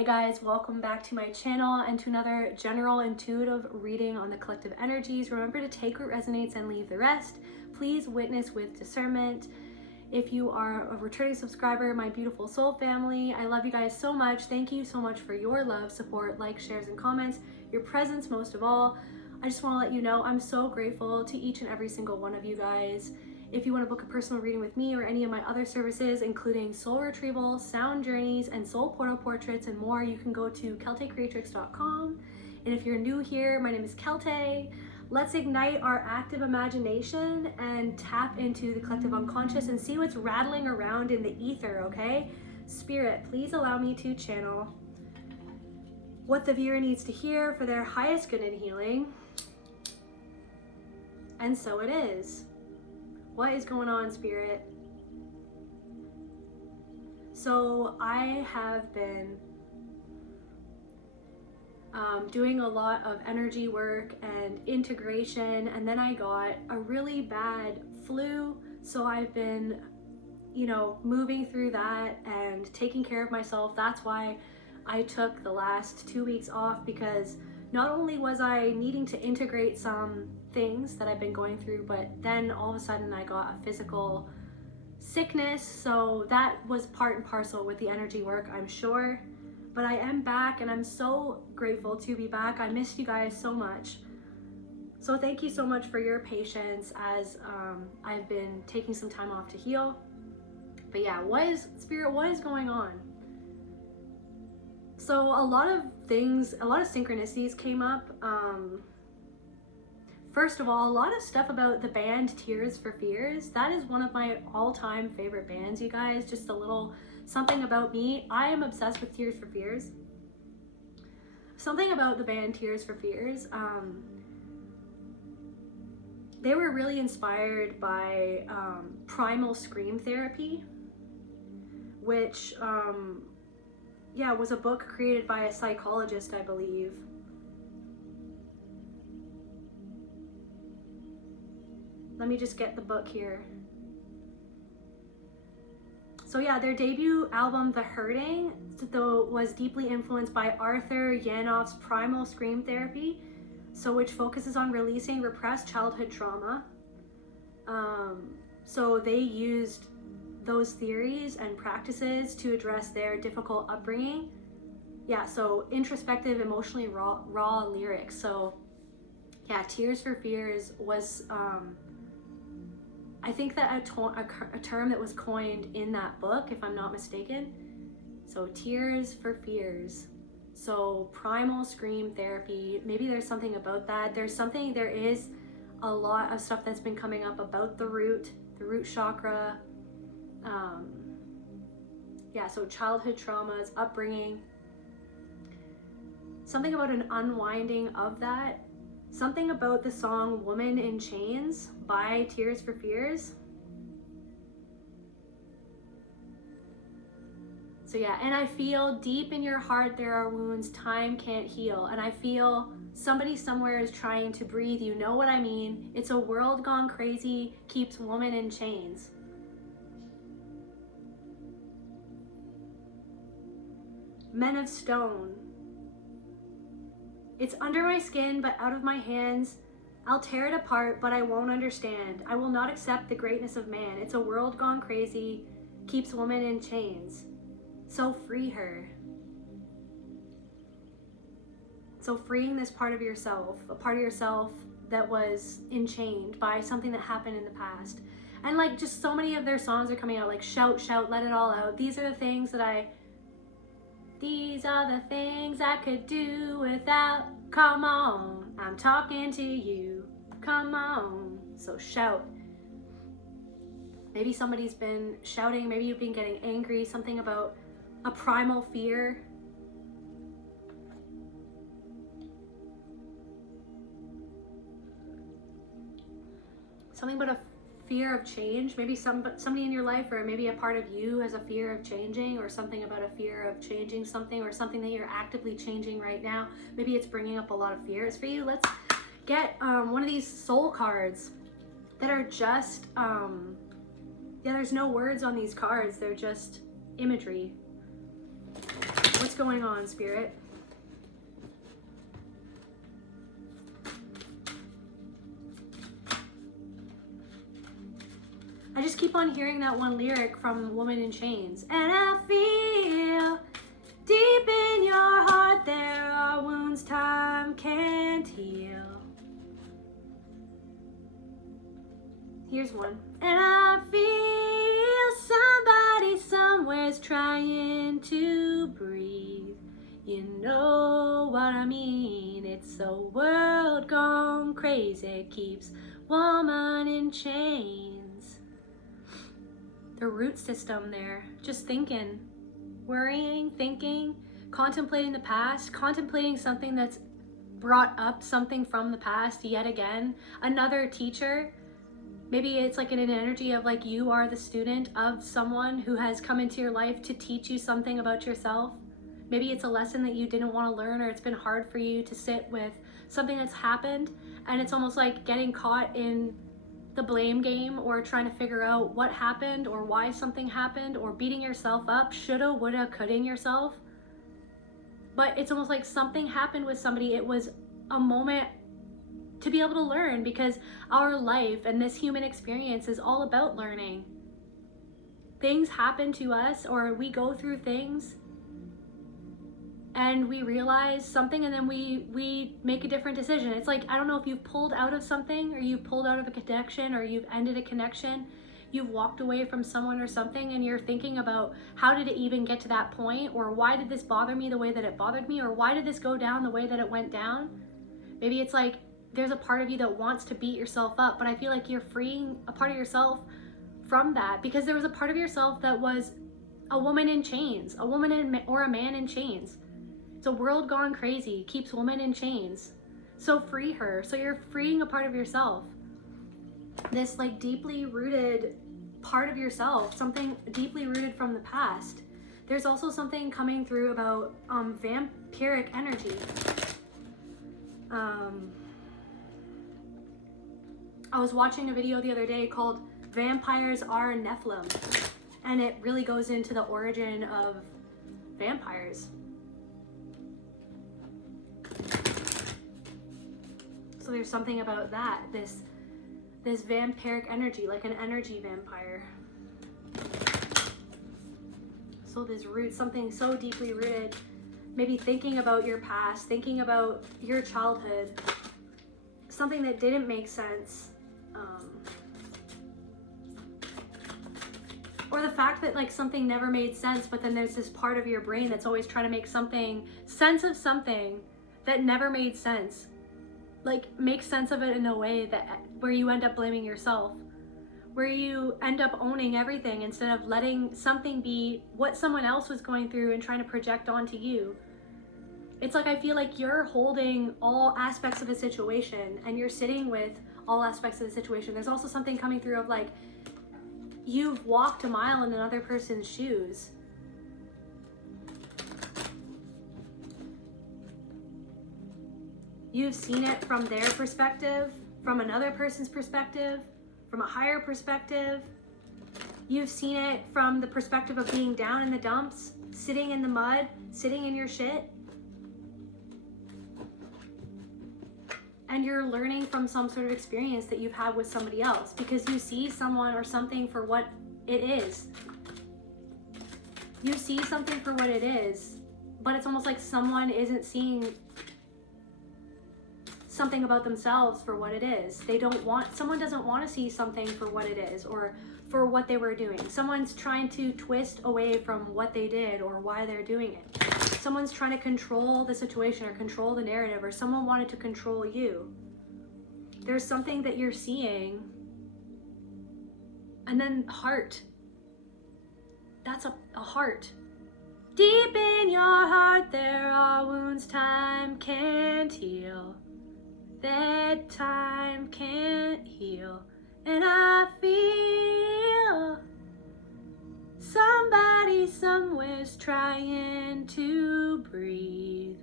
Hey guys, welcome back to my channel and to another general intuitive reading on the collective energies. Remember to take what resonates and leave the rest. Please witness with discernment. If you are a returning subscriber, my beautiful soul family, I love you guys so much. Thank you so much for your love, support, likes, shares, and comments, your presence most of all. I just want to let you know I'm so grateful to each and every single one of you guys. If you want to book a personal reading with me or any of my other services, including soul retrieval, sound journeys, and soul portal portraits and more, you can go to celtaecreatrix.com. And if you're new here, my name is Celtae. Let's ignite our active imagination and tap into the collective unconscious and see what's rattling around in the ether, okay? Spirit, please allow me to channel what the viewer needs to hear for their highest good and healing. And so it is. What is going on, Spirit? So I have been doing a lot of energy work and integration, and then I got a really bad flu. So I've been, moving through that and taking care of myself. That's why I took the last 2 weeks off, because not only was I needing to integrate some things that I've been going through, but then all of a sudden I got a physical sickness. So that was part and parcel with the energy work, I'm sure. But I am back and I'm so grateful to be back. I missed you guys so much. So thank you so much for your patience as I've been taking some time off to heal. But yeah, Spirit, what is going on? So a lot of synchronicities came up. First of all, a lot of stuff about the band Tears for Fears. That is one of my all-time favorite bands, you guys. Just a little something about me. I am obsessed with Tears for Fears. Something about the band Tears for Fears. They were really inspired by primal scream therapy, which was a book created by a psychologist, I believe. Let me just get the book here. So yeah, their debut album, The Hurting, was deeply influenced by Arthur Yanoff's primal scream therapy, which focuses on releasing repressed childhood trauma. So they used those theories and practices to address their difficult upbringing. Yeah, so introspective, emotionally raw lyrics. So yeah, Tears for Fears was I think that a term that was coined in that book, if I'm not mistaken. So Tears for Fears. So primal scream therapy. Maybe there's something about that. There is a lot of stuff that's been coming up about the root chakra. So childhood traumas, upbringing. Something about an unwinding of that. Something about the song Woman in Chains by Tears for Fears. So yeah, and I feel deep in your heart there are wounds time can't heal. And I feel somebody somewhere is trying to breathe. You know what I mean? It's a world gone crazy, keeps woman in chains. Men of Stone. It's under my skin, but out of my hands. I'll tear it apart, but I won't understand. I will not accept the greatness of man. It's a world gone crazy, keeps woman in chains. So free her. So freeing this part of yourself, a part of yourself that was enchained by something that happened in the past. And just so many of their songs are coming out, like shout, shout, let it all out. These are the things I could do without. Come on, I'm talking to you. Come on. So shout. Maybe somebody's been shouting. Maybe you've been getting angry. Something about a primal fear. Something about a fear of change. Maybe somebody in your life, or maybe a part of you has a fear of changing, or something about a fear of changing something, or something that you're actively changing right now. Maybe it's bringing up a lot of fears for you. Let's get one of these soul cards that are just there's no words on these cards. They're just imagery. What's going on, Spirit? I just keep on hearing that one lyric from Woman in Chains. And I feel deep in your heart there are wounds time can't heal. Here's one. And I feel somebody somewhere's trying to breathe. You know what I mean. It's a world gone crazy. Keeps woman in chains. The root system there. Just thinking. Worrying, thinking, contemplating the past, contemplating something that's brought up something from the past yet again. Another teacher. Maybe it's like in an energy of like you are the student of someone who has come into your life to teach you something about yourself. Maybe it's a lesson that you didn't want to learn, or it's been hard for you to sit with something that's happened, and it's almost like getting caught in the blame game, or trying to figure out what happened or why something happened, or beating yourself up, shoulda, woulda, coulda yourself. But it's almost like something happened with somebody. It was a moment to be able to learn, because our life and this human experience is all about learning. Things happen to us, or we go through things and we realize something, and then we make a different decision. It's like, I don't know if you've pulled out of something, or you've pulled out of a connection, or you've ended a connection, you've walked away from someone or something, and you're thinking about how did it even get to that point, or why did this bother me the way that it bothered me, or why did this go down the way that it went down. Maybe it's like there's a part of you that wants to beat yourself up, but I feel like you're freeing a part of yourself from that, because there was a part of yourself that was a woman in chains, a woman or a man in chains. It's a world gone crazy, keeps women in chains. So free her. So you're freeing a part of yourself. This like deeply rooted part of yourself, something deeply rooted from the past. There's also something coming through about vampiric energy. I was watching a video the other day called Vampires Are Nephilim, and it really goes into the origin of vampires. So there's something about that, this vampiric energy, like an energy vampire. So this root, something so deeply rooted, maybe thinking about your past, thinking about your childhood, something that didn't make sense. Or the fact that like something never made sense, but then there's this part of your brain that's always trying to make sense of something that never made sense. Like make sense of it in a way where you end up blaming yourself, where you end up owning everything instead of letting something be what someone else was going through and trying to project onto you. It's like I feel like you're holding all aspects of a situation and you're sitting with all aspects of the situation. There's also something coming through of like you've walked a mile in another person's shoes. You've seen it from their perspective, from another person's perspective, from a higher perspective. You've seen it from the perspective of being down in the dumps, sitting in the mud, sitting in your shit. And you're learning from some sort of experience that you've had with somebody else, because you see someone or something for what it is. You see something for what it is, but it's almost like someone isn't seeing something about themselves for what it is. Someone doesn't want to see something for what it is or for what they were doing. Someone's trying to twist away from what they did or why they're doing it. Someone's trying to control the situation or control the narrative, or someone wanted to control you. There's something that you're seeing. And then heart. That's a heart. Deep in your heart there are wounds time can't heal. That time can't heal. And I feel somebody somewhere's trying to breathe.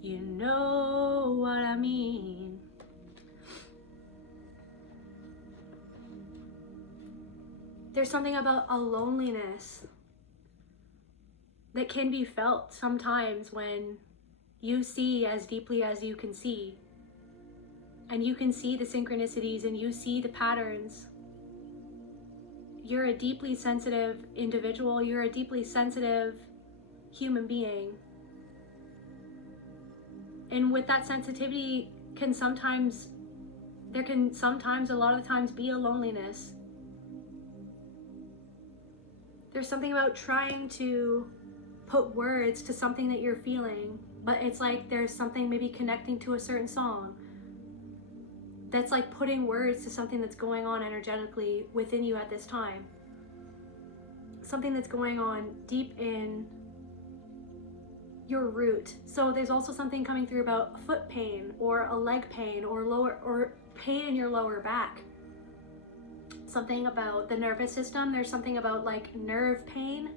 You know what I mean. There's something about a loneliness that can be felt sometimes when you see as deeply as you can see, and you can see the synchronicities and you see the patterns. You're a deeply sensitive individual. You're a deeply sensitive human being. And with that sensitivity there can sometimes, a lot of the times, be a loneliness. There's something about trying to put words to something that you're feeling, but it's like there's something maybe connecting to a certain song that's like putting words to something that's going on energetically within you at this time. Something that's going on deep in your root. So there's also something coming through about foot pain or a leg pain or pain in your lower back. Something about the nervous system. There's something about like nerve pain.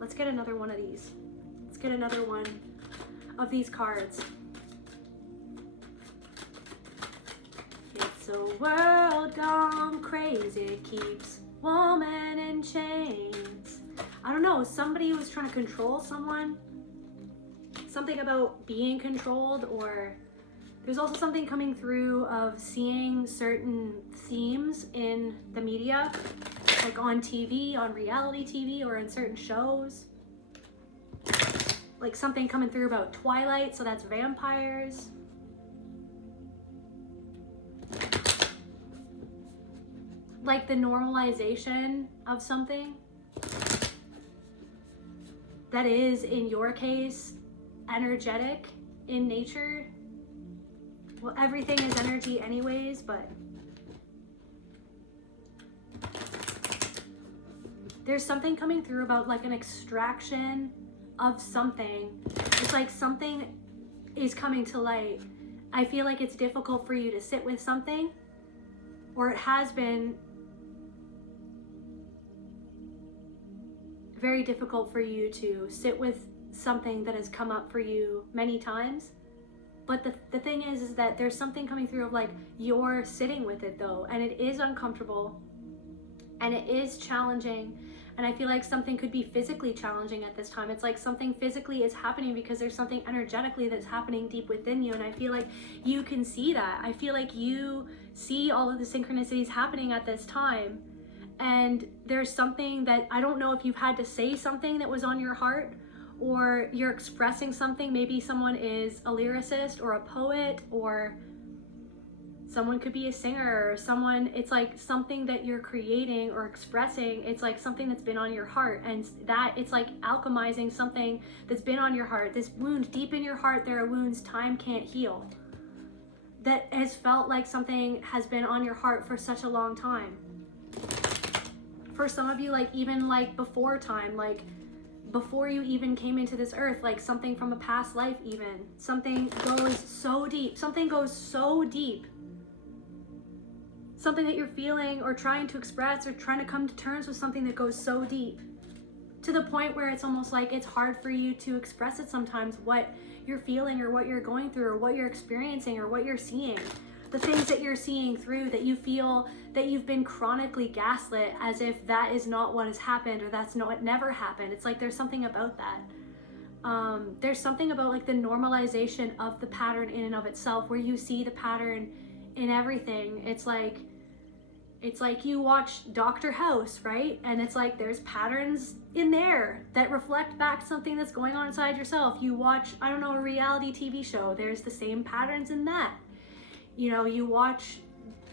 Let's get another one of these. Let's get another one of these cards. It's a world gone crazy, keeps woman in chains. I don't know, somebody was trying to control someone. Something about being controlled, or there's also something coming through of seeing certain themes in the media, like on TV, on reality TV, or in certain shows. Like something coming through about Twilight, so that's vampires. Like the normalization of something that is, in your case, energetic in nature. Well, everything is energy anyways, but there's something coming through about like an extraction of something. It's like something is coming to light. I feel like it's difficult for you to sit with something, or it has been very difficult for you to sit with something that has come up for you many times. But the thing is that there's something coming through of like you're sitting with it though, and it is uncomfortable and it is challenging. And I feel like something could be physically challenging at this time. It's like something physically is happening because there's something energetically that's happening deep within you. And I feel like you can see that. I feel like you see all of the synchronicities happening at this time. And there's something that, I don't know if you've had to say something that was on your heart, or you're expressing something. Maybe someone is a lyricist or a poet, or someone could be a singer, or someone, it's like something that you're creating or expressing. It's like something that's been on your heart, and that it's like alchemizing something that's been on your heart. This wound deep in your heart, there are wounds time can't heal, that has felt like something has been on your heart for such a long time. For some of you, like even like before time, like before you even came into this earth, like something from a past life even. Something goes so deep. Something goes so deep. Something that you're feeling or trying to express or trying to come to terms with, something that goes so deep to the point where it's almost like it's hard for you to express it sometimes, what you're feeling or what you're going through or what you're experiencing or what you're seeing. The things that you're seeing through, that you feel that you've been chronically gaslit as if that is not what has happened, or that's not what never happened. It's like there's something about that. There's something about like the normalization of the pattern in and of itself, where you see the pattern in everything. It's like you watch Dr. House, right? And it's like there's patterns in there that reflect back something that's going on inside yourself. You watch, I don't know, a reality TV show, there's the same patterns in that. You know, you watch,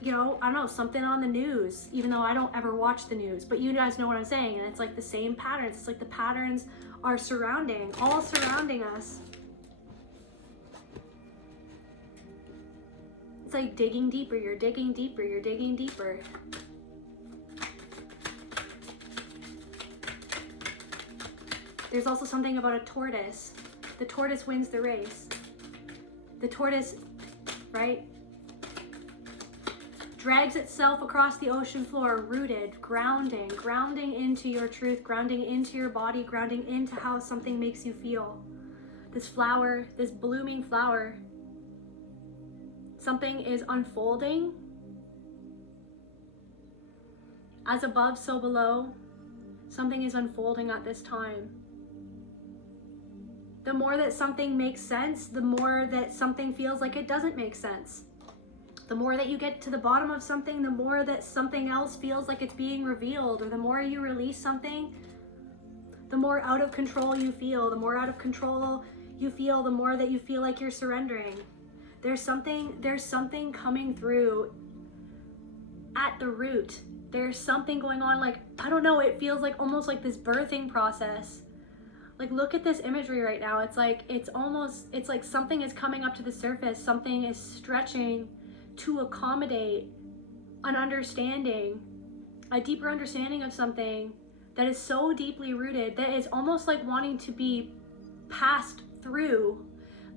you know, I don't know, something on the news, even though I don't ever watch the news, but you guys know what I'm saying. And it's like the same patterns. It's like the patterns are all surrounding us. It's like digging deeper, you're digging deeper, you're digging deeper. There's also something about a tortoise. The tortoise wins the race. The tortoise, right, drags itself across the ocean floor, rooted, grounding into your truth, grounding into your body, grounding into how something makes you feel. This flower, this blooming flower, Something is unfolding. As above, so below. Something is unfolding at this time. The more that something makes sense, the more that something feels like it doesn't make sense. The more that you get to the bottom of something, the more that something else feels like it's being revealed, or the more you release something, the more out of control you feel. The more out of control you feel, the more that you feel like you're surrendering. There's something coming through at the root. There's something going on, like, I don't know, it feels like almost like this birthing process. Like, look at this imagery right now. It's like something is coming up to the surface. Something is stretching to accommodate an understanding, a deeper understanding of something that is so deeply rooted, that is almost like wanting to be passed through,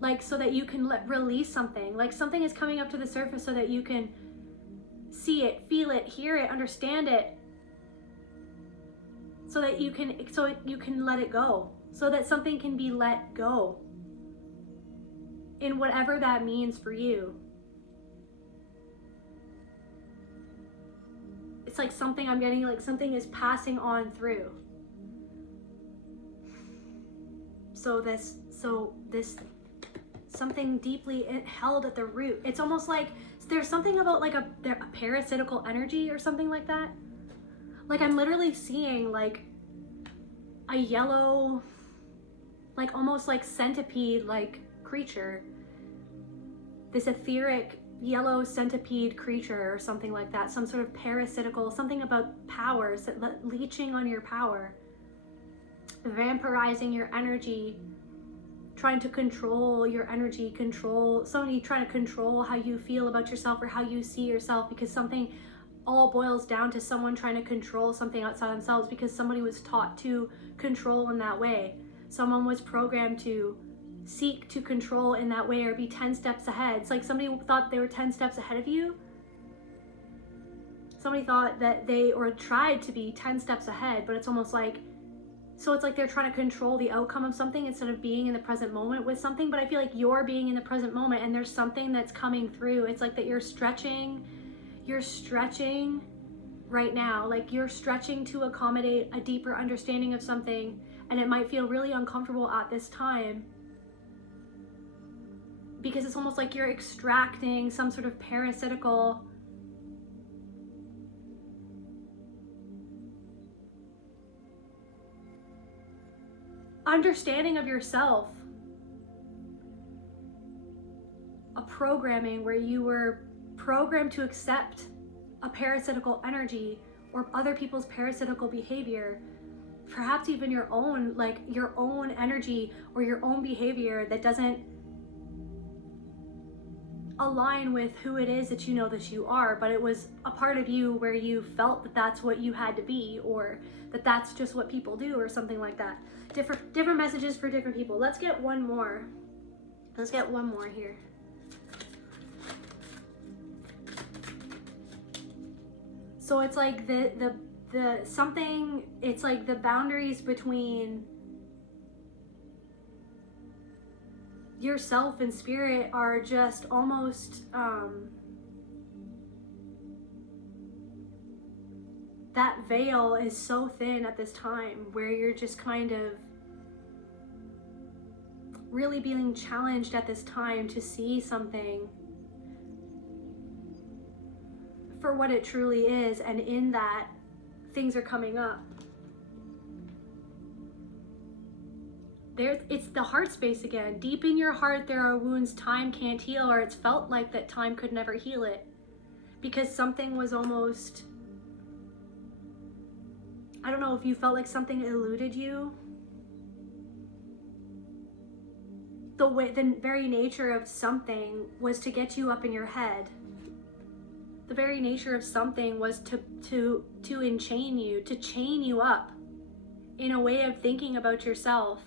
like, so that you can release something. Like, something is coming up to the surface so that you can see it, feel it, hear it, understand it, so that you can let it go, so that something can be let go in whatever that means for you. It's like something I'm getting, like something is passing on through. So this something deeply held at the root. It's almost like there's something about like a parasitical energy or something like that. Like, I'm literally seeing like a yellow, like almost like centipede like creature. This etheric yellow centipede creature or something like that. Some sort of parasitical, something about powers, leeching on your power, vampirizing your energy, trying to control your energy, somebody trying to control how you feel about yourself or how you see yourself, because something all boils down to someone trying to control something outside themselves, because somebody was taught to control in that way. Someone was programmed to seek to control in that way or be 10 steps ahead. It's like somebody thought they were 10 steps ahead of you. Somebody thought that they, or tried to be 10 steps ahead, but it's almost like, so it's like they're trying to control the outcome of something instead of being in the present moment with something. But I feel like you're being in the present moment and there's something that's coming through. It's like that you're stretching right now. Like, you're stretching to accommodate a deeper understanding of something, and it might feel really uncomfortable at this time, because it's almost like you're extracting some sort of parasitical understanding of yourself, a programming where you were programmed to accept a parasitical energy or other people's parasitical behavior, perhaps even your own energy or your own behavior that doesn't align with who it is that you know that you are, but it was a part of you where you felt that that's what you had to be, or that that's just what people do, or something like that. Different messages for different people. Let's get one more here. So it's like the something, it's like the boundaries between yourself and spirit are just almost that veil is so thin at this time, where you're just kind of really being challenged at this time to see something for what it truly is, and in that things are coming up. It's the heart space again. Deep in your heart there are wounds time can't heal, or it's felt like that time could never heal it, because something was almost, I don't know if you felt like something eluded you. The very nature of something was to get you up in your head. The very nature of something was to enchain you, to chain you up in a way of thinking about yourself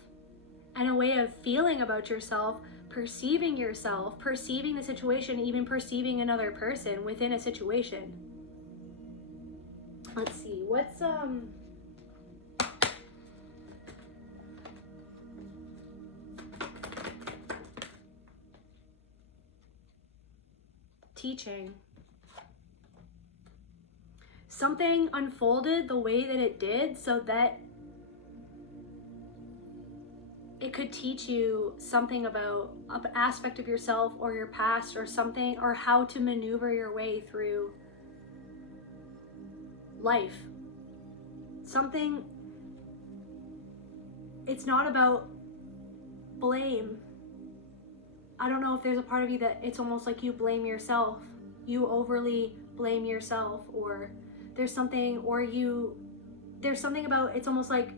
and a way of feeling about yourself, perceiving the situation, even perceiving another person within a situation. Let's see, what's teaching. Something unfolded the way that it did so that it could teach you something about an aspect of yourself or your past or something, or how to maneuver your way through life. Something, it's not about blame. I don't know if there's a part of you that it's almost like you blame yourself. You overly blame yourself, or there's something, or there's something about, it's almost like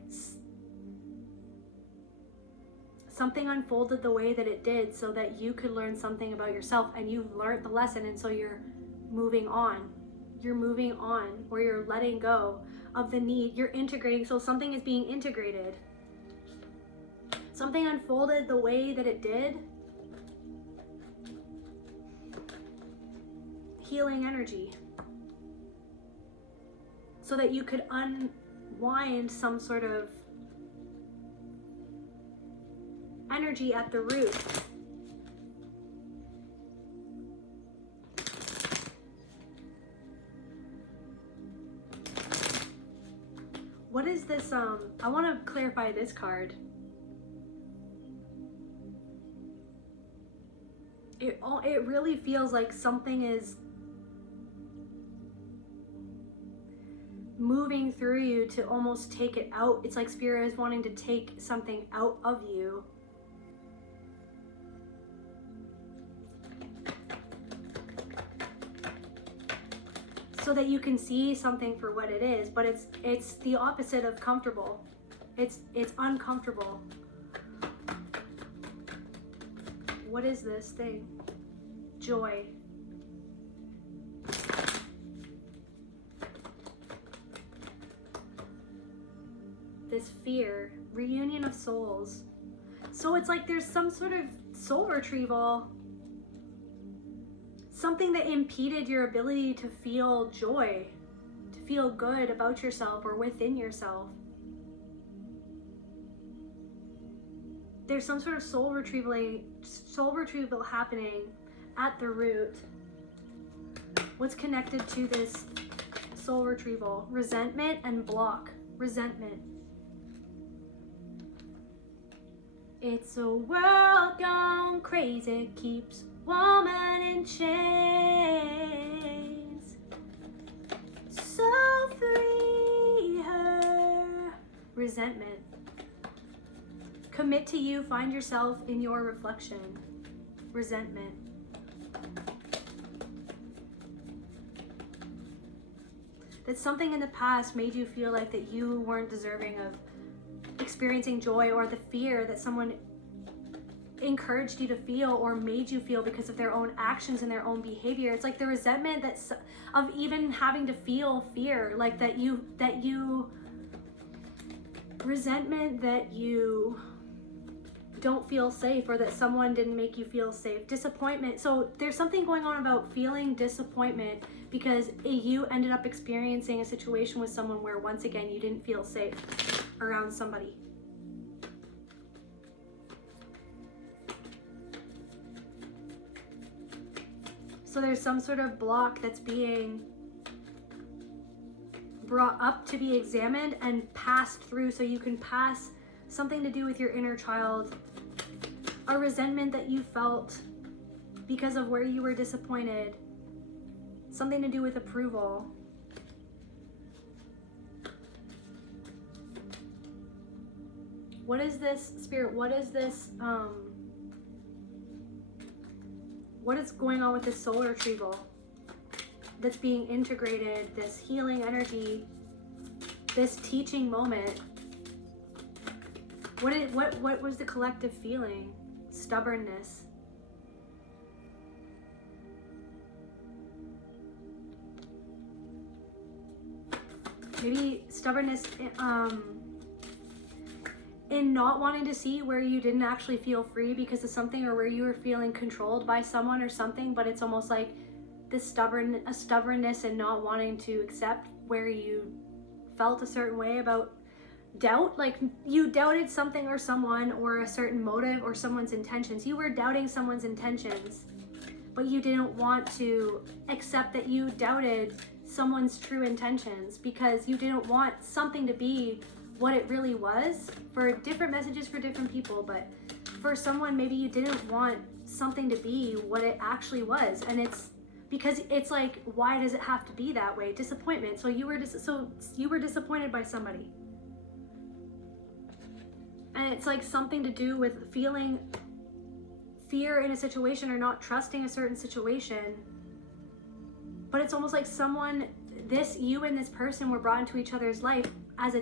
something unfolded the way that it did so that you could learn something about yourself, and you've learned the lesson, and so you're moving on. You're moving on, or you're letting go of the need. You're integrating, so something is being integrated. Something unfolded the way that it did. Healing energy. So that you could unwind some sort of energy at the root. What is this? I want to clarify this card. It really feels like something is moving through you to almost take it out. It's like Spirit is wanting to take something out of you. So that you can see something for what it is, but it's the opposite of comfortable. It's uncomfortable. What is this thing? Joy. This fear, reunion of souls. So it's like there's some sort of soul retrieval, something that impeded your ability to feel joy, to feel good about yourself or within yourself. There's some sort of soul retrieval happening at the root. What's connected to this soul retrieval? Resentment and block. Resentment. It's a world gone crazy, keeps woman in chains. So free her. Resentment. Commit to you, find yourself in your reflection. Resentment. That something in the past made you feel like that you weren't deserving of experiencing joy, or the fear that someone encouraged you to feel or made you feel because of their own actions and their own behavior. It's like the resentment of even having to feel fear, like that you resentment that you don't feel safe, or that someone didn't make you feel safe. Disappointment. So there's something going on about feeling disappointment because you ended up experiencing a situation with someone where once again you didn't feel safe around somebody. So there's some sort of block that's being brought up to be examined and passed through, so you can pass something to do with your inner child, a resentment that you felt because of where you were disappointed, something to do with approval. What is this, Spirit? What is this, what is going on with this soul retrieval that's being integrated, this healing energy, this teaching moment? What was the collective feeling? Stubbornness. Maybe stubbornness in not wanting to see where you didn't actually feel free because of something, or where you were feeling controlled by someone or something, but it's almost like this stubbornness and not wanting to accept where you felt a certain way about doubt. Like you doubted something or someone, or a certain motive or someone's intentions. You were doubting someone's intentions but you didn't want to accept that you doubted someone's true intentions because you didn't want something to be what it really was. For different messages for different people, but for someone, maybe you didn't want something to be what it actually was. And it's because it's like, why does it have to be that way? Disappointment. So you were disappointed by somebody. And it's like something to do with feeling fear in a situation or not trusting a certain situation. But it's almost like you and this person were brought into each other's life as a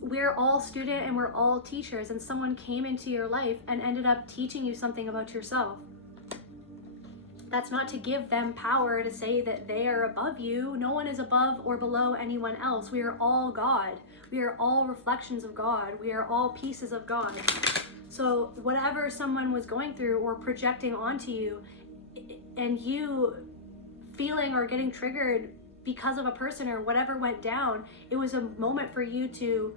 we're all student and we're all teachers, and someone came into your life and ended up teaching you something about yourself. That's not to give them power to say that they are above you. No one is above or below anyone else. We are all God. We are all reflections of God. We are all pieces of God. So whatever someone was going through or projecting onto you, and you feeling or getting triggered because of a person or whatever went down, it was a moment for you to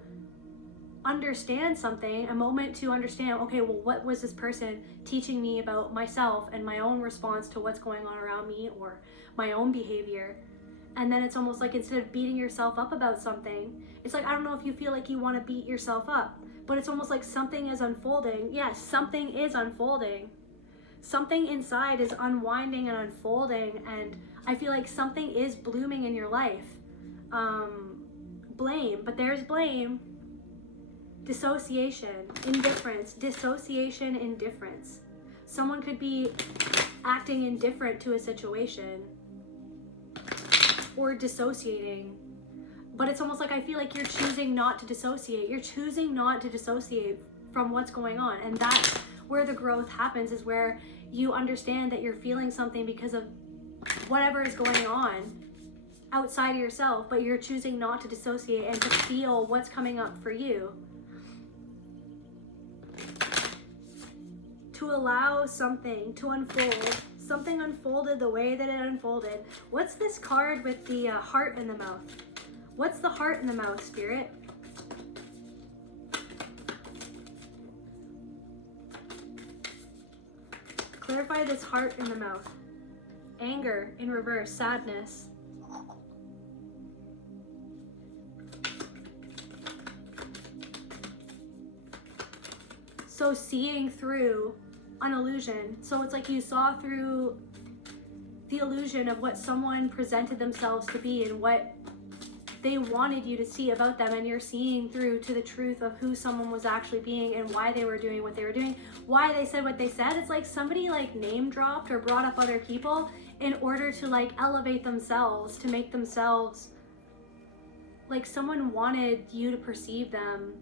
understand something, a moment to understand, okay, well, what was this person teaching me about myself and my own response to what's going on around me or my own behavior? And then it's almost like, instead of beating yourself up about something, it's like, I don't know if you feel like you want to beat yourself up, but it's almost like something is unfolding. Yes, something is unfolding. Something inside is unwinding and unfolding, and I feel like something is blooming in your life. Blame, but there's blame. Dissociation, indifference, dissociation, indifference. Someone could be acting indifferent to a situation or dissociating, but it's almost like, I feel like you're choosing not to dissociate. You're choosing not to dissociate from what's going on, and that's where the growth happens, is where you understand that you're feeling something because of whatever is going on outside of yourself, but you're choosing not to dissociate and to feel what's coming up for you. To allow something to unfold. Something unfolded the way that it unfolded. What's this card with the heart in the mouth? What's the heart in the mouth, Spirit? Clarify this heart in the mouth. Anger in reverse, sadness. So seeing through an illusion. So it's like you saw through the illusion of what someone presented themselves to be and what they wanted you to see about them, and you're seeing through to the truth of who someone was actually being and why they were doing what they were doing, why they said what they said. It's like somebody like name dropped or brought up other people in order to like elevate themselves, to make themselves like, someone wanted you to perceive them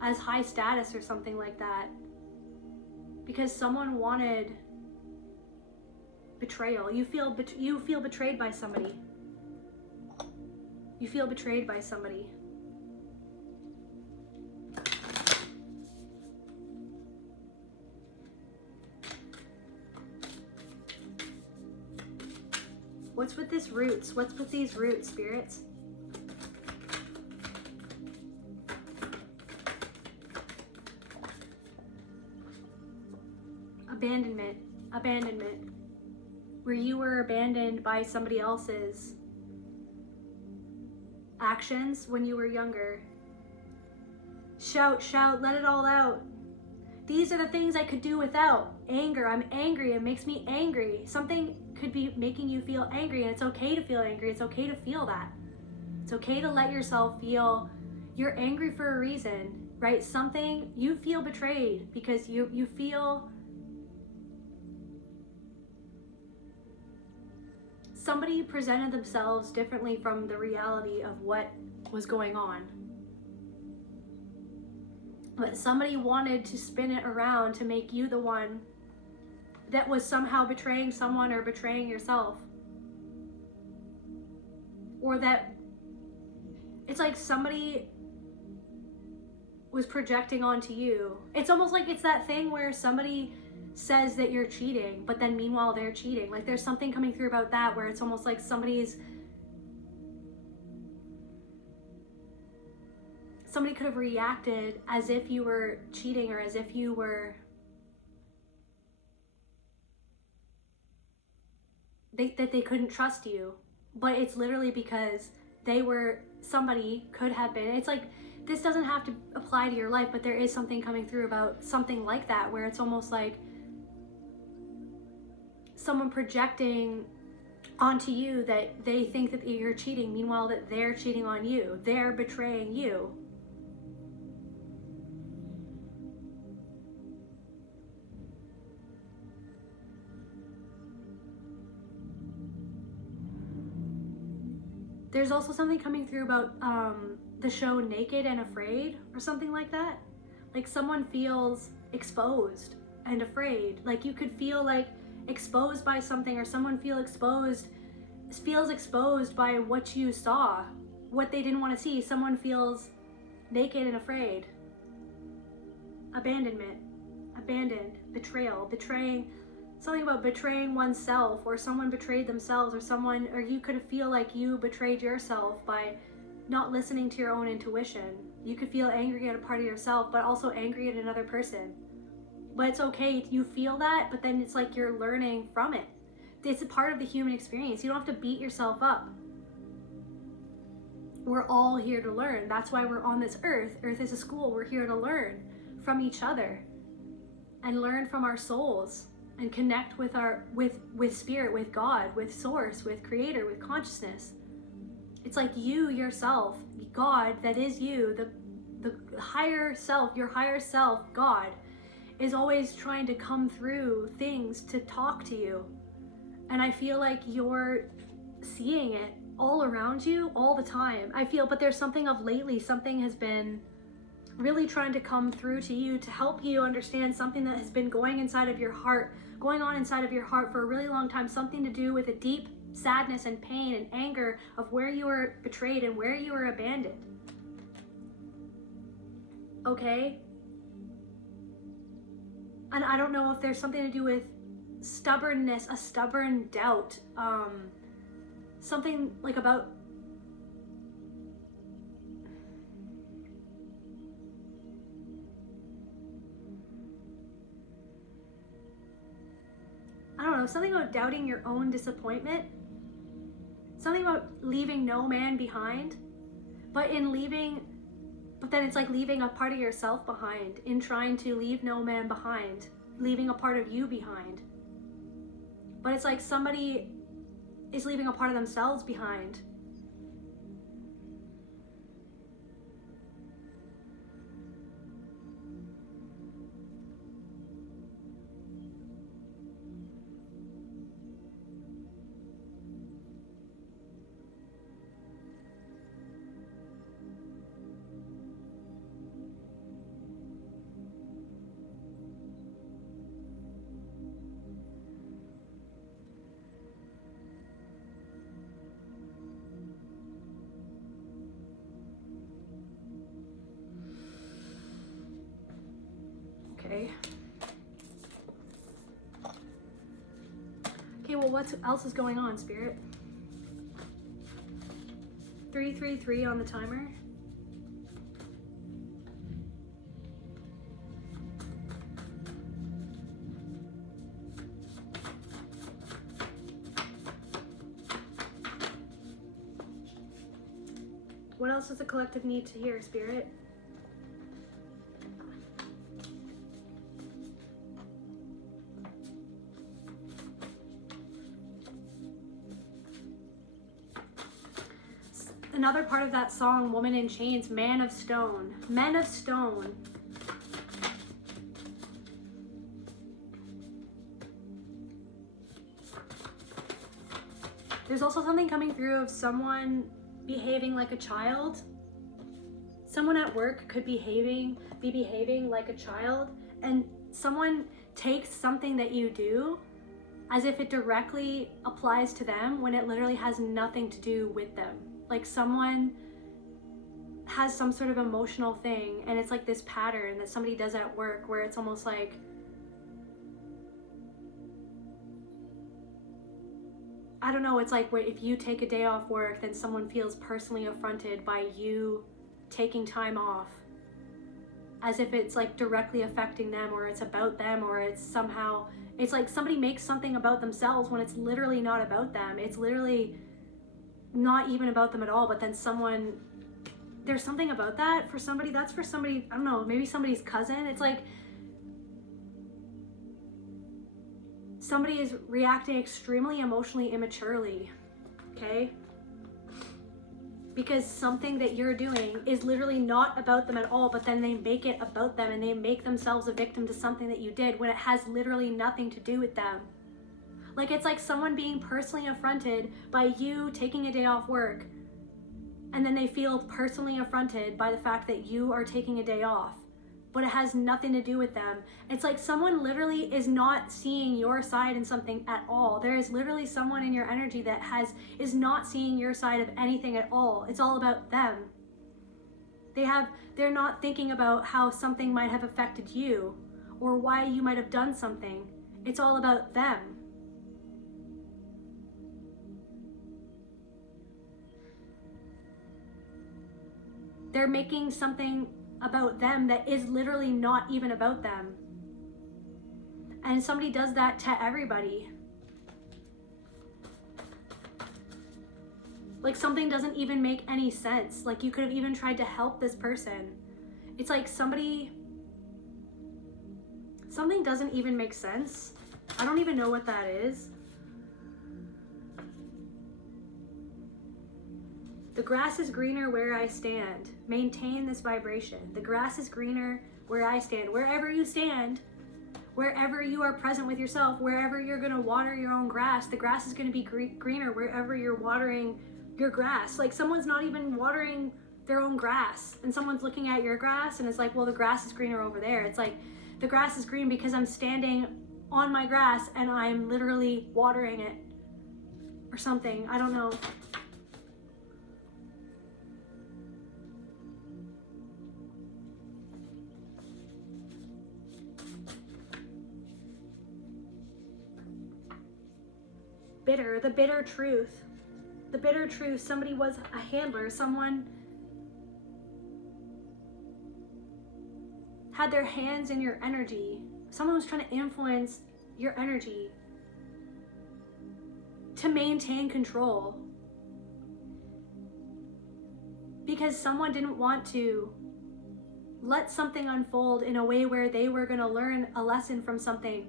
as high status or something like that, because someone wanted betrayal. You feel betrayed by somebody. You feel betrayed by somebody. What's with this roots? What's with these roots, spirits? Abandonment. Abandonment. Where you were abandoned by somebody else's actions when you were younger. Shout, shout, let it all out. These are the things I could do without. Anger, I'm angry, it makes me angry. Something could be making you feel angry, and it's okay to feel angry. It's okay to feel that. It's okay to let yourself feel you're angry for a reason, right? Something, you feel betrayed because you feel somebody presented themselves differently from the reality of what was going on. But somebody wanted to spin it around to make you the one that was somehow betraying someone or betraying yourself. Or that it's like somebody was projecting onto you. It's almost like it's that thing where somebody says that you're cheating, but then meanwhile they're cheating. Like there's something coming through about that where it's almost like somebody could have reacted as if you were cheating or as if you were that they couldn't trust you, but it's literally because somebody could have been. It's like, this doesn't have to apply to your life, but there is something coming through about something like that, where it's almost like someone projecting onto you that they think that you're cheating, meanwhile that they're cheating on you, they're betraying you. There's also something coming through about the show Naked and Afraid, or something like that. Like someone feels exposed and afraid. Like you could feel like exposed by something, or someone feels exposed by what you saw, what they didn't want to see. Someone feels naked and afraid. Abandonment, abandoned, betrayal, betraying. Something about betraying oneself, or someone betrayed themselves, or you could feel like you betrayed yourself by not listening to your own intuition. You could feel angry at a part of yourself, but also angry at another person. But it's okay, you feel that, but then it's like you're learning from it. It's a part of the human experience. You don't have to beat yourself up. We're all here to learn. That's why we're on this earth. Earth is a school. We're here to learn from each other and learn from our souls, and connect with with spirit, with God, with source, with creator, with consciousness. It's like you yourself, God, that is you, the higher self, your higher self, God, is always trying to come through things to talk to you. And I feel like you're seeing it all around you all the time. But there's something of lately, something has been really trying to come through to you to help you understand something that has been going on inside of your heart for a really long time, something to do with a deep sadness and pain and anger of where you were betrayed and where you were abandoned. Okay? And I don't know if there's something to do with stubbornness, a stubborn doubt, something like about something about doubting your own disappointment, something about leaving no man behind, but then it's like leaving a part of yourself behind, in trying to leave no man behind, leaving a part of you behind. But it's like somebody is leaving a part of themselves behind. Okay, well, what else is going on, Spirit? 333 on the timer. What else does the collective need to hear, Spirit? Another part of that song, Woman in Chains, Man of Stone. Men of Stone. There's also something coming through of someone behaving like a child. Someone at work could be behaving like a child, and someone takes something that you do as if it directly applies to them when it literally has nothing to do with them. Like someone has some sort of emotional thing, and it's like this pattern that somebody does at work where it's almost like, I don't know, it's like if you take a day off work, then someone feels personally affronted by you taking time off. as if it's like directly affecting them, or it's about them, or it's somehow, it's like somebody makes something about themselves when it's literally not about them. It's literally not even about them at all. But then there's something about that for somebody, that's for somebody, I don't know, maybe somebody's cousin. It's like somebody is reacting extremely emotionally immaturely, okay? Because something that you're doing is literally not about them at all, but then they make it about them and they make themselves a victim to something that you did when it has literally nothing to do with them. Like, it's like someone being personally affronted by you taking a day off work, and then they feel personally affronted by the fact that you are taking a day off, but it has nothing to do with them. It's like someone literally is not seeing your side in something at all. There is literally someone in your energy that is not seeing your side of anything at all. It's all about them. They're not thinking about how something might have affected you or why you might have done something. It's all about them. They're making something about them that is literally not even about them. And somebody does that to everybody. Like, something doesn't even make any sense. Like, you could have even tried to help this person. It's like something doesn't even make sense. I don't even know what that is. The grass is greener where I stand. Maintain this vibration. The grass is greener where I stand. Wherever you stand, wherever you are present with yourself, wherever you're going to water your own grass, the grass is going to be greener wherever you're watering your grass. Like, someone's not even watering their own grass, and someone's looking at your grass and it's like, well, the grass is greener over there. It's like, the grass is green because I'm standing on my grass and I'm literally watering it or something. I don't know. Bitter, the bitter truth. The bitter truth. Somebody was a handler. Someone had their hands in your energy. Someone was trying to influence your energy to maintain control. Because someone didn't want to let something unfold in a way where they were going to learn a lesson from something.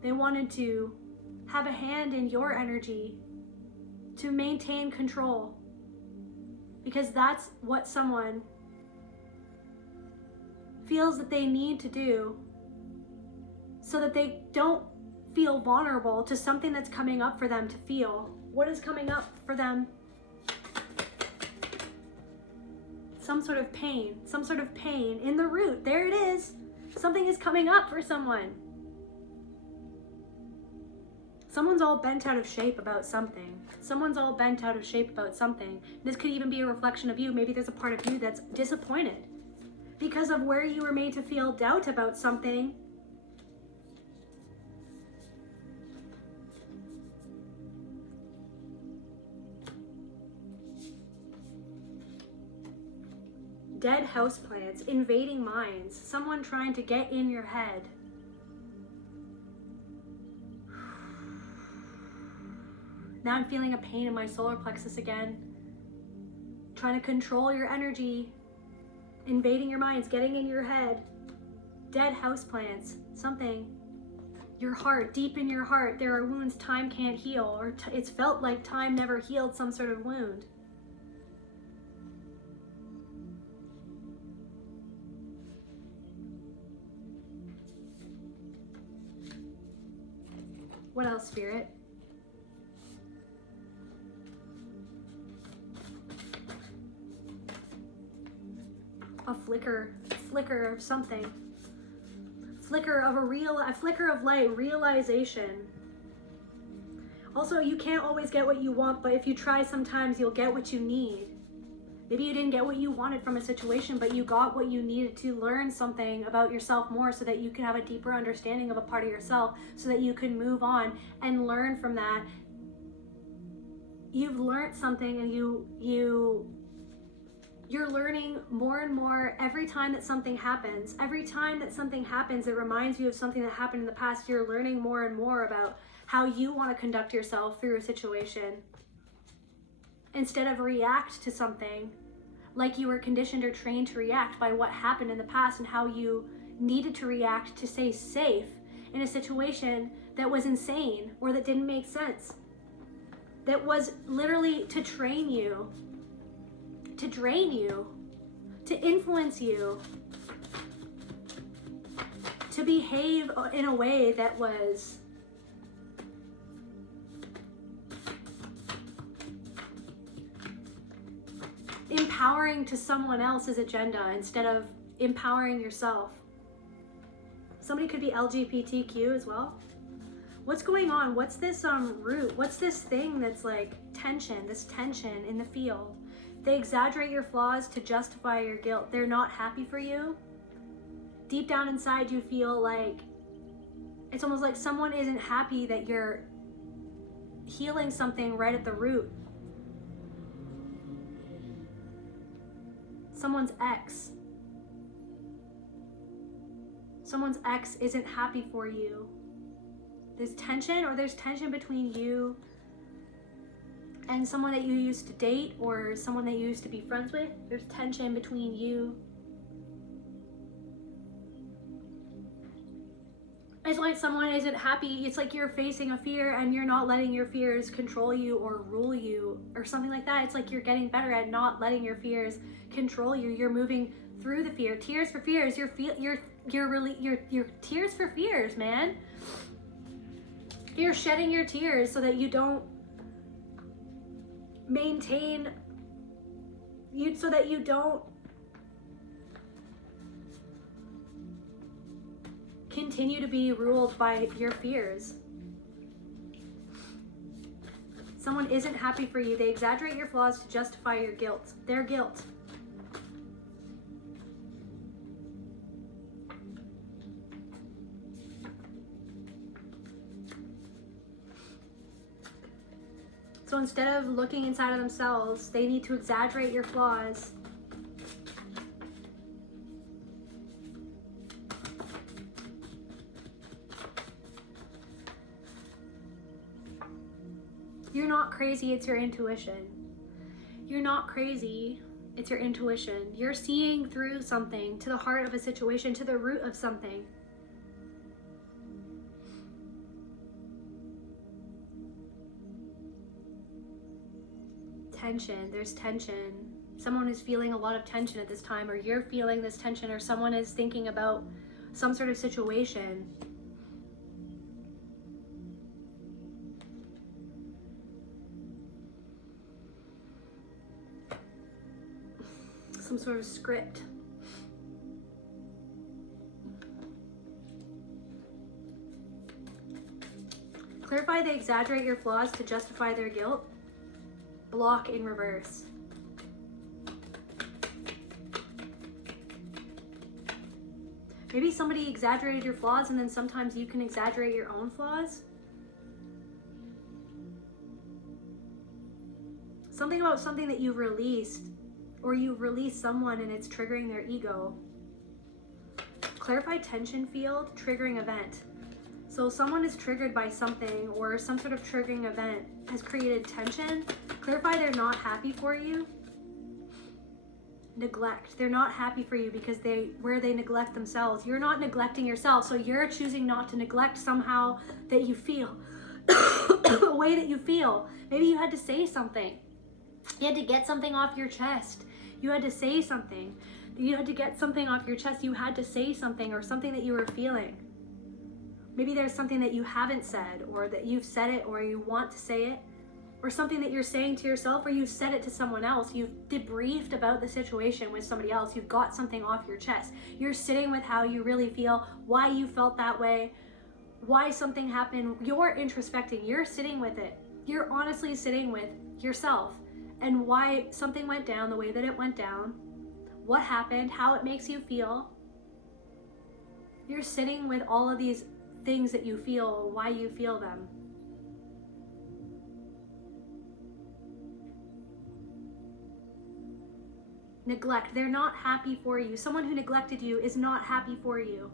They wanted to have a hand in your energy to maintain control, because that's what someone feels that they need to do so that they don't feel vulnerable to something that's coming up for them to feel. What is coming up for them? Some sort of pain in the root. There it is. Something is coming up for someone. Someone's all bent out of shape about something. Someone's all bent out of shape about something. This could even be a reflection of you. Maybe there's a part of you that's disappointed because of where you were made to feel doubt about something. Dead houseplants, invading minds, someone trying to get in your head. Now I'm feeling a pain in my solar plexus again. Trying to control your energy, invading your minds, getting in your head. Dead houseplants, something. Your heart, deep in your heart, there are wounds time can't heal, or it's felt like time never healed some sort of wound. What else, Spirit? A flicker of something. Flicker of light, realization. Also, you can't always get what you want, but if you try, sometimes you'll get what you need. Maybe you didn't get what you wanted from a situation, but you got what you needed to learn something about yourself more so that you can have a deeper understanding of a part of yourself, so that you can move on and learn from that. You've learned something and you're You're learning more and more every time that something happens. Every time that something happens, it reminds you of something that happened in the past. You're learning more and more about how you want to conduct yourself through a situation. Instead of react to something like you were conditioned or trained to react by what happened in the past and how you needed to react to stay safe in a situation that was insane or that didn't make sense. That was literally to train you, to drain you, to influence you, to behave in a way that was empowering to someone else's agenda instead of empowering yourself. Somebody could be LGBTQ as well. What's going on? What's this root? What's this thing that's like tension, this tension in the field? They exaggerate your flaws to justify your guilt. They're not happy for you. Deep down inside, you feel like it's almost like someone isn't happy that you're healing something right at the root. Someone's ex isn't happy for you. There's tension between you and someone that you used to date or someone that you used to be friends with. There's tension between you. It's like someone isn't happy. It's like you're facing a fear and you're not letting your fears control you or rule you or something like that. It's like you're getting better at not letting your fears control you. You're moving through the fear. Tears for fears. You're tears for fears, man. You're shedding your tears so that you don't continue to be ruled by your fears. Someone isn't happy for you. They exaggerate your flaws to justify your guilt. Their guilt. So instead of looking inside of themselves, they need to exaggerate your flaws. You're not crazy, it's your intuition. You're not crazy, it's your intuition. You're seeing through something, to the heart of a situation, to the root of something. Tension, there's tension. Someone is feeling a lot of tension at this time, or you're feeling this tension, or someone is thinking about some sort of situation. Some sort of script. Clarify they exaggerate your flaws to justify their guilt. Block in reverse. Maybe somebody exaggerated your flaws and then sometimes you can exaggerate your own flaws. Something about something that you've released, or you've released someone and it's triggering their ego. Clarify tension field, triggering event. So someone is triggered by something, or some sort of triggering event has created tension. Clarify they're not happy for you. Neglect. They're not happy for you because they neglect themselves. You're not neglecting yourself, so you're choosing not to neglect somehow that you feel. The way that you feel. Maybe you had to say something. You had to get something off your chest. You had to say something. You had to get something off your chest. You had to say something, or something that you were feeling. Maybe there's something that you haven't said, or that you've said it, or you want to say it, or something that you're saying to yourself, or you've said it to someone else. You've debriefed about the situation with somebody else. You've got something off your chest. You're sitting with how you really feel, why you felt that way, why something happened. You're introspecting. You're sitting with it. You're honestly sitting with yourself and why something went down the way that it went down, what happened, how it makes you feel. You're sitting with all of these things that you feel, why you feel them. neglect. They're not happy for you. Someone who neglected you is not happy for you.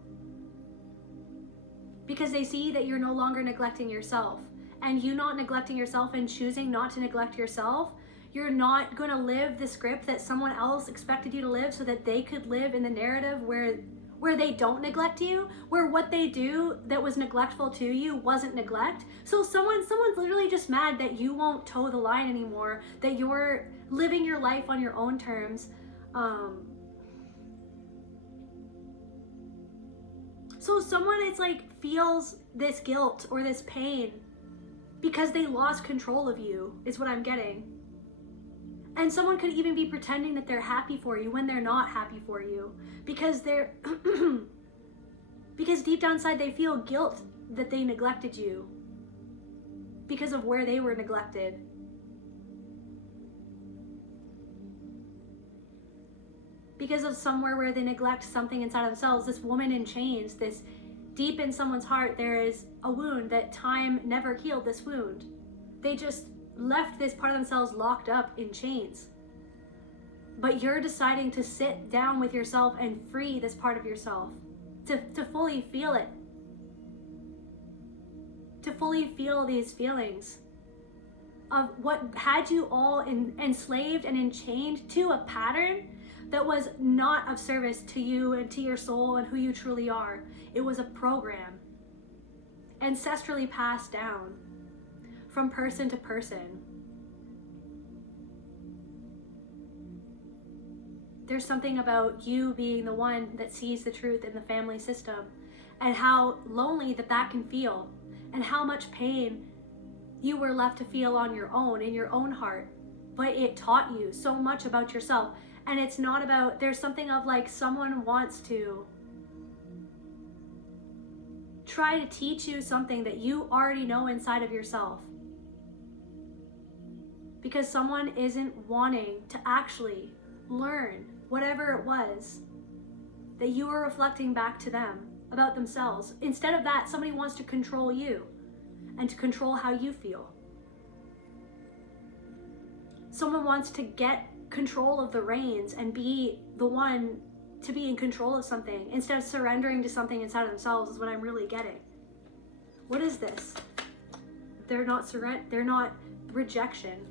Because they see that you're no longer neglecting yourself. And you not neglecting yourself and choosing not to neglect yourself, you're not going to live the script that someone else expected you to live so that they could live in the narrative where they don't neglect you, where what they do that was neglectful to you wasn't neglect. So someone's literally just mad that you won't toe the line anymore, that you're living your life on your own terms. So someone, it's like, feels this guilt or this pain because they lost control of you, is what I'm getting. And someone could even be pretending that they're happy for you when they're not happy for you, because they're because deep down inside they feel guilt that they neglected you because of where they were neglected. Because of somewhere where they neglect something inside of themselves. This woman in chains, this deep in someone's heart, there is a wound that time never healed. This wound, they just left this part of themselves locked up in chains. But you're deciding to sit down with yourself and free this part of yourself, to fully feel it, to fully feel these feelings of what had you all enslaved and enchained to a pattern that was not of service to you and to your soul and who you truly are. It was a program, ancestrally passed down from person to person. There's something about you being the one that sees the truth in the family system, and how lonely that can feel, and how much pain you were left to feel on your own, in your own heart. But it taught you so much about yourself. And it's not about, there's something of like someone wants to try to teach you something that you already know inside of yourself. Because someone isn't wanting to actually learn whatever it was that you were reflecting back to them about themselves. Instead of that, somebody wants to control you and to control how you feel. Someone wants to get control of the reins and be the one to be in control of something instead of surrendering to something inside of themselves, is what I'm really getting. What is this? They're not rejection.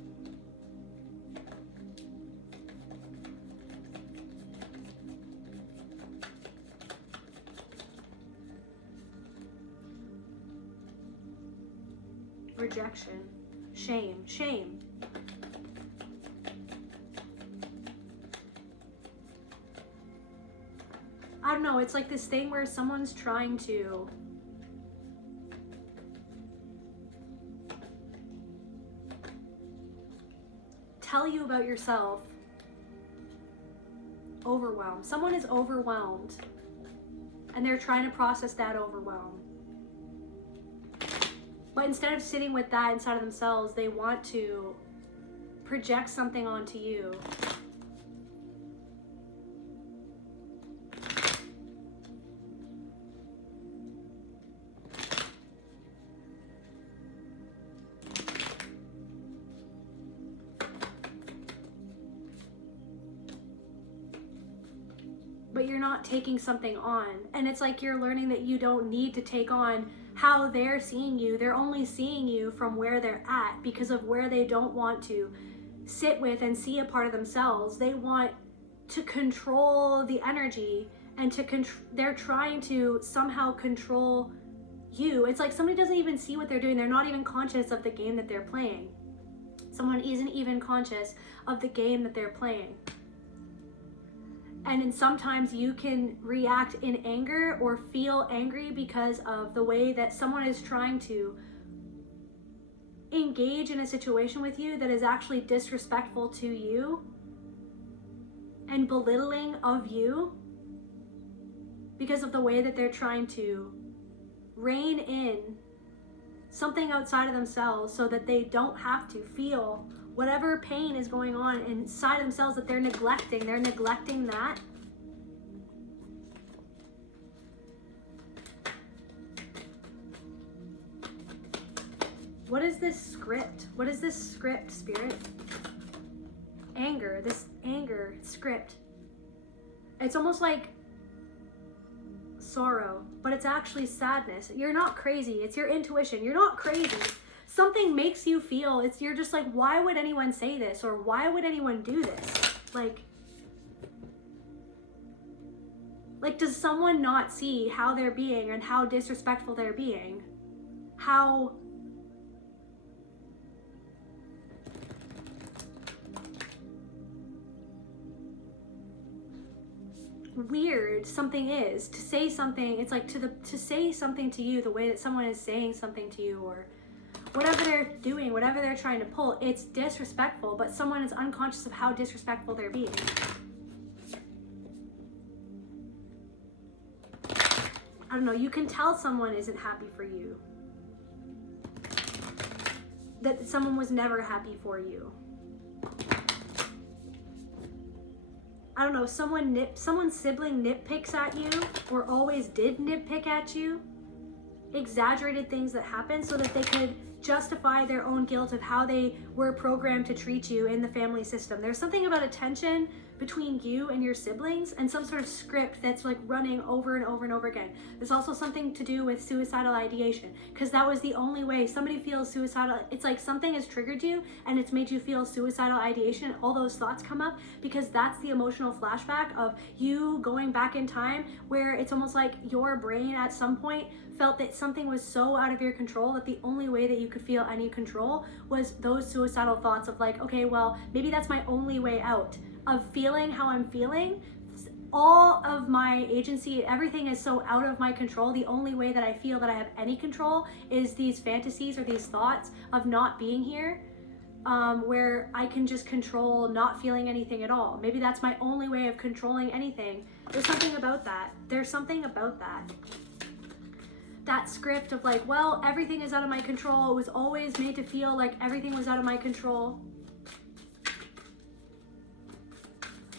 Rejection. Shame. I don't know, it's like this thing where someone's trying to tell you about yourself. Overwhelmed. Someone is overwhelmed and they're trying to process that overwhelm. But instead of sitting with that inside of themselves, they want to project something onto you. But you're not taking something on. And it's like you're learning that you don't need to take on how they're seeing you. They're only seeing you from where they're at because of where they don't want to sit with and see a part of themselves. They want to control the energy and they're trying to somehow control you. It's like somebody doesn't even see what they're doing. They're not even conscious of the game that they're playing. Someone isn't even conscious of the game that they're playing. And sometimes you can react in anger or feel angry because of the way that someone is trying to engage in a situation with you that is actually disrespectful to you and belittling of you because of the way that they're trying to rein in something outside of themselves so that they don't have to feel whatever pain is going on inside of themselves that they're neglecting. They're neglecting that. What is this script? What is this script, Spirit? anger, script. It's almost like sorrow, but it's actually sadness. You're not crazy. It's your intuition. You're not crazy. Something makes you feel, you're just like, why would anyone say this? Or why would anyone do this? Like, does someone not see how they're being and how disrespectful they're being? How weird something is to say something. It's like to say something to you the way that someone is saying something to you, or whatever they're doing, whatever they're trying to pull, it's disrespectful, but someone is unconscious of how disrespectful they're being. I don't know, you can tell someone isn't happy for you. That someone was never happy for you. I don't know, someone's sibling nitpicks at you, or always did nitpick at you, exaggerated things that happened so that they could justify their own guilt of how they were programmed to treat you in the family system. There's something about a tension between you and your siblings and some sort of script that's like running over and over and over again. There's also something to do with suicidal ideation, because that was the only way somebody feels suicidal. It's like something has triggered you and it's made you feel suicidal ideation. All those thoughts come up because that's the emotional flashback of you going back in time, where it's almost like your brain at some point felt that something was so out of your control that the only way that you could feel any control was those suicidal thoughts of like, okay, well, maybe that's my only way out of feeling how I'm feeling. All of my agency, everything is so out of my control. The only way that I feel that I have any control is these fantasies or these thoughts of not being here, where I can just control not feeling anything at all. Maybe that's my only way of controlling anything. There's something about that. There's something about that. That script of like, well, everything is out of my control. It was always made to feel like everything was out of my control.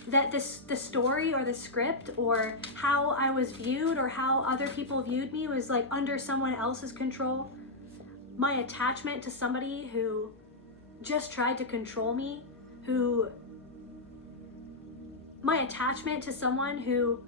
That the story or the script or how I was viewed or how other people viewed me was like under someone else's control. My attachment to somebody who just tried to control me, my attachment to someone who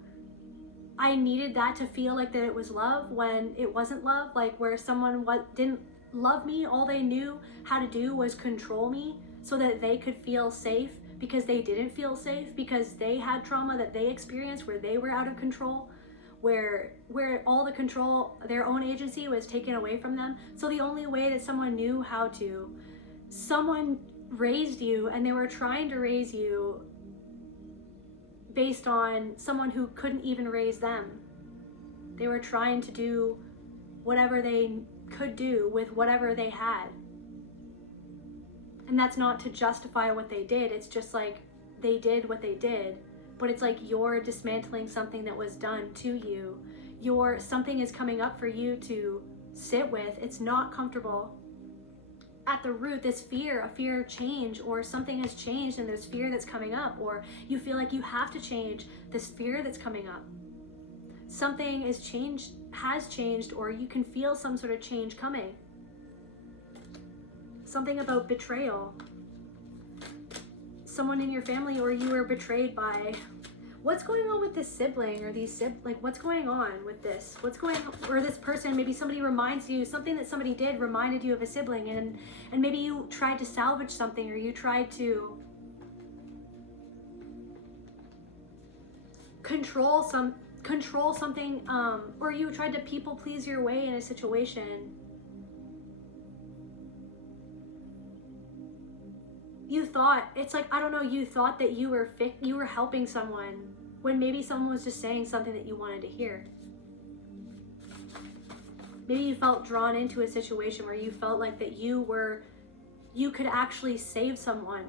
I needed that to feel like that it was love when it wasn't love, like where someone didn't love me. All they knew how to do was control me so that they could feel safe, because they didn't feel safe, because they had trauma that they experienced where they were out of control, where all the control, their own agency was taken away from them. So the only way that someone knew how to, someone raised you and they were trying to raise you based on someone who couldn't even raise them. They were trying to do whatever they could do with whatever they had. And that's not to justify what they did. It's just like they did what they did. But it's like you're dismantling something that was done to you. Something is coming up for you to sit with. It's not comfortable. At the root, this fear, a fear of change, or something has changed and there's fear that's coming up, or you feel like you have to change this fear that's coming up. Something has changed, or you can feel some sort of change coming. Something about betrayal. Someone in your family, or you were betrayed by. What's going on with this sibling or these like what's going on with this? What's going on, or this person, maybe somebody reminds you, something that somebody did reminded you of a sibling, and maybe you tried to salvage something, or you tried to control something, or you tried to people please your way in a situation. You thought, it's like, I don't know, you thought that you were helping someone when maybe someone was just saying something that you wanted to hear. Maybe you felt drawn into a situation where you felt like that you could actually save someone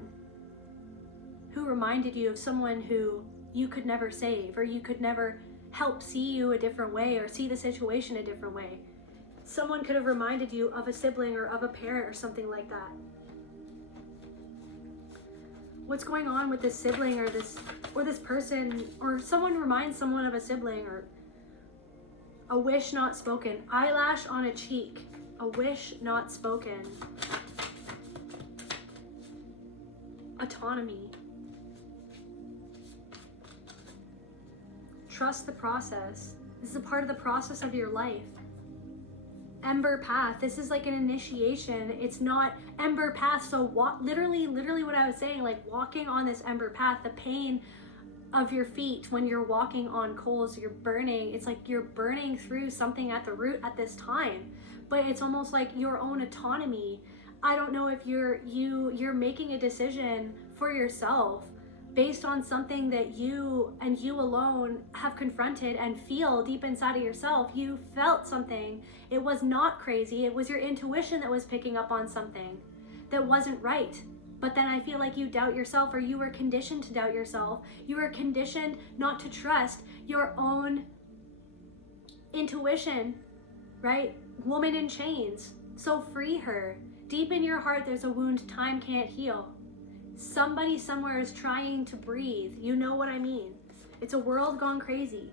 who reminded you of someone who you could never save, or you could never help see you a different way or see the situation a different way. Someone could have reminded you of a sibling or of a parent or something like that. What's going on with this sibling or this person, or someone reminds someone of a sibling, or a wish not spoken, eyelash on a cheek, a wish not spoken, autonomy, Trust the process. This is a part of the process of your life. Ember path, this is like an initiation. It's not ember path, so literally what I was saying, like walking on this ember path, the pain of your feet when you're walking on coals, you're burning. It's like you're burning through something at the root at this time, but it's almost like your own autonomy. I don't know if you're making a decision for yourself based on something that you and you alone have confronted and feel deep inside of yourself. You felt something. It was not crazy. It was your intuition that was picking up on something that wasn't right. But then I feel like you doubt yourself, or you were conditioned to doubt yourself. You were conditioned not to trust your own intuition, right? Woman in chains. So free her. Deep in your heart, there's a wound time can't heal. Somebody somewhere is trying to breathe. You know what I mean? It's a world gone crazy.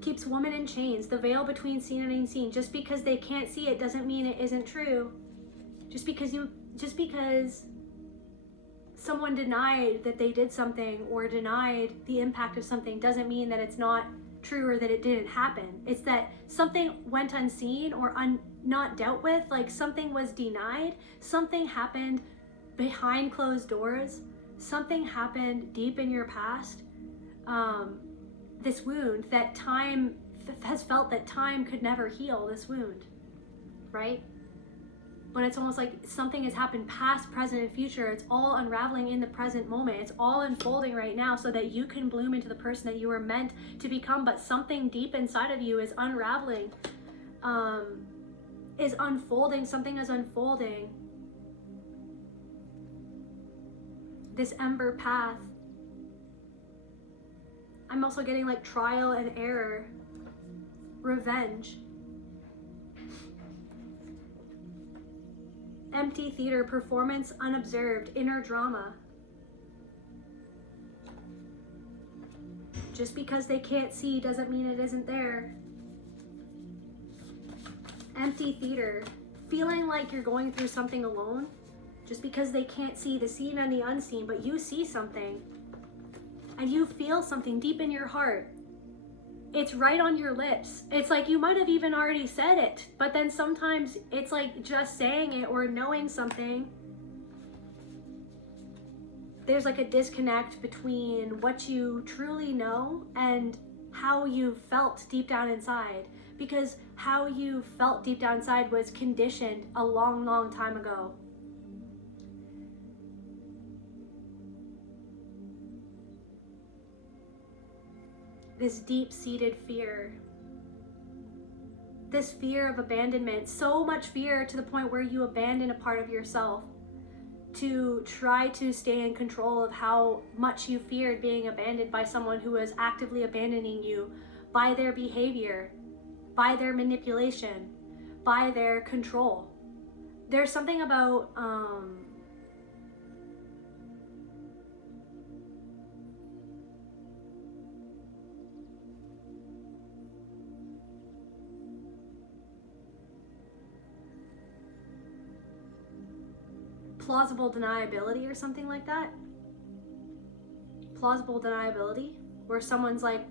Keeps woman in chains. The veil between seen and unseen. Just because they can't see it doesn't mean it isn't true. Just because someone denied that they did something or denied the impact of something doesn't mean that it's not true or that it didn't happen. It's that something went unseen or not dealt with, like something was denied, something happened behind closed doors, something happened deep in your past, this wound that time has felt that time could never heal this wound, right? But it's almost like something has happened past, present, and future. It's all unraveling in the present moment. It's all unfolding right now so that you can bloom into the person that you were meant to become. But something deep inside of you is unraveling, is unfolding. Something is unfolding. This ember path. I'm also getting like trial and error, revenge. Empty theater, performance unobserved, inner drama. Just because they can't see doesn't mean it isn't there. Empty theater, feeling like you're going through something alone. Just because they can't see the seen and the unseen, but you see something and you feel something deep in your heart. It's right on your lips. It's like you might have even already said it, but then sometimes it's like just saying it or knowing something. There's like a disconnect between what you truly know and how you felt deep down inside, because how you felt deep down inside was conditioned a long, long time ago. This deep-seated fear. This fear of abandonment. So much fear to the point where you abandon a part of yourself to try to stay in control of how much you feared being abandoned by someone who was actively abandoning you by their behavior, by their manipulation, by their control. There's something about plausible deniability or something like that. Plausible deniability, where someone's like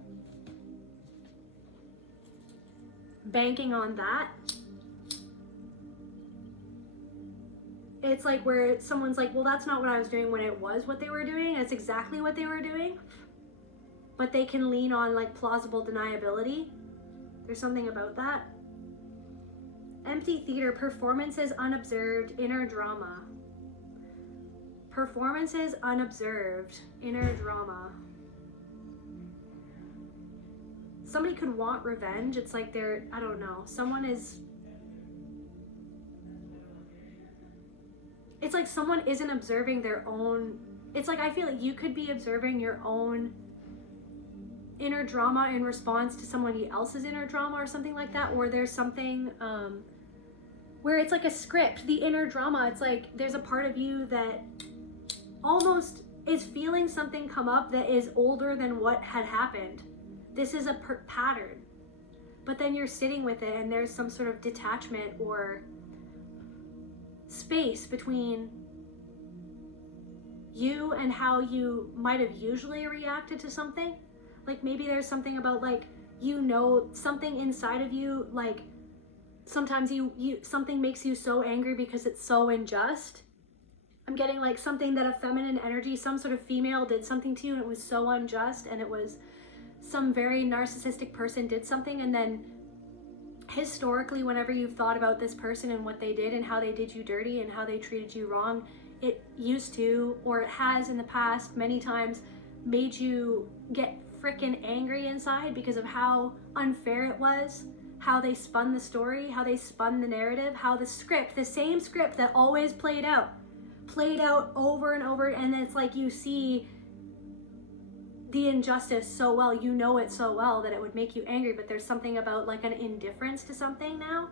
banking on that. It's like where someone's like, well, that's not what I was doing when it was what they were doing. That's exactly what they were doing. But they can lean on like plausible deniability. There's something about that. Empty theater, performances unobserved, inner drama. Performances unobserved, inner drama. Somebody could want revenge. It's like they're, I don't know, someone is, it's like someone isn't observing their own, it's like I feel like you could be observing your own inner drama in response to somebody else's inner drama or something like that, or there's something where it's like a script, the inner drama. It's like there's a part of you that almost is feeling something come up that is older than what had happened. This is a pattern, but then you're sitting with it and there's some sort of detachment or space between you and how you might have usually reacted to something. Like maybe there's something about like, you know, something inside of you, like sometimes something makes you so angry because it's so unjust. I'm getting like something that a feminine energy, some sort of female did something to you and it was so unjust, and it was some very narcissistic person did something, and then historically whenever you've thought about this person and what they did and how they did you dirty and how they treated you wrong, it used to, or it has in the past many times, made you get freaking angry inside because of how unfair it was, how they spun the story, how they spun the narrative, how the script, the same script that always played out over and over, and it's like you see the injustice so well, you know it so well that it would make you angry, but there's something about like an indifference to something now.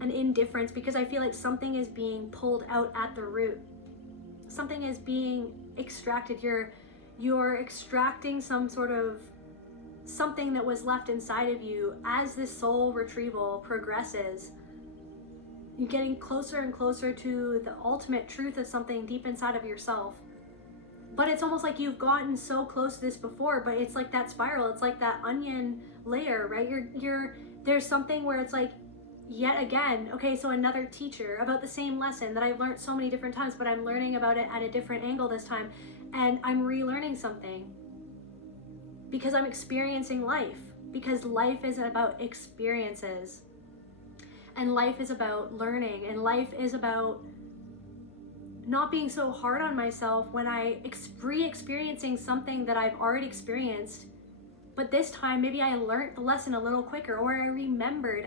An indifference, because I feel like something is being pulled out at the root. Something is being extracted. You're extracting some sort of something that was left inside of you as this soul retrieval progresses. You're getting closer and closer to the ultimate truth of something deep inside of yourself. But it's almost like you've gotten so close to this before, but it's like that spiral, it's like that onion layer, right? There's something where it's like, yet again, okay, so another teacher about the same lesson that I've learned so many different times, but I'm learning about it at a different angle this time, and I'm relearning something because I'm experiencing life, because life is about experiences, and life is about learning, and life is about not being so hard on myself when I re-experiencing something that I've already experienced, but this time maybe I learned the lesson a little quicker, or I remembered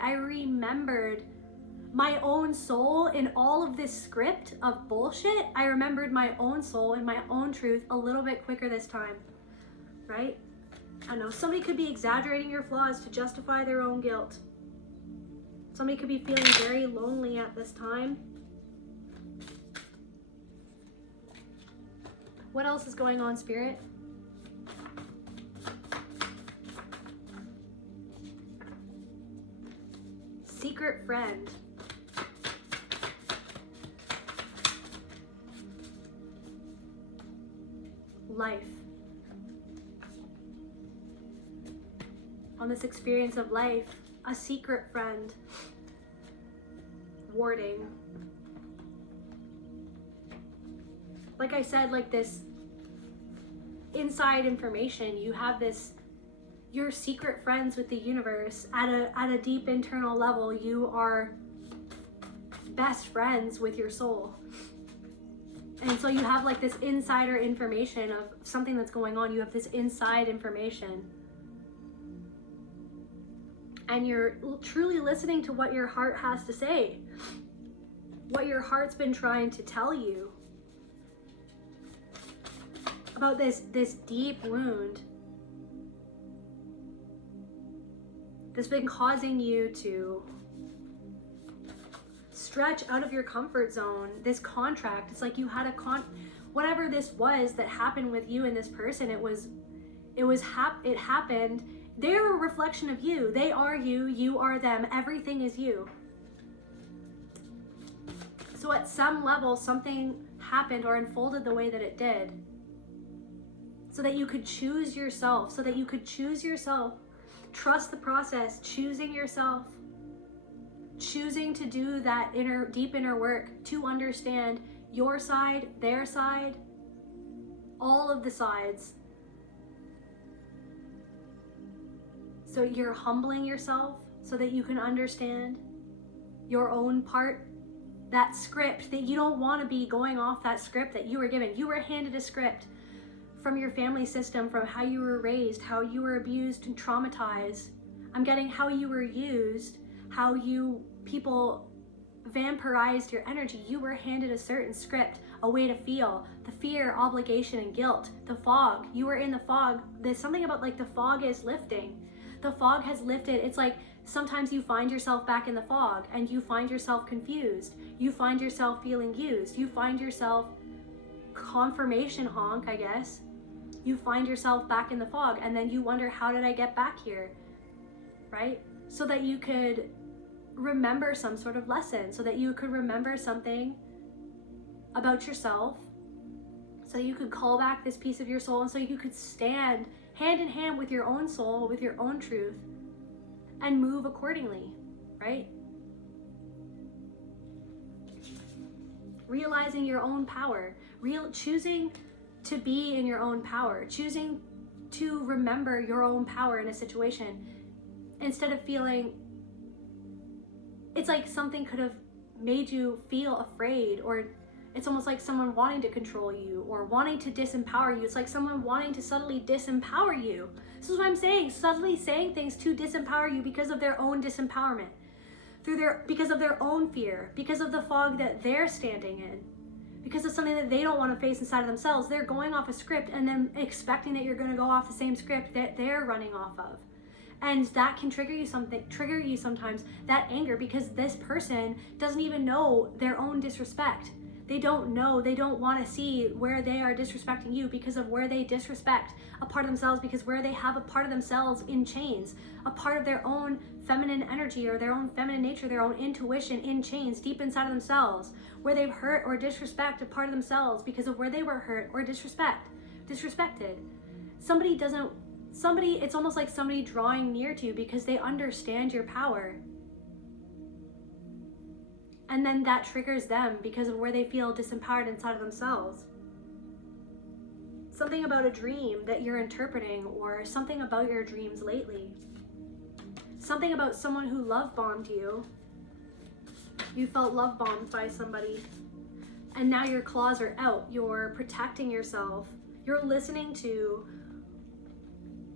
my own soul in all of this script of bullshit. I remembered my own soul and my own truth a little bit quicker this time, right? I know somebody could be exaggerating your flaws to justify their own guilt. Somebody could be feeling very lonely at this time. What else is going on, Spirit? Secret friend. Life. On this experience of life, a secret friend. Warding. Like I said, like this inside information, you have this, you're secret friends with the universe at a deep internal level. You are best friends with your soul. And so you have like this insider information of something that's going on. You have this inside information. And you're truly listening to what your heart has to say. What your heart's been trying to tell you. About this deep wound that's been causing you to stretch out of your comfort zone. This contract, it's like you had whatever this was that happened with you and this person, it happened. They're a reflection of you. They are you, you are them, everything is you. So at some level, something happened or unfolded the way that it did. So that you could choose yourself, trust the process, choosing yourself, choosing to do that deep inner work to understand your side, their side, all of the sides. So you're humbling yourself so that you can understand your own part, that script that you don't want to be going off that script that you were given. You were handed a script from your family system, from how you were raised, how you were abused and traumatized. I'm getting how you were used, how people vampirized your energy. You were handed a certain script, a way to feel, the fear, obligation, and guilt, the fog. You were in the fog. There's something about like the fog is lifting. The fog has lifted. It's like sometimes you find yourself back in the fog and you find yourself confused. You find yourself feeling used. You find yourself confirmation honk, I guess. You find yourself back in the fog, and then you wonder, how did I get back here? Right? So that you could remember some sort of lesson, so that you could remember something about yourself, so you could call back this piece of your soul, and so you could stand hand in hand with your own soul, with your own truth, and move accordingly, right? Realizing your own power, choosing to be in your own power, choosing to remember your own power in a situation, instead of feeling it's like something could have made you feel afraid, or it's almost like someone wanting to control you or wanting to disempower you. It's like someone wanting to subtly disempower you. This is what I'm saying, subtly saying things to disempower you because of their own disempowerment, because of their own fear, because of the fog that they're standing in, because of something that they don't want to face inside of themselves. They're going off a script and then expecting that you're going to go off the same script that they're running off of. And that can trigger you sometimes, that anger, because this person doesn't even know their own disrespect. They don't know, they don't want to see where they are disrespecting you because of where they disrespect a part of themselves, because where they have a part of themselves in chains, a part of their own feminine energy or their own feminine nature, their own intuition in chains deep inside of themselves, where they've hurt or disrespect a part of themselves because of where they were hurt or disrespected. It's almost like somebody drawing near to you because they understand your power. And then that triggers them because of where they feel disempowered inside of themselves. Something about a dream that you're interpreting, or something about your dreams lately. Something about someone who love bombed you. You felt love bombed by somebody. And now your claws are out. You're protecting yourself. You're listening to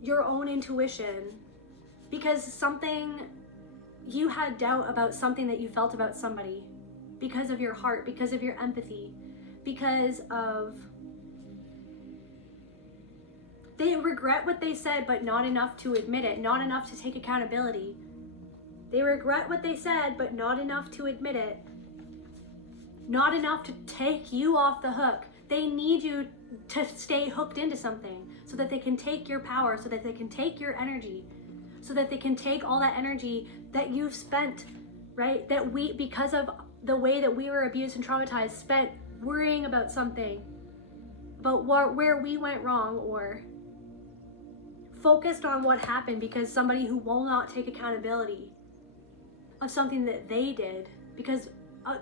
your own intuition because you had doubt about something that you felt about somebody, because of your heart, because of your empathy, because of they regret what they said, but not enough to admit it, not enough to take accountability. They regret what they said, but not enough to admit it, not enough to take you off the hook. They need you to stay hooked into something so that they can take your power, so that they can take your energy, so that they can take all that energy that you've spent, right? That we, because of the way that we were abused and traumatized, spent worrying about something, about where we went wrong, or focused on what happened because somebody who will not take accountability of something that they did because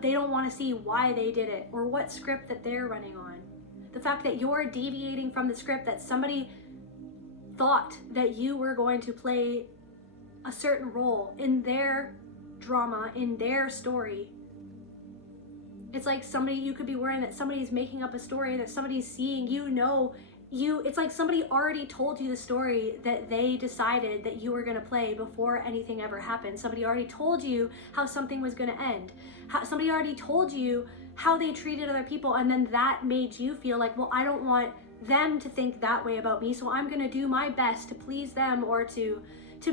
they don't want to see why they did it or what script that they're running on. The fact that you're deviating from the script that somebody thought that you were going to play a certain role in their drama, in their story. It's like you could be worrying that somebody's making up a story, that somebody's seeing, it's like somebody already told you the story that they decided that you were going to play before anything ever happened. Somebody already told you how something was going to end. Somebody already told you how they treated other people, and then that made you feel like, well, I don't want them to think that way about me, so I'm going to do my best to please them or to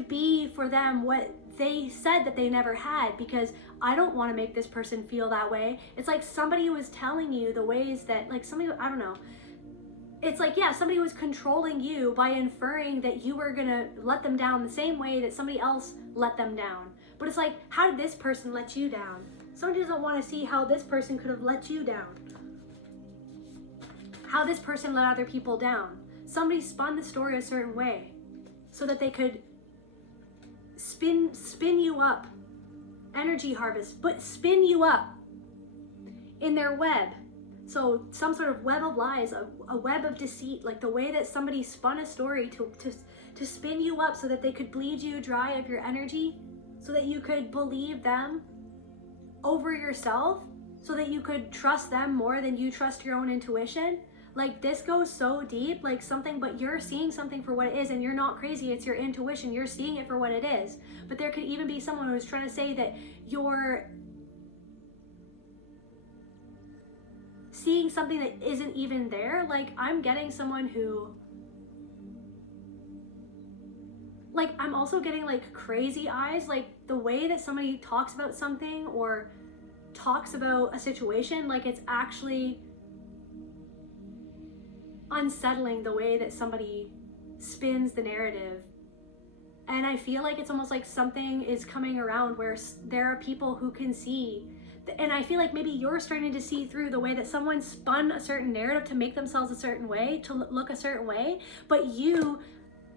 be for them what they said that they never had, because I don't want to make this person feel that way. It's like somebody was telling you the ways that, like, I don't know. It's like, yeah, somebody was controlling you by inferring that you were gonna let them down the same way that somebody else let them down. But it's like, how did this person let you down? Somebody doesn't want to see how this person could have let you down. How this person let other people down. Somebody spun the story a certain way so that they could spin you up, energy harvest, but spin you up in their web. So some sort of web of lies, a web of deceit, like the way that somebody spun a story to spin you up so that they could bleed you dry of your energy, so that you could believe them over yourself, so that you could trust them more than you trust your own intuition. Like, this goes so deep, like something, but you're seeing something for what it is, and you're not crazy. It's your intuition. You're seeing it for what it is. But there could even be someone who's trying to say that you're seeing something that isn't even there. Like, I'm getting someone who, like, I'm also getting like crazy eyes, like the way that somebody talks about something or talks about a situation, like it's actually unsettling the way that somebody spins the narrative. And I feel like it's almost like something is coming around where there are people who can see And I feel like maybe you're starting to see through the way that someone spun a certain narrative to make themselves a certain way, to look a certain way, but you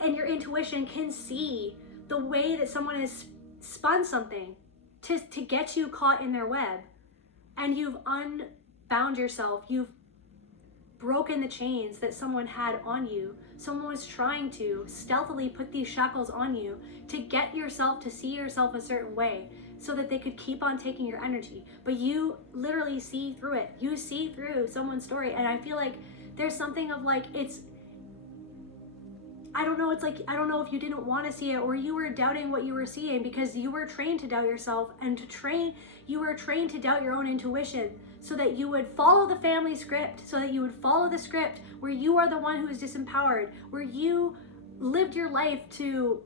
and your intuition can see the way that someone has spun something to get you caught in their web. And you've unbound yourself. You've broken the chains that someone had on you. Someone was trying to stealthily put these shackles on you to get yourself to see yourself a certain way so that they could keep on taking your energy. But you literally see through it. You see through someone's story. And I feel like there's something of like, I don't know if you didn't want to see it, or you were doubting what you were seeing because you were trained to doubt yourself, and you were trained to doubt your own intuition so that you would follow the family script, so that you would follow the script where you are the one who is disempowered, where you lived your life to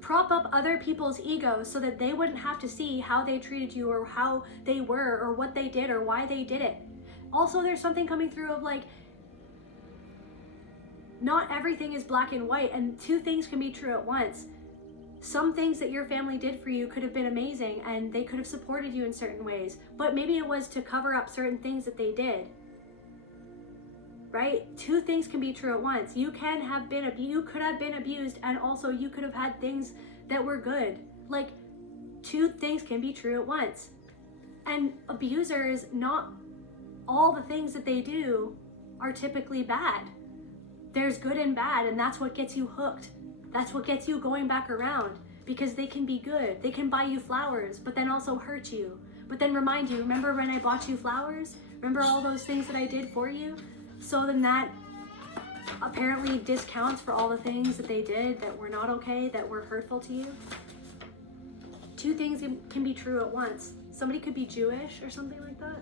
prop up other people's egos so that they wouldn't have to see how they treated you or how they were or what they did or why they did it. Also, there's something coming through of like, not everything is black and white, and two things can be true at once. Some things that your family did for you could have been amazing and they could have supported you in certain ways, but maybe it was to cover up certain things that they did. Right? Two things can be true at once. You could have been abused, and also you could have had things that were good. Like, two things can be true at once. And abusers, not all the things that they do are typically bad. There's good and bad, and that's what gets you hooked. That's what gets you going back around, because they can be good. They can buy you flowers, but then also hurt you. But then remind you, remember when I bought you flowers? Remember all those things that I did for you? So then that apparently discounts for all the things that they did that were not okay, that were hurtful to you. Two things can be true at once. Somebody could be Jewish or something like that.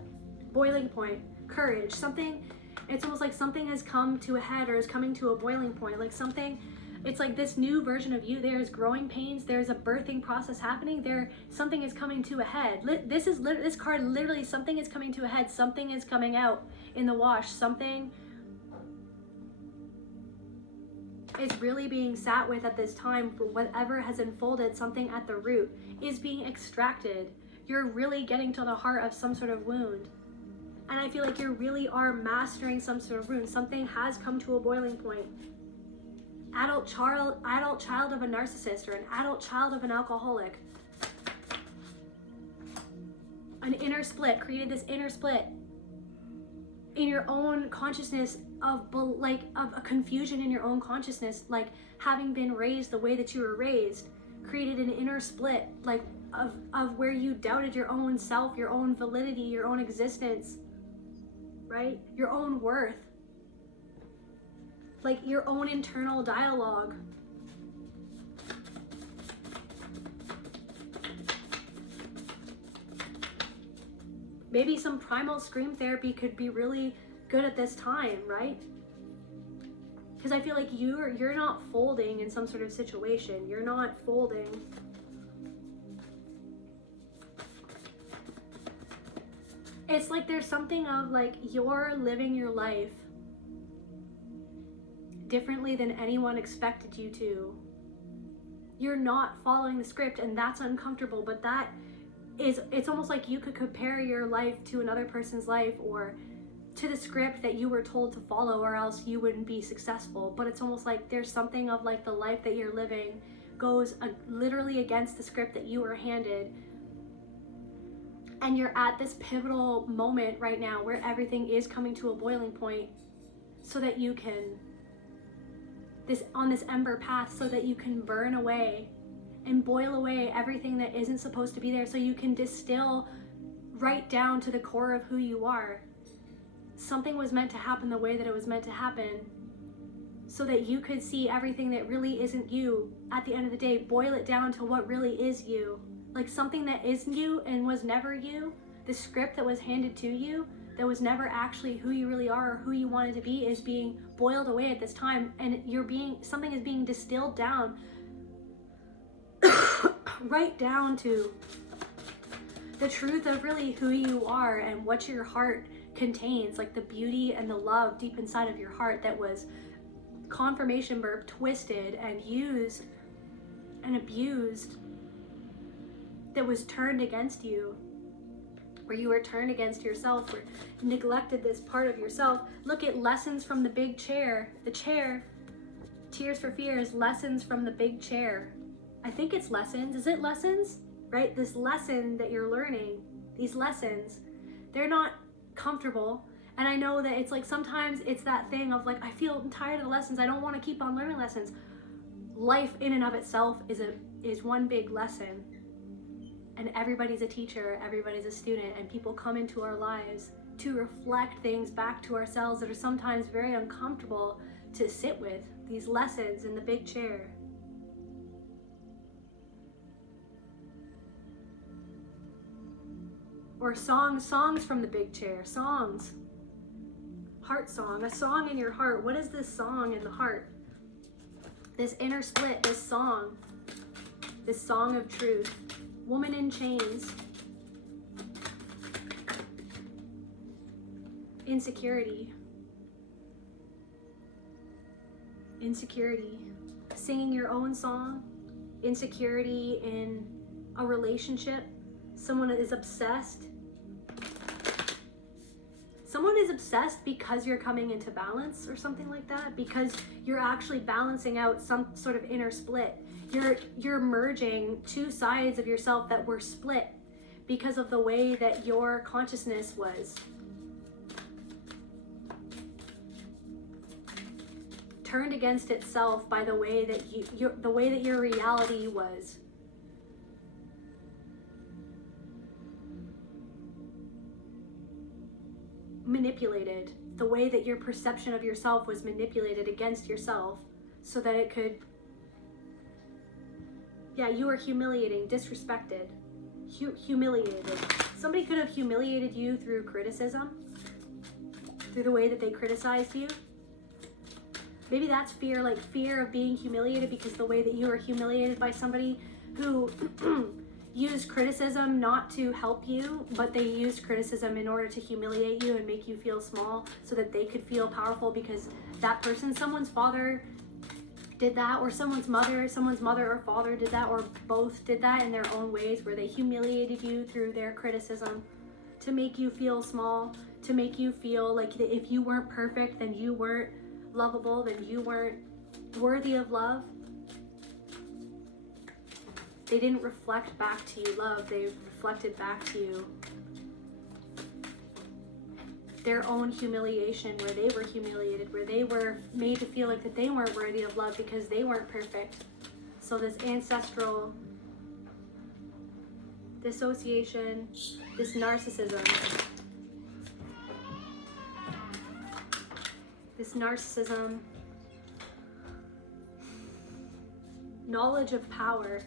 Boiling point, courage, something. It's almost like something has come to a head or is coming to a boiling point. Like something, it's like this new version of you. There's growing pains. There's a birthing process happening. Something is coming to a head. This card literally, something is coming to a head. Something is coming out in the wash. Something is really being sat with at this time for whatever has unfolded. Something at the root is being extracted. You're really getting to the heart of some sort of wound. And I feel like you really are mastering some sort of wound. Something has come to a boiling point. Adult child of a narcissist, or an adult child of an alcoholic. An inner split, created this inner split in your own consciousness of a confusion in your own consciousness, like having been raised the way that you were raised, created an inner split, like of where you doubted your own self, your own validity, your own existence. Right? Your own worth. Like your own internal dialogue. Maybe some primal scream therapy could be really good at this time, right? Because I feel like you're not folding in some sort of situation. You're not folding. It's like there's something of like you're living your life differently than anyone expected you to. You're not following the script, and that's uncomfortable, but it's almost like you could compare your life to another person's life or to the script that you were told to follow, or else you wouldn't be successful. But it's almost like there's something of like the life that you're living goes literally against the script that you were handed. And you're at this pivotal moment right now where everything is coming to a boiling point so that you can, on this ember path, so that you can burn away and boil away everything that isn't supposed to be there, so you can distill right down to the core of who you are. Something was meant to happen the way that it was meant to happen so that you could see everything that really isn't you. At the end of the day, boil it down to what really is you. Like something that isn't you and was never you, the script that was handed to you, that was never actually who you really are or who you wanted to be, is being boiled away at this time, and something is being distilled down right down to the truth of really who you are and what your heart contains, like the beauty and the love deep inside of your heart that was confirmation burp twisted and used and abused that was turned against you, where you were turned against yourself, or neglected this part of yourself. Look at lessons from the big chair. The chair, Tears for Fears, lessons from the big chair. I think it's lessons. Is it lessons? Right? This lesson that you're learning, these lessons, they're not comfortable. And I know that it's like sometimes it's that thing of like, I feel tired of the lessons. I don't want to keep on learning lessons. Life in and of itself is one big lesson. And everybody's a teacher, everybody's a student, and people come into our lives to reflect things back to ourselves that are sometimes very uncomfortable to sit with, these lessons in the big chair. Or songs from the big chair, songs. Heart song, a song in your heart. What is this song in the heart? This inner split, this song of truth. Woman in chains. Insecurity. Singing your own song. Insecurity in a relationship. Someone is obsessed. Someone is obsessed because you're coming into balance or something like that, because you're actually balancing out some sort of inner split. You're merging two sides of yourself that were split because of the way that your consciousness was. Turned against itself by the way that the way that your reality was. Manipulated. The way that your perception of yourself was manipulated against yourself so that it could, you were humiliating, disrespected, humiliated. Somebody could have humiliated you through criticism, through the way that they criticized you. Maybe that's fear, like fear of being humiliated because the way that you were humiliated by somebody who used criticism not to help you, but they used criticism in order to humiliate you and make you feel small so that they could feel powerful because that person, someone's father did that, or someone's mother or father did that, or both did that in their own ways where they humiliated you through their criticism to make you feel small, to make you feel like if you weren't perfect, then you weren't lovable, then you weren't worthy of love. They didn't reflect back to you love, they reflected back to you their own humiliation, where they were humiliated, where they were made to feel like that they weren't worthy of love because they weren't perfect. So this ancestral dissociation, this narcissism, knowledge of power,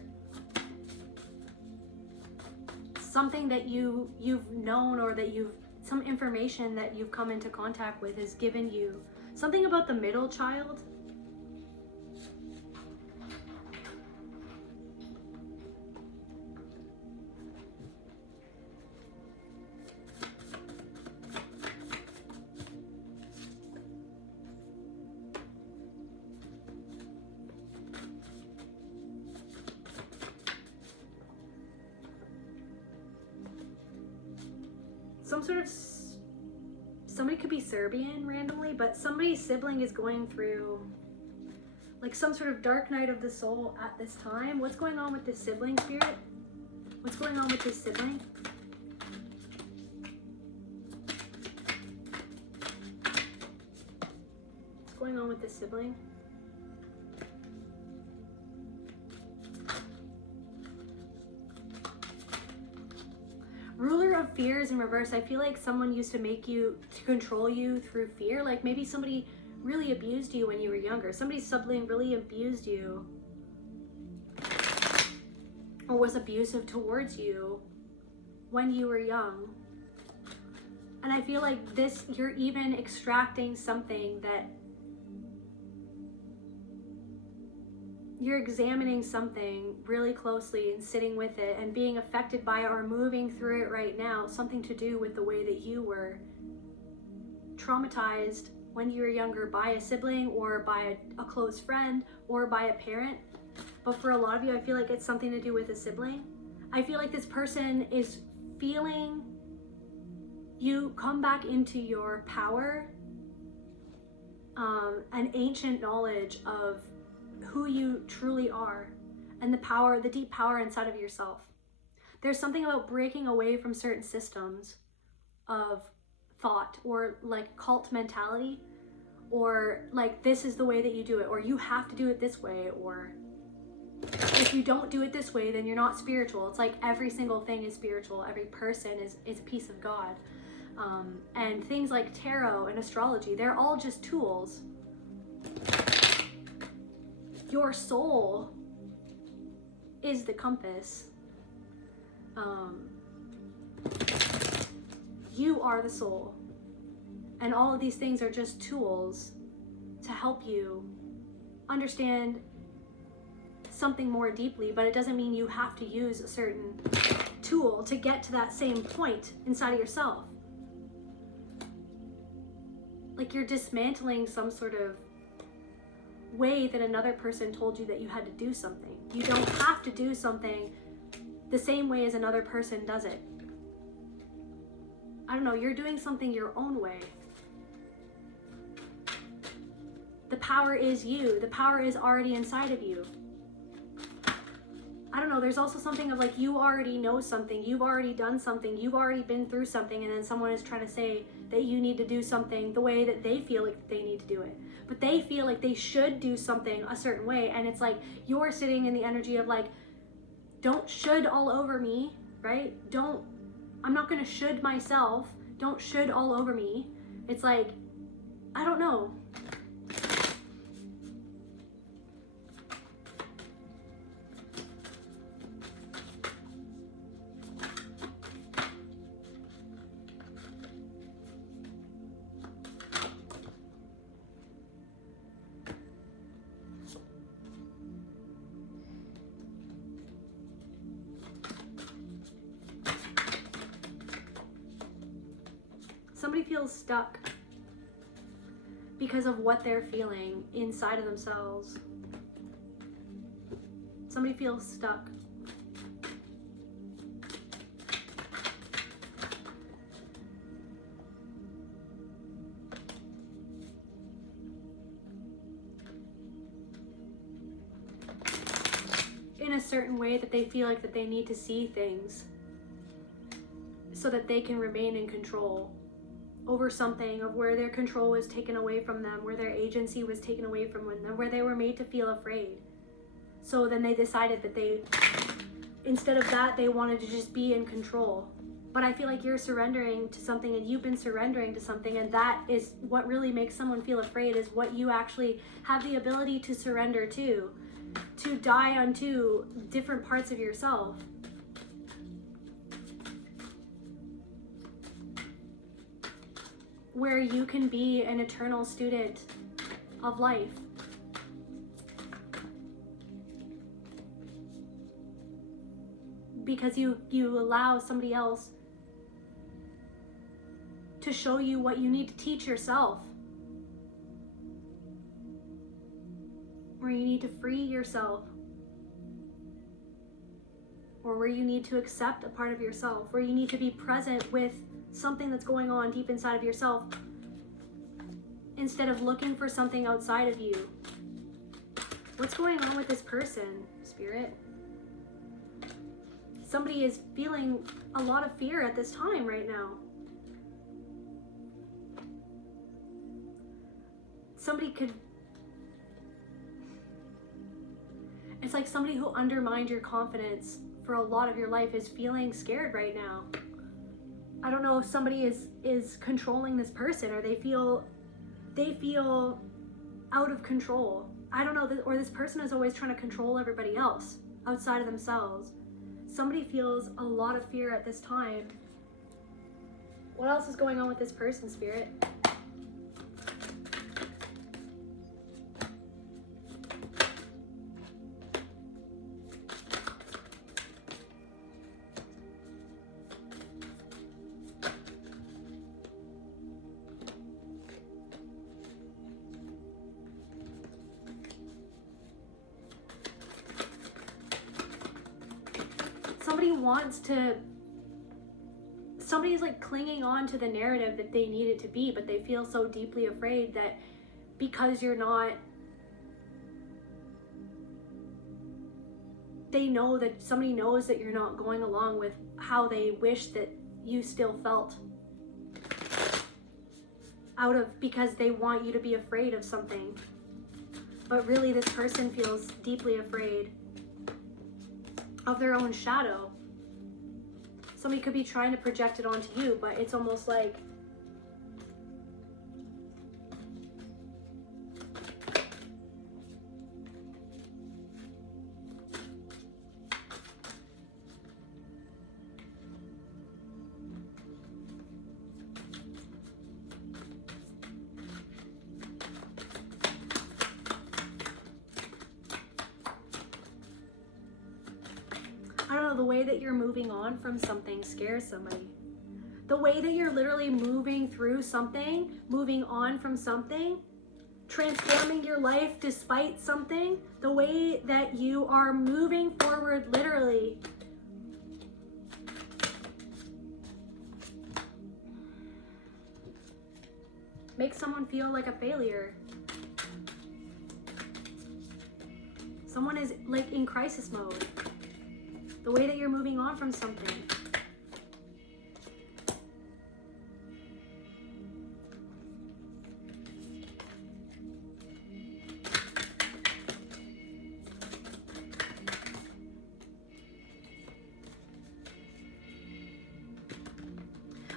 something that you've known, or that some information that you've come into contact with has given you something about the middle child. Somebody could be Serbian randomly, but somebody's sibling is going through like some sort of dark night of the soul at this time. What's going on with this sibling, spirit? What's going on with this sibling? What's going on with this sibling? Ruler of fears in reverse. I feel like someone used to control you through fear. Like maybe somebody really abused you when you were younger. Somebody's sibling really abused you or was abusive towards you when you were young. And I feel like you're even extracting something that you're examining something really closely and sitting with it and being affected by it or moving through it right now, something to do with the way that you were traumatized when you were younger by a sibling or by a close friend or by a parent. But for a lot of you, I feel like it's something to do with a sibling. I feel like this person is feeling you come back into your power, an ancient knowledge of who you truly are, and the power, the deep power inside of yourself. There's something about breaking away from certain systems of thought, or like cult mentality, or like this is the way that you do it, or you have to do it this way, or if you don't do it this way, then you're not spiritual. It's like every single thing is spiritual. Every person is a piece of God. And things like tarot and astrology, they're all just tools. Your soul is the compass. You are the soul. And all of these things are just tools to help you understand something more deeply, but it doesn't mean you have to use a certain tool to get to that same point inside of yourself. Like you're dismantling some sort of way that another person told you that you had to do something. You don't have to do something the same way as another person does it. I don't know, you're doing something your own way. The power is you. The power is already inside of you. I don't know, there's also something of like you already know something, you've already done something, you've already been through something, and then someone is trying to say that you need to do something the way that they feel like they need to do it. But they feel like they should do something a certain way, and it's like you're sitting in the energy of like, don't should all over me, right? I'm not gonna should myself, don't should all over me. It's like, I don't know. Somebody feels stuck because of what they're feeling inside of themselves. Somebody feels stuck. In a certain way that they feel like that they need to see things so that they can remain in control over something, of where their control was taken away from them, where their agency was taken away from them, where they were made to feel afraid. So then they decided that instead of that, they wanted to just be in control. But I feel like you're surrendering to something, and you've been surrendering to something, and that is what really makes someone feel afraid, is what you actually have the ability to surrender to die unto different parts of yourself. Where you can be an eternal student of life. Because you allow somebody else to show you what you need to teach yourself. Where you need to free yourself. Or where you need to accept a part of yourself. Where you need to be present with something that's going on deep inside of yourself, instead of looking for something outside of you. What's going on with this person, Spirit? Somebody is feeling a lot of fear at this time right now. Somebody could... It's like somebody who undermined your confidence for a lot of your life is feeling scared right now. I don't know if somebody is controlling this person, or they feel out of control. I don't know, or this person is always trying to control everybody else outside of themselves. Somebody feels a lot of fear at this time. What else is going on with this person, Spirit? Somebody somebody's like clinging on to the narrative that they need it to be, but they feel so deeply afraid that because you're not, they know that somebody knows that you're not going along with how they wish that you still felt, because they want you to be afraid of something. But really this person feels deeply afraid of their own shadow. Somebody could be trying to project it onto you, but it's almost like the way that you're moving on from something scares somebody. The way that you're literally moving through something, moving on from something, transforming your life despite something, the way that you are moving forward literally makes someone feel like a failure. Someone is like in crisis mode. The way that you're moving on from something.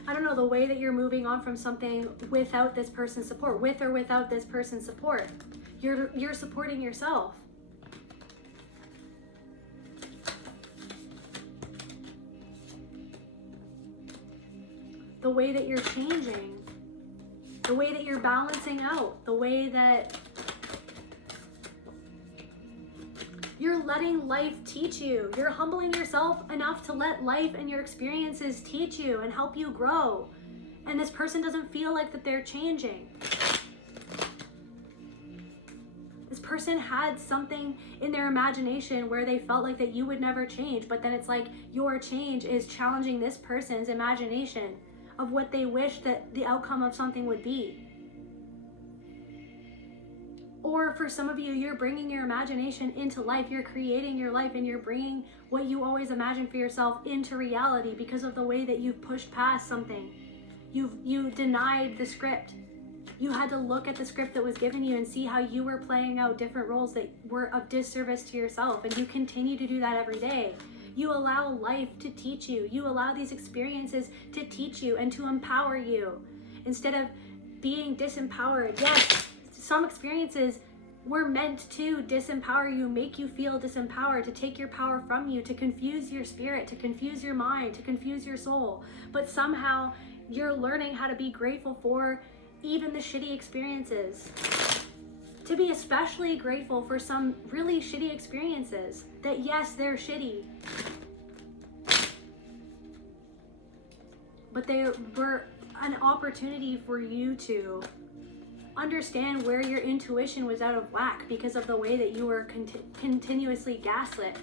I don't know, the way that you're moving on from something without this person's support, with or without this person's support. You're supporting yourself. The way that you're changing, the way that you're balancing out, the way that you're letting life teach you. You're humbling yourself enough to let life and your experiences teach you and help you grow. And this person doesn't feel like that they're changing. This person had something in their imagination where they felt like that you would never change, but then it's like your change is challenging this person's imagination of what they wish that the outcome of something would be. Or for some of you, you're bringing your imagination into life, you're creating your life, and you're bringing what you always imagined for yourself into reality because of the way that you've pushed past something. You denied the script. You had to look at the script that was given you and see how you were playing out different roles that were of disservice to yourself, and you continue to do that every day. You allow life to teach you. You allow these experiences to teach you and to empower you instead of being disempowered. Yes, some experiences were meant to disempower you, make you feel disempowered, to take your power from you, to confuse your spirit, to confuse your mind, to confuse your soul. But somehow you're learning how to be grateful for even the shitty experiences. To be especially grateful for some really shitty experiences. That yes, they're shitty, but they were an opportunity for you to understand where your intuition was out of whack because of the way that you were continuously gaslit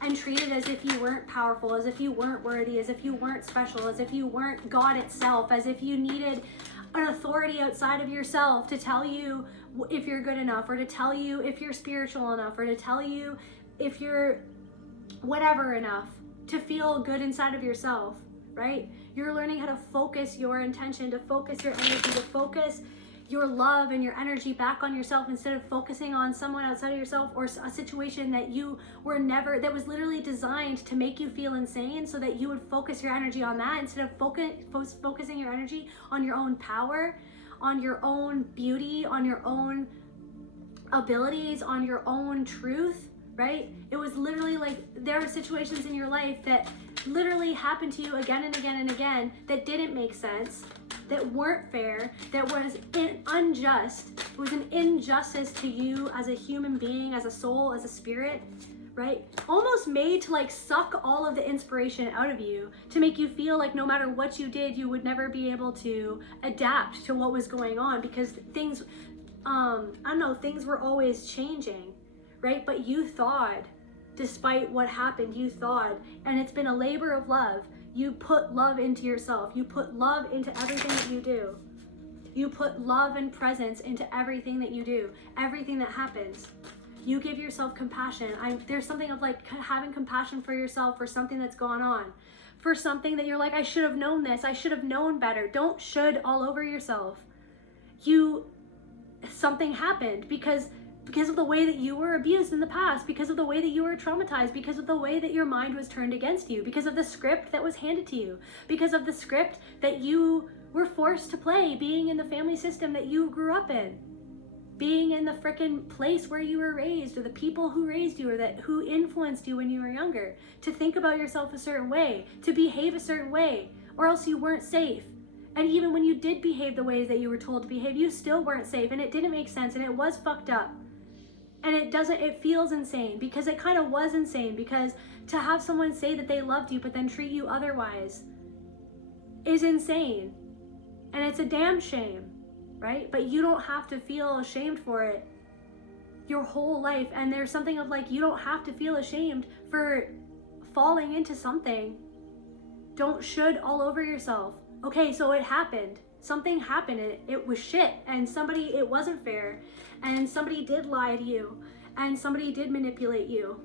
and treated as if you weren't powerful, as if you weren't worthy, as if you weren't special, as if you weren't God itself, as if you needed an authority outside of yourself to tell you if you're good enough, or to tell you if you're spiritual enough, or to tell you if you're whatever enough to feel good inside of yourself, right? You're learning how to focus your intention, to focus your energy, to focus your love and your energy back on yourself instead of focusing on someone outside of yourself or a situation that you were never, that was literally designed to make you feel insane, so that you would focus your energy on that instead of focusing your energy on your own power, on your own beauty, on your own abilities, on your own truth, right? It was literally like there are situations in your life that literally happened to you again and again and again that didn't make sense, that weren't fair, that was unjust. It was an injustice to you as a human being, as a soul, as a spirit, right? Almost made to like suck all of the inspiration out of you, to make you feel like no matter what you did, you would never be able to adapt to what was going on because things, things were always changing, right? But you thought despite what happened, you thawed, and it's been a labor of love. You put love into yourself. You put love into everything that you do. You put love and presence into everything that you do, everything that happens. You give yourself compassion. There's something of like having compassion for yourself for something that's gone on, for something that you're like, I should have known this. I should have known better. Don't should all over yourself. Something happened because of the way that you were abused in the past, because of the way that you were traumatized, because of the way that your mind was turned against you, because of the script that was handed to you, because of the script that you were forced to play, being in the family system that you grew up in, being in the frickin' place where you were raised, or the people who raised you, or who influenced you when you were younger, to think about yourself a certain way, to behave a certain way, or else you weren't safe. And even when you did behave the ways that you were told to behave, you still weren't safe, and it didn't make sense, and it was fucked up. And it feels insane, because it kind of was insane, because to have someone say that they loved you but then treat you otherwise is insane. And it's a damn shame, right? But you don't have to feel ashamed for it your whole life. And there's something of like, you don't have to feel ashamed for falling into something. Don't should all over yourself. Okay, so it happened. Something happened, it was shit, and it wasn't fair, and somebody did lie to you, and somebody did manipulate you,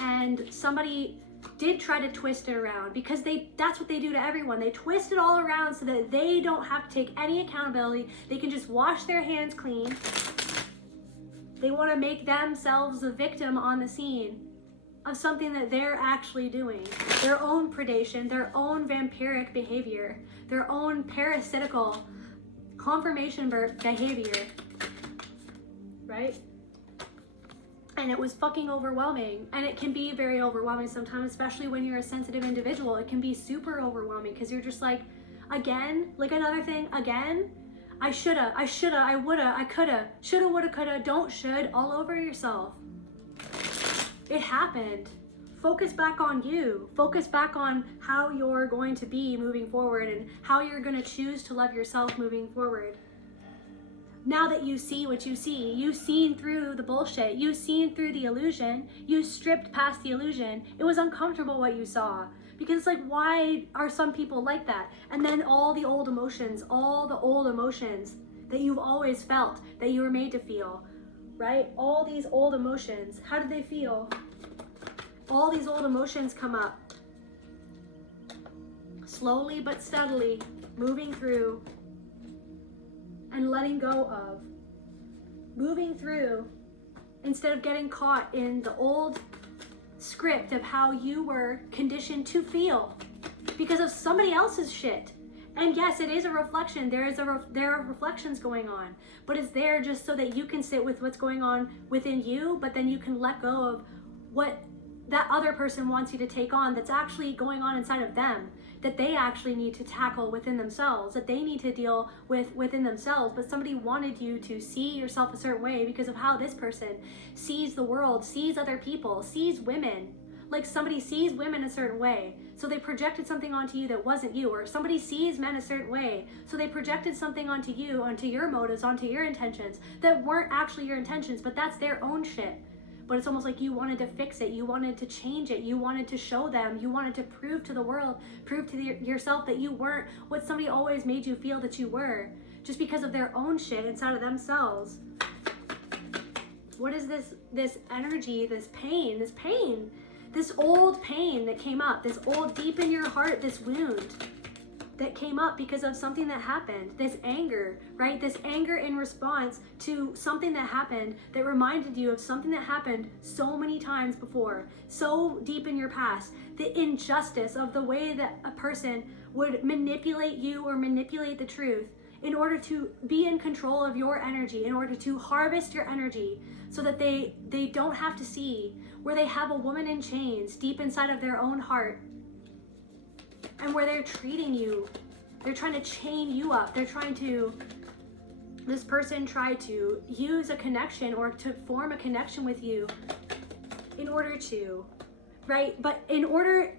and somebody did try to twist it around, because that's what they do to everyone. They twist it all around so that they don't have to take any accountability. They can just wash their hands clean. They want to make themselves the victim on the scene of something that they're actually doing. Their own predation, their own vampiric behavior, their own parasitical confirmation behavior, right? And it was fucking overwhelming. And it can be very overwhelming sometimes, especially when you're a sensitive individual. It can be super overwhelming, because you're just like, again, like another thing, again, I shoulda, I woulda, I coulda, shoulda, woulda, coulda. Don't should all over yourself. It happened. Focus back on you. Focus back on how you're going to be moving forward, and how you're going to choose to love yourself moving forward. Now that you see what you see, you've seen through the bullshit, you've seen through the illusion, you stripped past the illusion. It was uncomfortable what you saw, because it's like, why are some people like that? And then all the old emotions that you've always felt, that you were made to feel, right? All these old emotions, how did they feel? All these old emotions come up. Slowly but steadily, moving through and letting go of. Moving through, instead of getting caught in the old script of how you were conditioned to feel because of somebody else's shit. And yes, it is a reflection. There are reflections going on, but it's there just so that you can sit with what's going on within you, but then you can let go of what that other person wants you to take on, that's actually going on inside of them, that they actually need to tackle within themselves, that they need to deal with within themselves. But somebody wanted you to see yourself a certain way because of how this person sees the world, sees other people, sees women. Like somebody sees women a certain way, so they projected something onto you that wasn't you. Or somebody sees men a certain way, so they projected something onto you, onto your motives, onto your intentions that weren't actually your intentions, but that's their own shit. But it's almost like you wanted to fix it, you wanted to change it, you wanted to show them, you wanted to prove to the world, prove to yourself that you weren't what somebody always made you feel that you were, just because of their own shit inside of themselves. What is this energy, this pain, this old pain that came up, this old deep in your heart, this wound that came up because of something that happened, this anger, right? This anger in response to something that happened that reminded you of something that happened so many times before, so deep in your past, the injustice of the way that a person would manipulate you or manipulate the truth in order to be in control of your energy, in order to harvest your energy so that they don't have to see where they have a woman in chains deep inside of their own heart, and where they're treating you, they're trying to chain you up. This person tried to use a connection or to form a connection with you in order to, right? But in order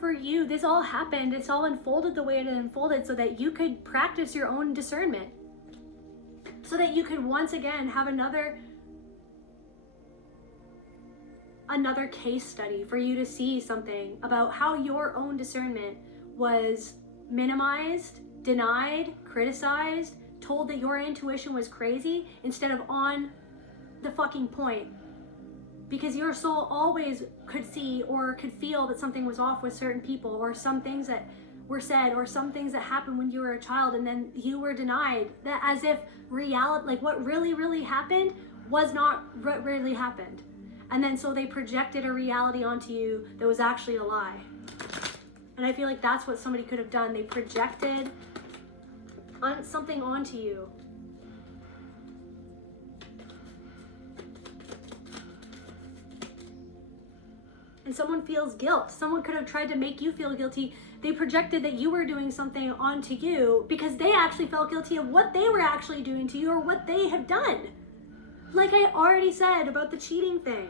for you, this all happened, it's all unfolded the way it unfolded so that you could practice your own discernment. So that you could once again have another another case study for you to see something about how your own discernment was minimized, denied, criticized, told that your intuition was crazy instead of on the fucking point. Because your soul always could see or could feel that something was off with certain people, or some things that were said, or some things that happened when you were a child and then you were denied, that as if reality, like what really happened was not what really happened. And then so they projected a reality onto you that was actually a lie. And I feel like that's what somebody could have done. They projected something onto you. And someone feels guilt. Someone could have tried to make you feel guilty. They projected that you were doing something onto you because they actually felt guilty of what they were actually doing to you or what they have done. Like I already said about the cheating thing.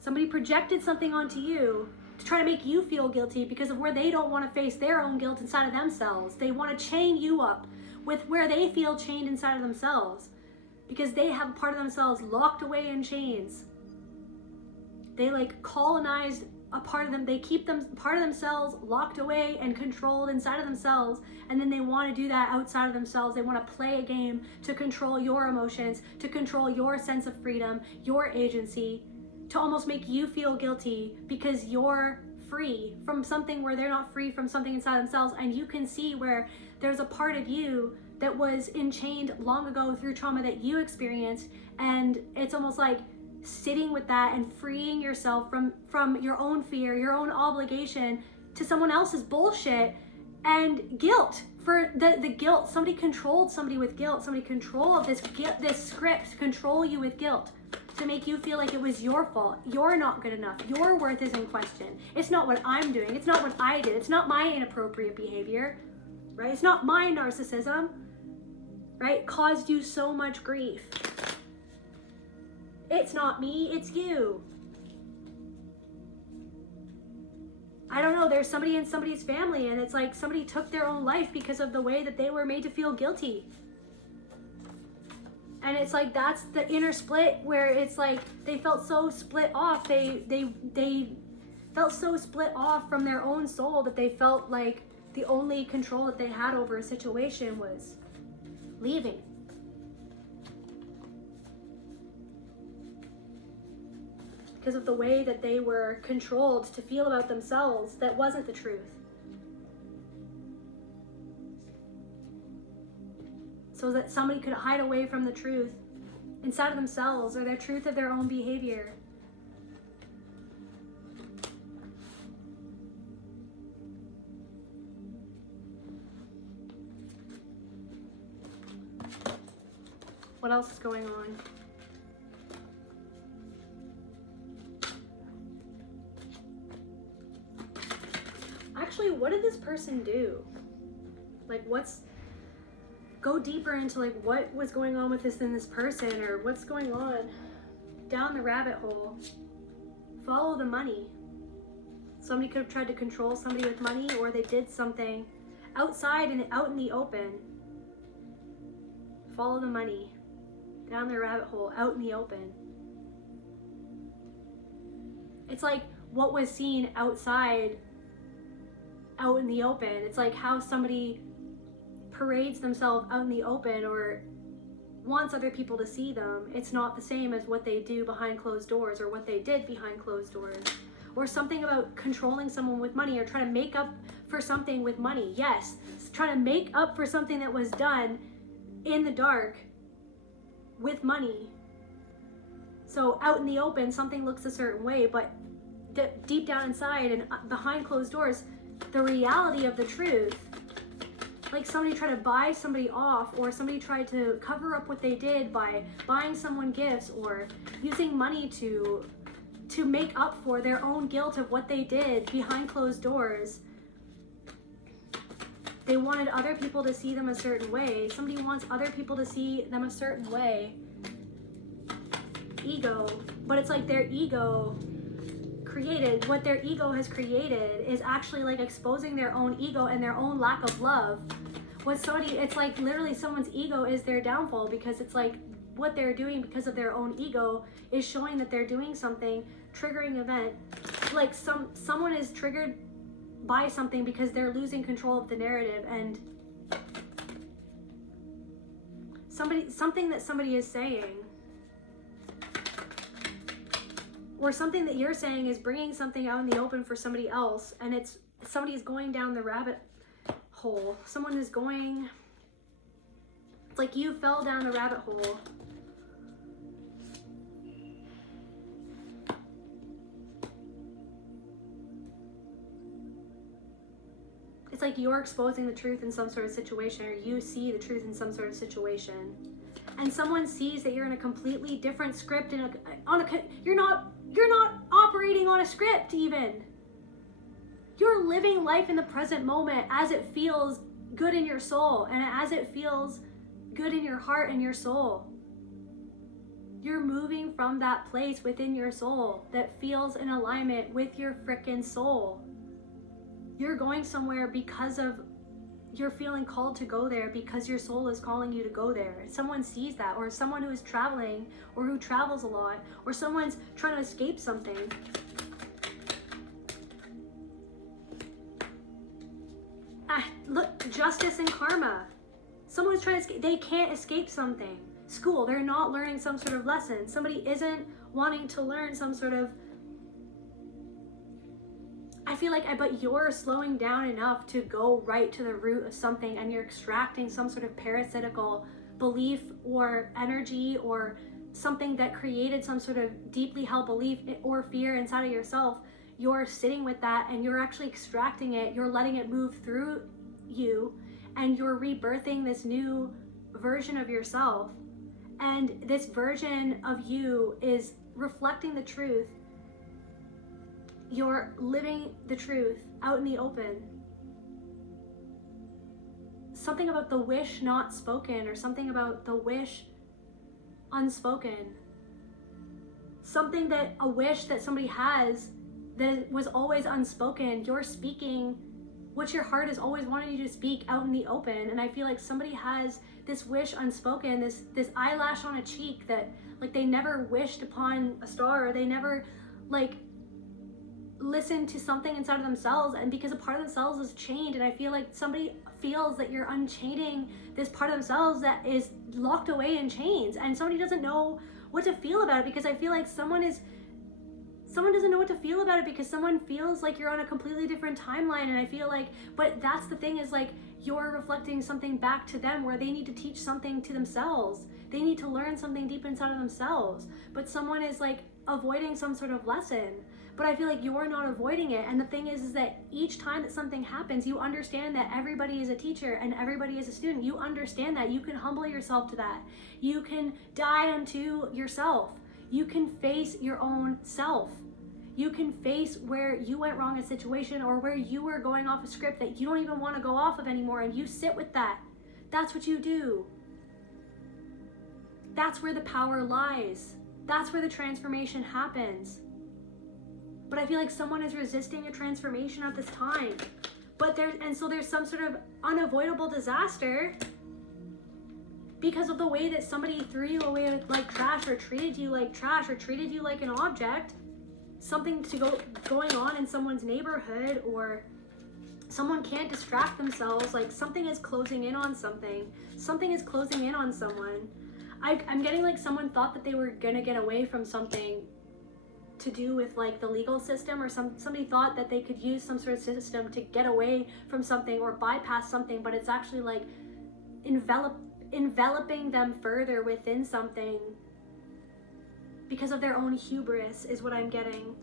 Somebody projected something onto you to try to make you feel guilty because of where they don't want to face their own guilt inside of themselves. They want to chain you up with where they feel chained inside of themselves because they have a part of themselves locked away in chains. They like colonized a part of them. They keep them part of themselves locked away and controlled inside of themselves, and then they want to do that outside of themselves. They want to play a game to control your emotions, to control your sense of freedom, your agency, to almost make you feel guilty because you're free from something where they're not free from something inside themselves. And you can see where there's a part of you that was enchained long ago through trauma that you experienced, and it's almost like sitting with that and freeing yourself from your own fear, your own obligation to someone else's bullshit and guilt for the guilt. Somebody controlled somebody with guilt. Somebody controlled this script, control you with guilt to make you feel like it was your fault. You're not good enough. Your worth is in question. It's not what I'm doing. It's not what I did. It's not my inappropriate behavior, right? It's not my narcissism, right? Caused you so much grief. It's not me, it's you. I don't know, there's somebody in somebody's family and it's like somebody took their own life because of the way that they were made to feel guilty. And it's like that's the inner split where it's like they felt so split off. They felt so split off from their own soul that they felt like the only control that they had over a situation was leaving. Because of the way that they were controlled to feel about themselves that wasn't the truth. So that somebody could hide away from the truth inside of themselves or their truth of their own behavior. What else is going on? Actually, what did this person do? Like, go deeper into like what was going on with this person, or what's going on down the rabbit hole. Follow the money. Somebody could have tried to control somebody with money, or they did something outside and out in the open. Follow the money. Down the rabbit hole, out in the open. It's like what was seen outside, out in the open. It's like how somebody parades themselves out in the open or wants other people to see them. It's not the same as what they do behind closed doors or what they did behind closed doors. Or something about controlling someone with money or trying to make up for something with money. Yes, trying to make up for something that was done in the dark with money. So out in the open, something looks a certain way, but deep down inside and behind closed doors, the reality of the truth, like somebody tried to buy somebody off, or somebody tried to cover up what they did by buying someone gifts or using money to make up for their own guilt of what they did behind closed doors. They wanted other people to see them a certain way. Somebody wants other people to see them a certain way. Ego. But it's like their ego created, what their ego has created is actually like exposing their own ego and their own lack of love. It's like literally someone's ego is their downfall, because it's like what they're doing because of their own ego is showing that they're doing something triggering event, like someone is triggered by something because they're losing control of the narrative, and something that somebody is saying or something that you're saying is bringing something out in the open for somebody else, and somebody is going down the rabbit hole. Someone is going, it's like you fell down the rabbit hole. It's like you're exposing the truth in some sort of situation, or you see the truth in some sort of situation, and someone sees that you're in a completely different script, and you're not operating on a script even. You're living life in the present moment as it feels good in your soul, and as it feels good in your heart and your soul. You're moving from that place within your soul that feels in alignment with your frickin' soul. You're going somewhere because of you're feeling called to go there, because your soul is calling you to go there. Someone sees that, or someone who is traveling or who travels a lot, or someone's trying to escape something. Look, justice and karma. Someone's trying to escape, they can't escape something. School, they're not learning some sort of lesson. Somebody isn't wanting to learn some sort of, I feel like, but you're slowing down enough to go right to the root of something, and you're extracting some sort of parasitical belief or energy or something that created some sort of deeply held belief or fear inside of yourself. You're sitting with that, and you're actually extracting it. You're letting it move through you, and you're rebirthing this new version of yourself. And this version of you is reflecting the truth. You're living the truth out in the open. Something about the wish not spoken, or something about the wish unspoken. Something that, a wish that somebody has that was always unspoken. You're speaking what your heart has always wanted you to speak out in the open. And I feel like somebody has this wish unspoken, this eyelash on a cheek that, like, they never wished upon a star, or they never, like, listen to something inside of themselves, and because a part of themselves is chained. And I feel like somebody feels that you're unchaining this part of themselves that is locked away in chains, and somebody doesn't know what to feel about it, because I feel like someone doesn't know what to feel about it, because someone feels like you're on a completely different timeline. And I feel like, but that's the thing, is like you're reflecting something back to them where they need to teach something to themselves. They need to learn something deep inside of themselves, but someone is like avoiding some sort of lesson. But I feel like you're not avoiding it. And the thing is that each time that something happens, you understand that everybody is a teacher and everybody is a student. You understand that. You can humble yourself to that. You can die unto yourself. You can face your own self. You can face where you went wrong in a situation, or where you were going off a script that you don't even want to go off of anymore, and you sit with that. That's what you do. That's where the power lies. That's where the transformation happens. But I feel like someone is resisting a transformation at this time. So there's some sort of unavoidable disaster because of the way that somebody threw you away with like trash, or treated you like trash, or treated you like an object. Something going on in someone's neighborhood, or someone can't distract themselves. Like something is closing in on something. Something is closing in on someone. I'm getting like someone thought that they were gonna get away from something to do with like the legal system, or somebody thought that they could use some sort of system to get away from something or bypass something, but it's actually like enveloping them further within something because of their own hubris, is what I'm getting.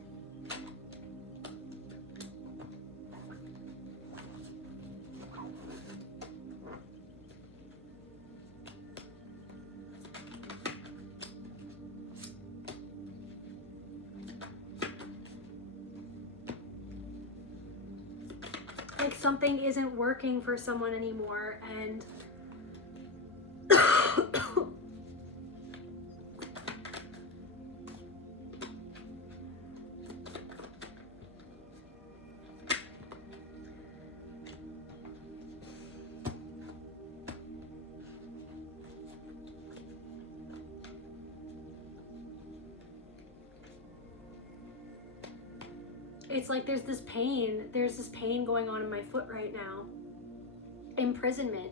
Like something isn't working for someone anymore, and it's like there's this pain going on in my foot right now. Imprisonment,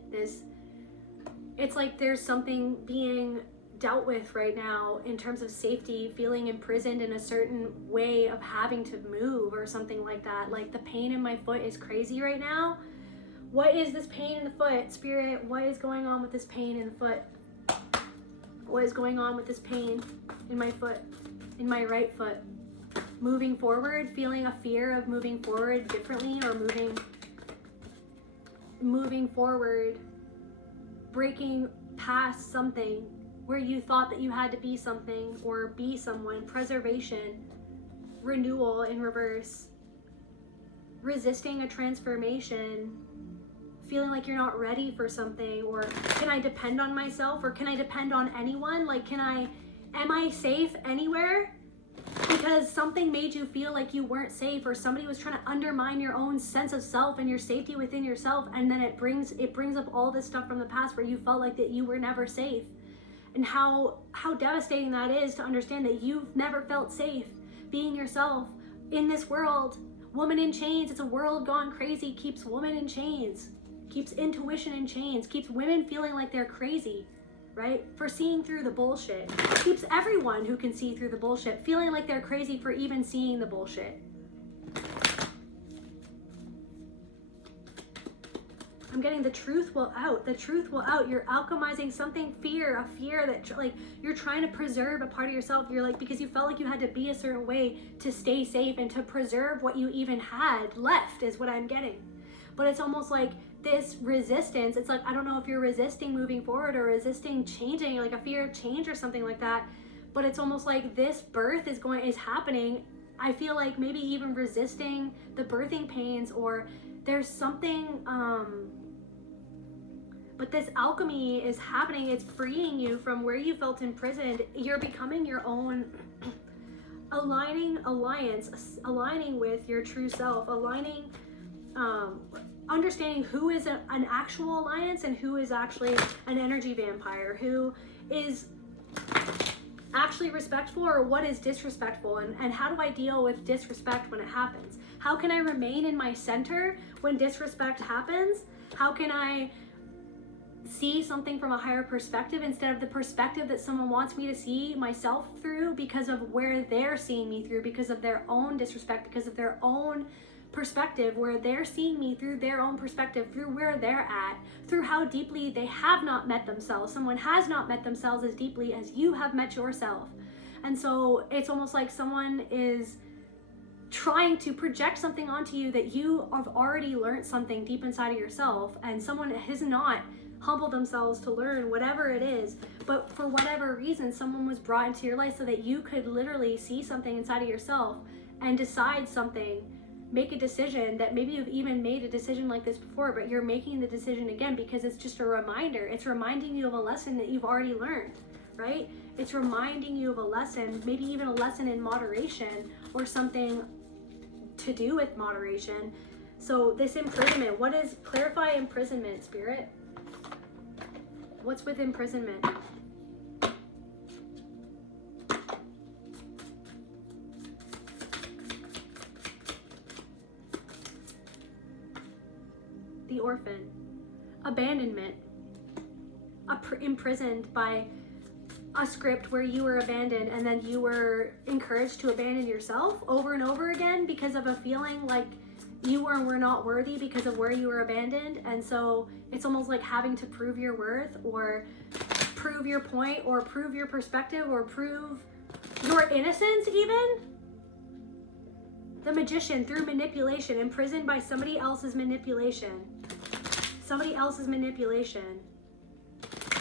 it's like there's something being dealt with right now in terms of safety, feeling imprisoned in a certain way of having to move or something like that. Like the pain in my foot is crazy right now. What is this pain in the foot? Spirit, what is going on with this pain in the foot? What is going on with this pain in my foot, in my right foot? Moving forward, feeling a fear of moving forward differently, or moving forward, breaking past something where you thought that you had to be something or be someone. Preservation, renewal in reverse, resisting a transformation, feeling like you're not ready for something, or can I depend on myself, or can I depend on anyone? Like, am I safe anywhere? Because something made you feel like you weren't safe, or somebody was trying to undermine your own sense of self and your safety within yourself, and then it brings up all this stuff from the past where you felt like that you were never safe. And how devastating that is to understand that you've never felt safe being yourself in this world. Woman in chains, it's a world gone crazy, keeps woman in chains, keeps intuition in chains, keeps women feeling like they're crazy, right? For seeing through the bullshit. Keeps everyone who can see through the bullshit feeling like they're crazy for even seeing the bullshit. I'm getting the truth will out. The truth will out. You're alchemizing something, a fear that like you're trying to preserve a part of yourself. You're like, because you felt like you had to be a certain way to stay safe and to preserve what you even had left is what I'm getting. But it's almost like this resistance. It's like, I don't know if you're resisting moving forward or resisting changing, like a fear of change or something like that. But it's almost like this birth is happening. I feel like maybe even resisting the birthing pains, or there's something, but this alchemy is happening. It's freeing you from where you felt imprisoned. You're becoming your own aligning with your true self, understanding who is an actual alliance and who is actually an energy vampire, who is actually respectful or what is disrespectful, and how do I deal with disrespect when it happens? How can I remain in my center when disrespect happens? How can I see something from a higher perspective instead of the perspective that someone wants me to see myself through because of where they're seeing me through, because of their own disrespect, because of their own perspective, where they're seeing me through their own perspective, through where they're at, through how deeply they have not met themselves. Someone has not met themselves as deeply as you have met yourself. And so it's almost like someone is trying to project something onto you that you have already learned something deep inside of yourself, and someone has not humbled themselves to learn whatever it is, but for whatever reason someone was brought into your life so that you could literally see something inside of yourself and decide something, make a decision that maybe you've even made a decision like this before, but you're making the decision again because it's just a reminder. It's reminding you of a lesson that you've already learned, right? It's reminding you of a lesson, maybe even a lesson in moderation or something to do with moderation. So this imprisonment, what is, clarify imprisonment, Spirit? What's with imprisonment? The orphan. Abandonment. Imprisoned by a script where you were abandoned, and then you were encouraged to abandon yourself over and over again because of a feeling like you were not worthy because of where you were abandoned. And so it's almost like having to prove your worth, or prove your point, or prove your perspective, or prove your innocence even. The magician, through manipulation, imprisoned by somebody else's manipulation. Somebody else's manipulation.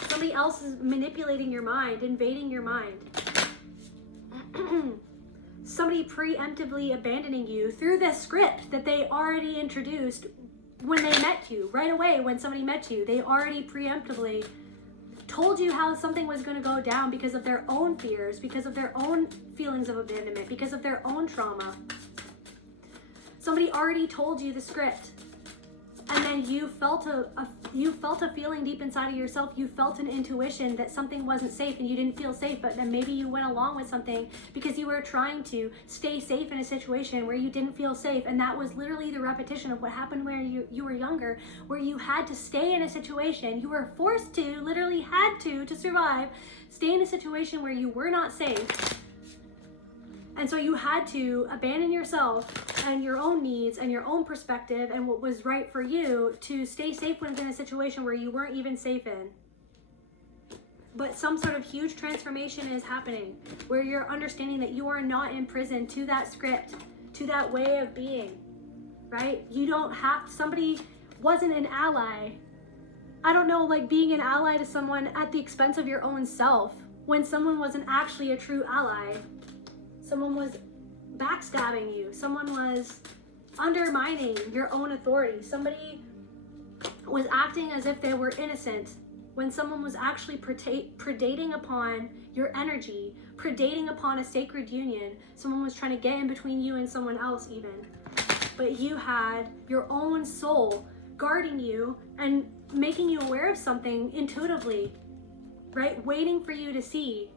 Somebody else is manipulating your mind, invading your mind. Somebody preemptively abandoning you through the script that they already introduced when they met you. Right away, when somebody met you, they already preemptively told you how something was going to go down because of their own fears, because of their own feelings of abandonment, because of their own trauma. Somebody already told you the script, and then you felt You felt a feeling deep inside of yourself. You felt an intuition that something wasn't safe and you didn't feel safe, but then maybe you went along with something because you were trying to stay safe in a situation where you didn't feel safe. And that was literally the repetition of what happened when you were younger, where you had to stay in a situation. You were forced to, literally had to survive, stay in a situation where you were not safe. And so you had to abandon yourself and your own needs and your own perspective and what was right for you to stay safe within a situation where you weren't even safe in. But some sort of huge transformation is happening where you're understanding that you are not imprisoned to that script, to that way of being, right? You don't have, somebody wasn't an ally. I don't know, like being an ally to someone at the expense of your own self when someone wasn't actually a true ally. Someone was backstabbing you. Someone was undermining your own authority. Somebody was acting as if they were innocent when someone was actually predating upon your energy, predating upon a sacred union. Someone was trying to get in between you and someone else even. But you had your own soul guarding you and making you aware of something intuitively, right? Waiting for you to see.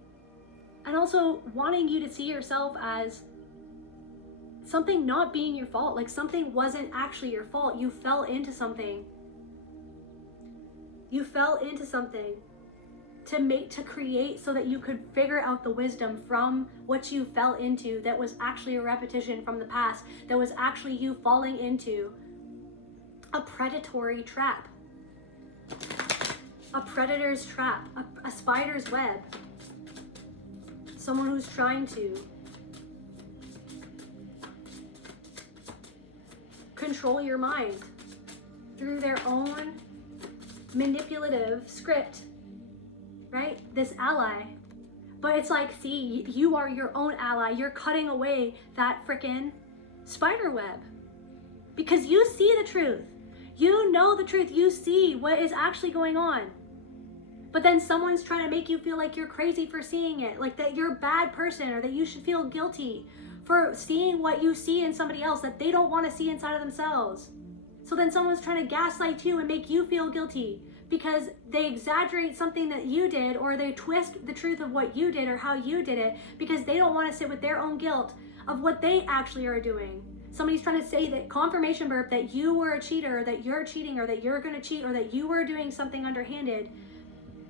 And also wanting you to see yourself as something not being your fault, like something wasn't actually your fault. You fell into something. You fell into something to create so that you could figure out the wisdom from what you fell into that was actually a repetition from the past, that was actually you falling into a predatory trap, a predator's trap, a spider's web. Someone who's trying to control your mind through their own manipulative script, right? This ally. But it's like, see, you are your own ally. You're cutting away that frickin' spider web because you see the truth. You know the truth. You see what is actually going on. But then someone's trying to make you feel like you're crazy for seeing it, like that you're a bad person or that you should feel guilty for seeing what you see in somebody else that they don't want to see inside of themselves. So then someone's trying to gaslight you and make you feel guilty because they exaggerate something that you did, or they twist the truth of what you did or how you did it because they don't want to sit with their own guilt of what they actually are doing. Somebody's trying to say that confirmation burp that you were a cheater, or that you're cheating, or that you're going to cheat, or that you were doing something underhanded.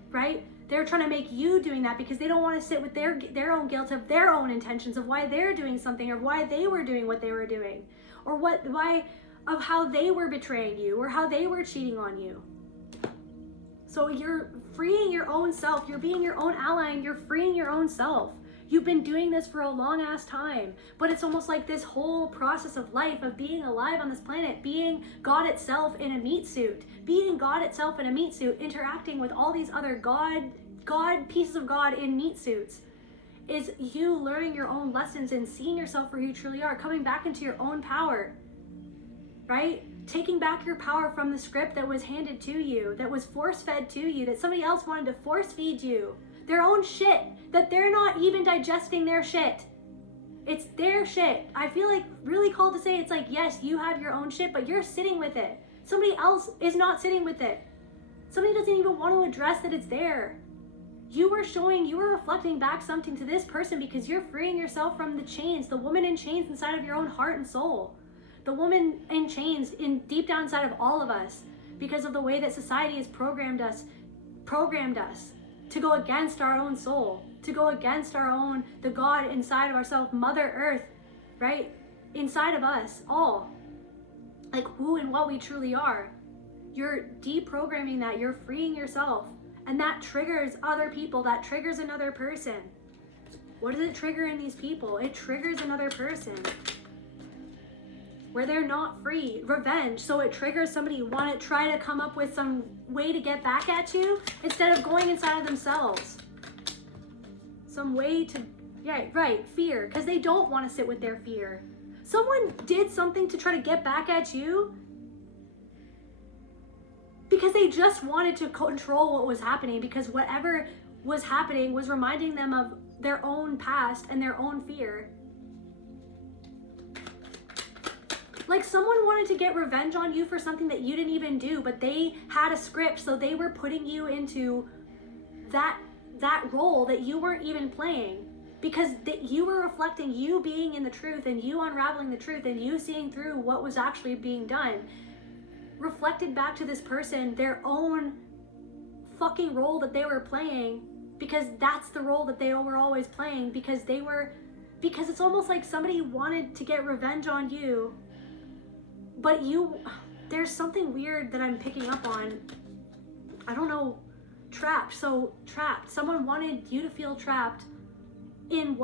Right? They're trying to make you doing that because they don't want to sit with their own guilt of their own intentions of why they're doing something, or why they were doing what they were doing, or of how they were betraying you, or how they were cheating on you. So you're freeing your own self. You're being your own ally and you're freeing your own self. You've been doing this for a long ass time, but it's almost like this whole process of life, of being alive on this planet, being God itself in a meat suit, interacting with all these other God pieces of God in meat suits, is you learning your own lessons and seeing yourself for who you truly are, coming back into your own power, right? Taking back your power from the script that was handed to you, that was force-fed to you, that somebody else wanted to force-feed you. Their own shit, that they're not even digesting their shit. It's their shit. I feel like really called to say it's like, yes, you have your own shit, but you're sitting with it. Somebody else is not sitting with it. Somebody doesn't even want to address that it's there. You were reflecting back something to this person because you're freeing yourself from the chains, the woman in chains inside of your own heart and soul. The woman in chains deep down inside of all of us because of the way that society has programmed us to go against our own soul, to go against the God inside of ourselves, Mother Earth, right? Inside of us all, like who and what we truly are. You're deprogramming that, you're freeing yourself, and that triggers other people, that triggers another person. What does it trigger in these people? It triggers another person where they're not free. Revenge. So it triggers somebody who want to try to come up with some way to get back at you instead of going inside of themselves. Some way to, yeah, right, fear, because they don't want to sit with their fear. Someone did something to try to get back at you because they just wanted to control what was happening, because whatever was happening was reminding them of their own past and their own fear. Like someone wanted to get revenge on you for something that you didn't even do, but they had a script, so they were putting you into that role that you weren't even playing, because you were reflecting you being in the truth and you unraveling the truth and you seeing through what was actually being done, reflected back to this person their own fucking role that they were playing, because that's the role that they were always playing, because it's almost like somebody wanted to get revenge on you, but there's something weird that I'm picking up on. I don't know, trapped. Someone wanted you to feel trapped in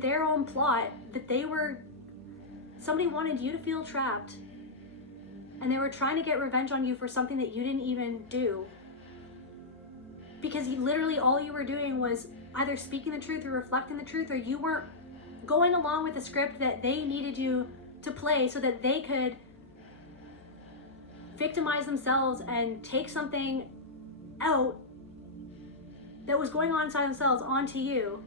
their own plot somebody wanted you to feel trapped, and they were trying to get revenge on you for something that you didn't even do, because literally all you were doing was either speaking the truth or reflecting the truth, or you weren't going along with the script that they needed you to play so that they could victimize themselves and take something out that was going on inside themselves onto you.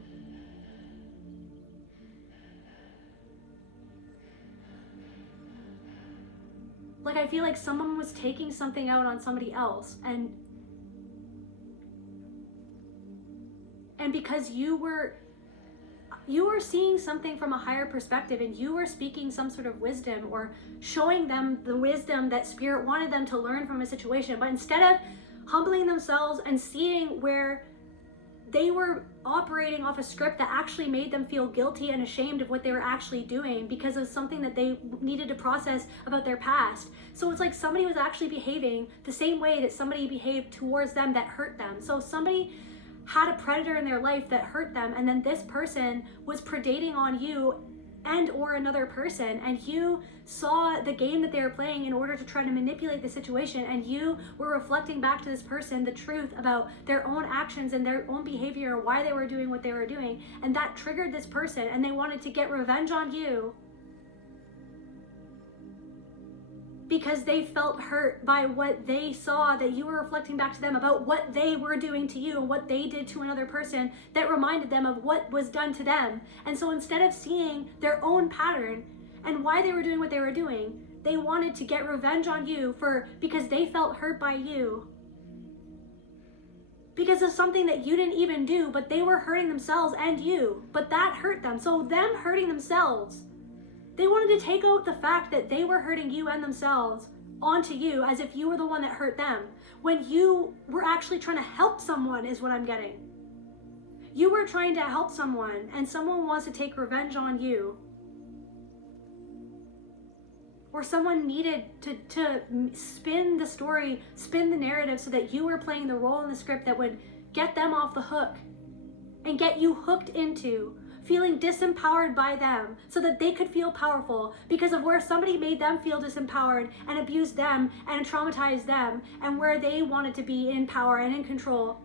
Like, I feel like someone was taking something out on somebody else, and because you were seeing something from a higher perspective, and you were speaking some sort of wisdom or showing them the wisdom that spirit wanted them to learn from a situation, but instead of humbling themselves and seeing where they were operating off a script that actually made them feel guilty and ashamed of what they were actually doing because of something that they needed to process about their past. So it's like somebody was actually behaving the same way that somebody behaved towards them that hurt them. So somebody had a predator in their life that hurt them, and then this person was predating on you and or another person, and you saw the game that they were playing in order to try to manipulate the situation, and you were reflecting back to this person the truth about their own actions and their own behavior, or why they were doing what they were doing, and that triggered this person, and they wanted to get revenge on you because they felt hurt by what they saw that you were reflecting back to them about what they were doing to you and what they did to another person that reminded them of what was done to them. And so instead of seeing their own pattern and why they were doing what they were doing, they wanted to get revenge on you because they felt hurt by you because of something that you didn't even do, but they were hurting themselves and you, but that hurt them. So them hurting themselves, they wanted to take out the fact that they were hurting you and themselves onto you as if you were the one that hurt them, when you were actually trying to help someone, is what I'm getting. You were trying to help someone, and someone wants to take revenge on you. Or someone needed to spin the story, spin the narrative so that you were playing the role in the script that would get them off the hook and get you hooked into feeling disempowered by them so that they could feel powerful because of where somebody made them feel disempowered and abused them and traumatized them, and where they wanted to be in power and in control.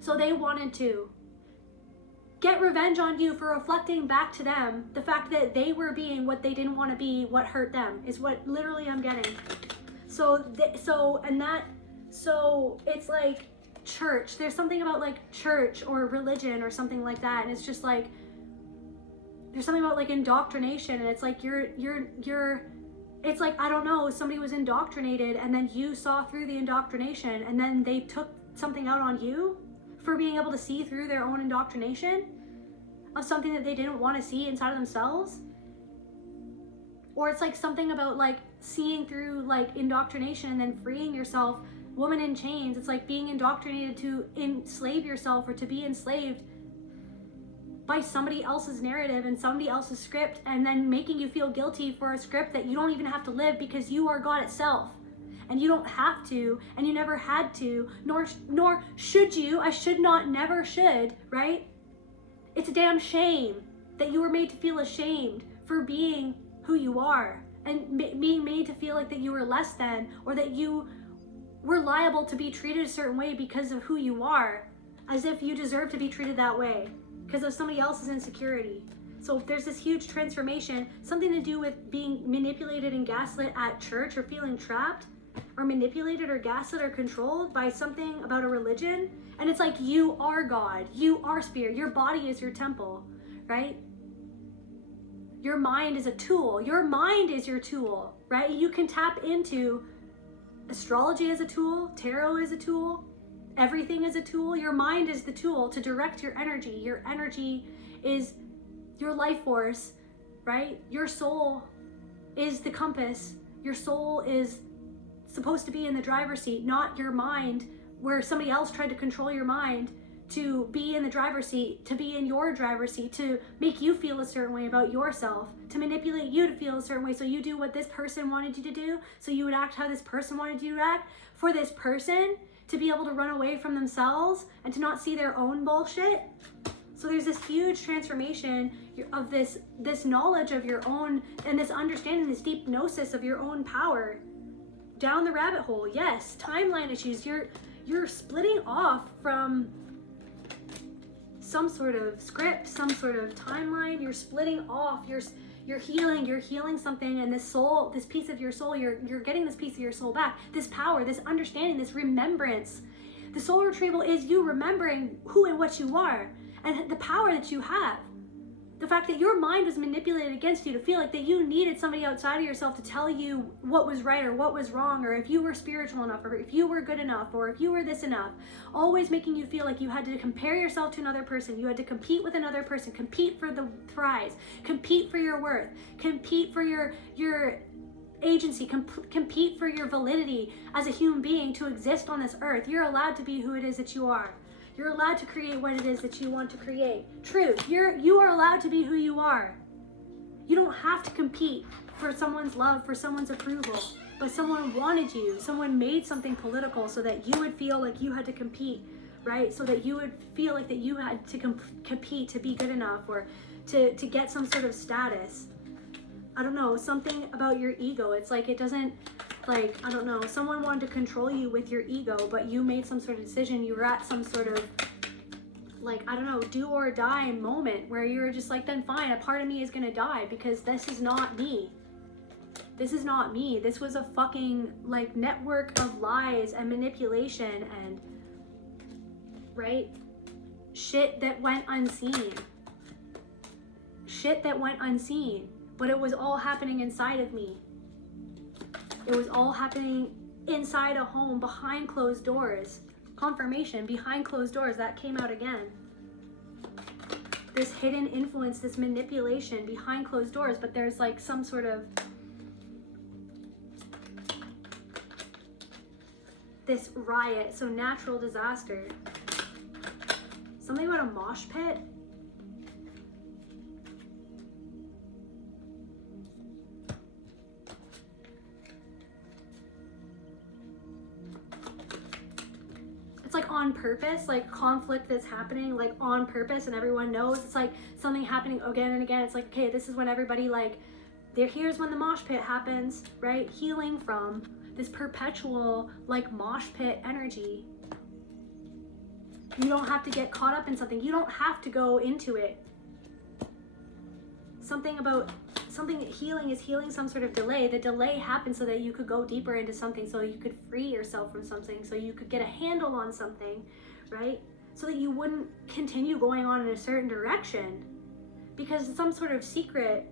So they wanted to get revenge on you for reflecting back to them the fact that they were being what they didn't want to be, what hurt them, is what literally I'm getting. So it's like church. There's something about like church or religion or something like that, and it's just like there's something about like indoctrination, and it's like you're it's like, I don't know, somebody was indoctrinated and then you saw through the indoctrination, and then they took something out on you for being able to see through their own indoctrination of something that they didn't want to see inside of themselves. Or it's like something about like seeing through like indoctrination and then freeing yourself, woman in chains. It's like being indoctrinated to enslave yourself or to be enslaved by somebody else's narrative and somebody else's script, and then making you feel guilty for a script that you don't even have to live because you are God itself. And you don't have to, and you never had to, nor should you. I should not, never should, right? It's a damn shame that you were made to feel ashamed for being who you are, and being made to feel like that you were less than, or that you were liable to be treated a certain way because of who you are, as if you deserve to be treated that way because of somebody else's insecurity. So there's this huge transformation, something to do with being manipulated and gaslit at church, or feeling trapped or manipulated or gaslit or controlled by something about a religion. And it's like, you are God, you are spirit, your body is your temple, right? Your mind is a tool. Your mind is your tool, right? You can tap into astrology as a tool, tarot is a tool, everything is a tool. Your mind is the tool to direct your energy. Your energy is your life force, right? Your soul is the compass. Your soul is supposed to be in the driver's seat, not your mind, where somebody else tried to control your mind to be in the driver's seat, to be in your driver's seat, to make you feel a certain way about yourself, to manipulate you to feel a certain way so you do what this person wanted you to do, so you would act how this person wanted you to act, for this person to be able to run away from themselves and to not see their own bullshit. So there's this huge transformation of this knowledge of your own, and this understanding, this deep gnosis of your own power. Down the rabbit hole, yes, timeline issues. You're splitting off from some sort of script, some sort of timeline. You're splitting off. You're healing something, and this soul, this piece of your soul, you're getting this piece of your soul back. This power, this understanding, this remembrance. The soul retrieval is you remembering who and what you are, and the power that you have. The fact that your mind was manipulated against you to feel like that you needed somebody outside of yourself to tell you what was right or what was wrong, or if you were spiritual enough, or if you were good enough, or if you were this enough. Always making you feel like you had to compare yourself to another person. You had to compete with another person, compete for the prize, compete for your worth, compete for your agency, compete for your validity as a human being to exist on this earth. You're allowed to be who it is that you are. You're allowed to create what it is that you want to create. Truth, you are allowed to be who you are. You don't have to compete for someone's love, for someone's approval, but someone wanted you. Someone made something political so that you would feel like you had to compete, right? So that you would feel like that you had to compete to be good enough, or to get some sort of status. I don't know, something about your ego. It's like, it doesn't, like, I don't know, someone wanted to control you with your ego, but you made some sort of decision. You were at some sort of, like, I don't know, do or die moment where you were just like, then fine, a part of me is gonna die because this is not me. This is not me. This was a fucking, like, network of lies and manipulation and, right? Shit that went unseen. Shit that went unseen. But it was all happening inside of me. It was all happening inside a home, behind closed doors. Confirmation, behind closed doors, that came out again. This hidden influence, this manipulation behind closed doors, but there's like some sort of this riot, so natural disaster. Something about a mosh pit. It's like on purpose, like conflict that's happening like on purpose, and everyone knows it's like something happening again and again. It's like, okay, this is when everybody, like, here's when the mosh pit happens, right? Healing from this perpetual like mosh pit energy. You don't have to get caught up in something. You don't have to go into it. Something healing is healing some sort of delay. The delay happened so that you could go deeper into something, so you could free yourself from something, so you could get a handle on something, right? So that you wouldn't continue going on in a certain direction because it's some sort of secret,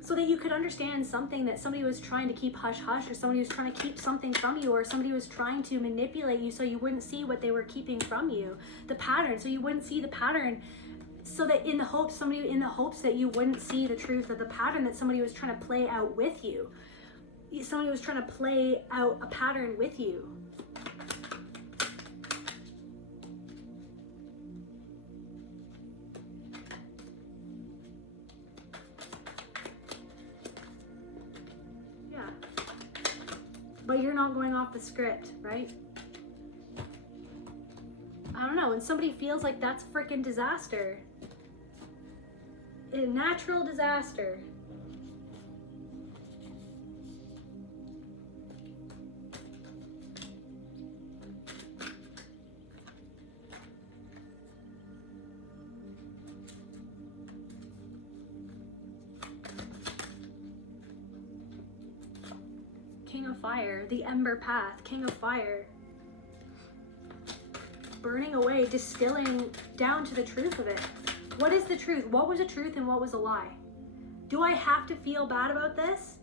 so that you could understand something that somebody was trying to keep hush hush, or somebody was trying to keep something from you, or somebody was trying to manipulate you so you wouldn't see what they were keeping from you, the pattern, so you wouldn't see the pattern. So that in the hopes that you wouldn't see the truth of the pattern that somebody was trying to play out with you. Somebody was trying to play out a pattern with you. Yeah. But you're not going off the script, right? I don't know, when somebody feels like that's freaking disaster. A natural disaster. King of Fire, the Ember Path, King of Fire. Burning away, distilling down to the truth of it. What is the truth? What was a truth and what was a lie? Do I have to feel bad about this?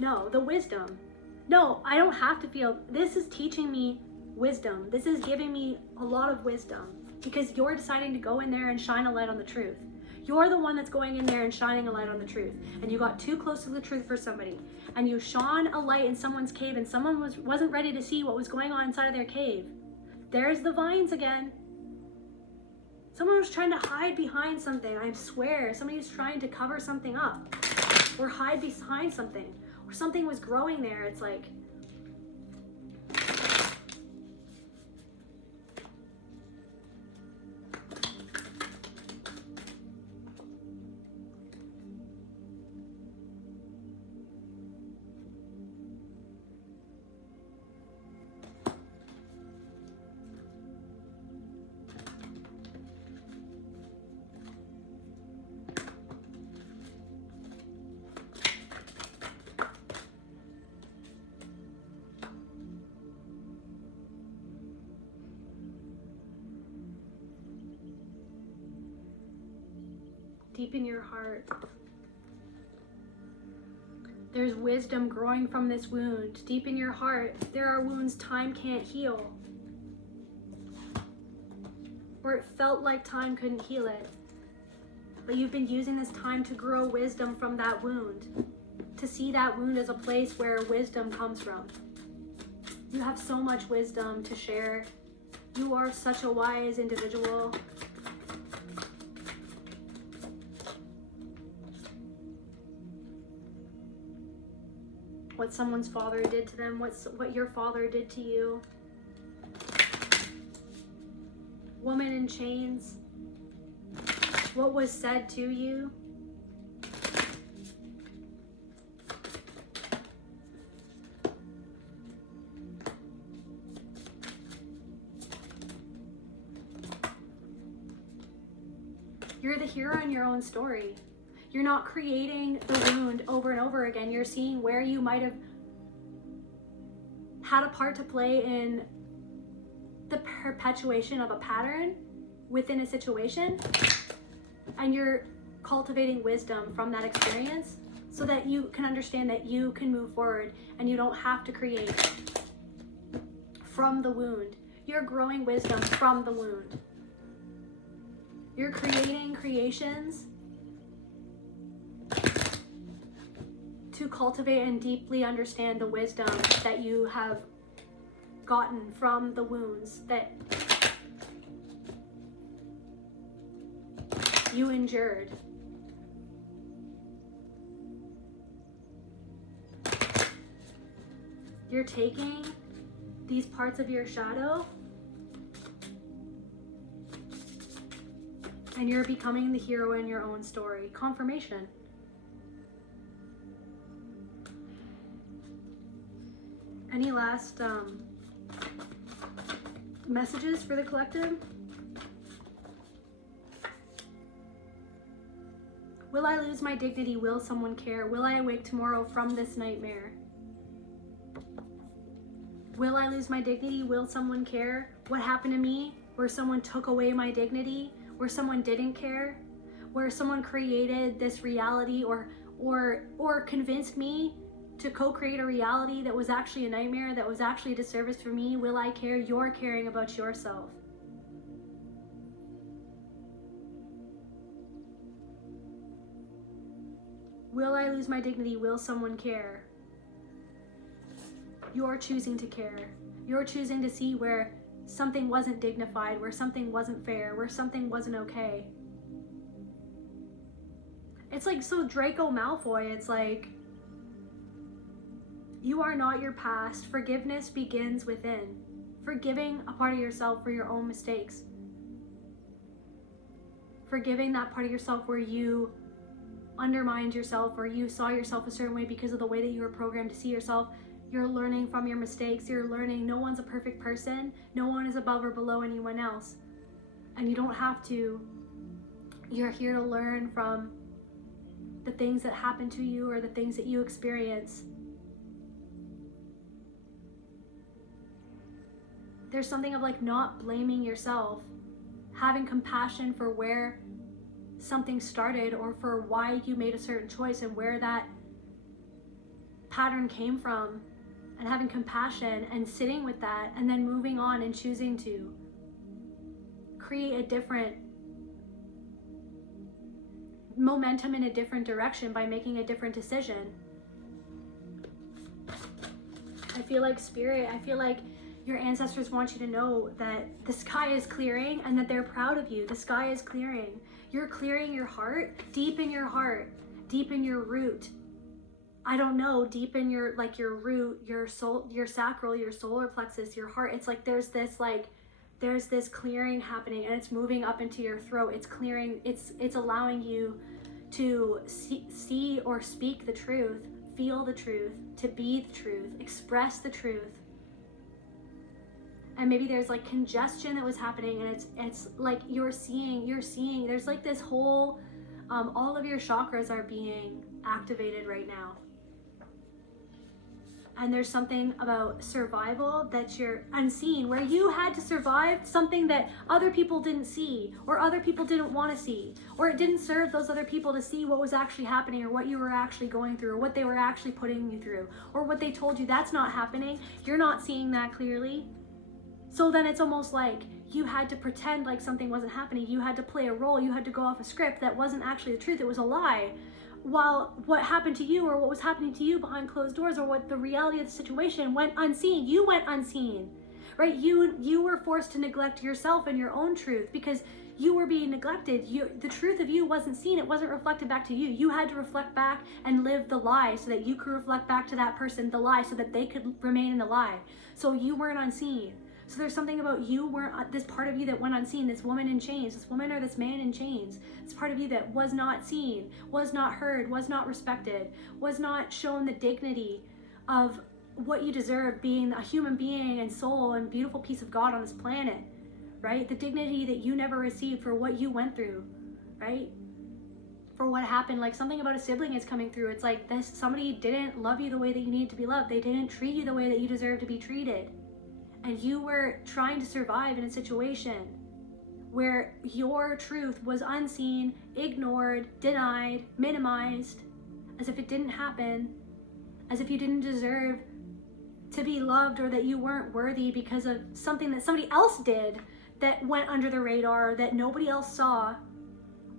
No, the wisdom. No, I don't have to feel. This is teaching me wisdom. This is giving me a lot of wisdom because you're deciding to go in there and shine a light on the truth. You're the one that's going in there and shining a light on the truth. And you got too close to the truth for somebody. And you shone a light in someone's cave and someone wasn't ready to see what was going on inside of their cave. There's the vines again. Someone was trying to hide behind something. I swear, somebody was trying to cover something up or hide behind something. Or something was growing there. It's like, deep in your heart, there's wisdom growing from this wound. Deep in your heart, there are wounds time can't heal. Or it felt like time couldn't heal it. But you've been using this time to grow wisdom from that wound. To see that wound as a place where wisdom comes from. You have so much wisdom to share. You are such a wise individual. What someone's father did to them, what your father did to you. Woman in chains. What was said to you. You're the hero in your own story. You're not creating the wound over and over again. You're seeing where you might have had a part to play in the perpetuation of a pattern within a situation. And you're cultivating wisdom from that experience so that you can understand that you can move forward and you don't have to create from the wound. You're growing wisdom from the wound. You're creating creations to cultivate and deeply understand the wisdom that you have gotten from the wounds that you endured. You're taking these parts of your shadow and you're becoming the hero in your own story. Confirmation. Any last messages for the collective? Will I lose my dignity? Will someone care? Will I awake tomorrow from this nightmare? Will I lose my dignity? Will someone care? What happened to me? Where someone took away my dignity? Where someone didn't care? Where someone created this reality or convinced me to co-create a reality that was actually a nightmare, that was actually a disservice for me? Will I care? You're caring about yourself. Will I lose my dignity? Will someone care? You're choosing to care. You're choosing to see where something wasn't dignified, where something wasn't fair, where something wasn't okay. It's like, so Draco Malfoy, it's like, you are not your past. Forgiveness begins within. Forgiving a part of yourself for your own mistakes. Forgiving that part of yourself where you undermined yourself or you saw yourself a certain way because of the way that you were programmed to see yourself. You're learning from your mistakes. You're learning no one's a perfect person. No one is above or below anyone else. And you don't have to. You're here to learn from the things that happen to you or the things that you experience. There's something of like not blaming yourself, having compassion for where something started, or for why you made a certain choice and where that pattern came from, and having compassion and sitting with that, and then moving on and choosing to create a different momentum in a different direction by making a different decision. I feel like Spirit, I feel like your ancestors want you to know that the sky is clearing and that they're proud of you. The sky is clearing. You're clearing your heart, deep in your heart, deep in your root. I don't know, deep in your, like your root, your soul, your sacral, your solar plexus, your heart. It's like there's this clearing happening, and it's moving up into your throat. It's clearing, it's allowing you to see or speak the truth, feel the truth, to be the truth, express the truth. And maybe there's like congestion that was happening, and it's like you're seeing, there's like this whole, all of your chakras are being activated right now. And there's something about survival that you're unseen, where you had to survive something that other people didn't see, or other people didn't want to see, or it didn't serve those other people to see what was actually happening, or what you were actually going through, or what they were actually putting you through, or what they told you that's not happening. You're not seeing that clearly. So then it's almost like you had to pretend like something wasn't happening. You had to play a role. You had to go off a script that wasn't actually the truth. It was a lie. While what happened to you, or what was happening to you behind closed doors, or what the reality of the situation went unseen. You went unseen, right? You were forced to neglect yourself and your own truth because you were being neglected. The truth of you wasn't seen. It wasn't reflected back to you. You had to reflect back and live the lie so that you could reflect back to that person the lie so that they could remain in the lie. So you weren't unseen. So there's something about you weren't, this part of you that went unseen, this woman in chains, this woman or this man in chains, this part of you that was not seen, was not heard, was not respected, was not shown the dignity of what you deserve, being a human being and soul and beautiful piece of God on this planet, right? The dignity that you never received for what you went through, right? For what happened, like something about a sibling is coming through. It's like this, somebody didn't love you the way that you needed to be loved. They didn't treat you the way that you deserve to be treated. And you were trying to survive in a situation where your truth was unseen, ignored, denied, minimized, as if it didn't happen, as if you didn't deserve to be loved, or that you weren't worthy because of something that somebody else did that went under the radar, that nobody else saw,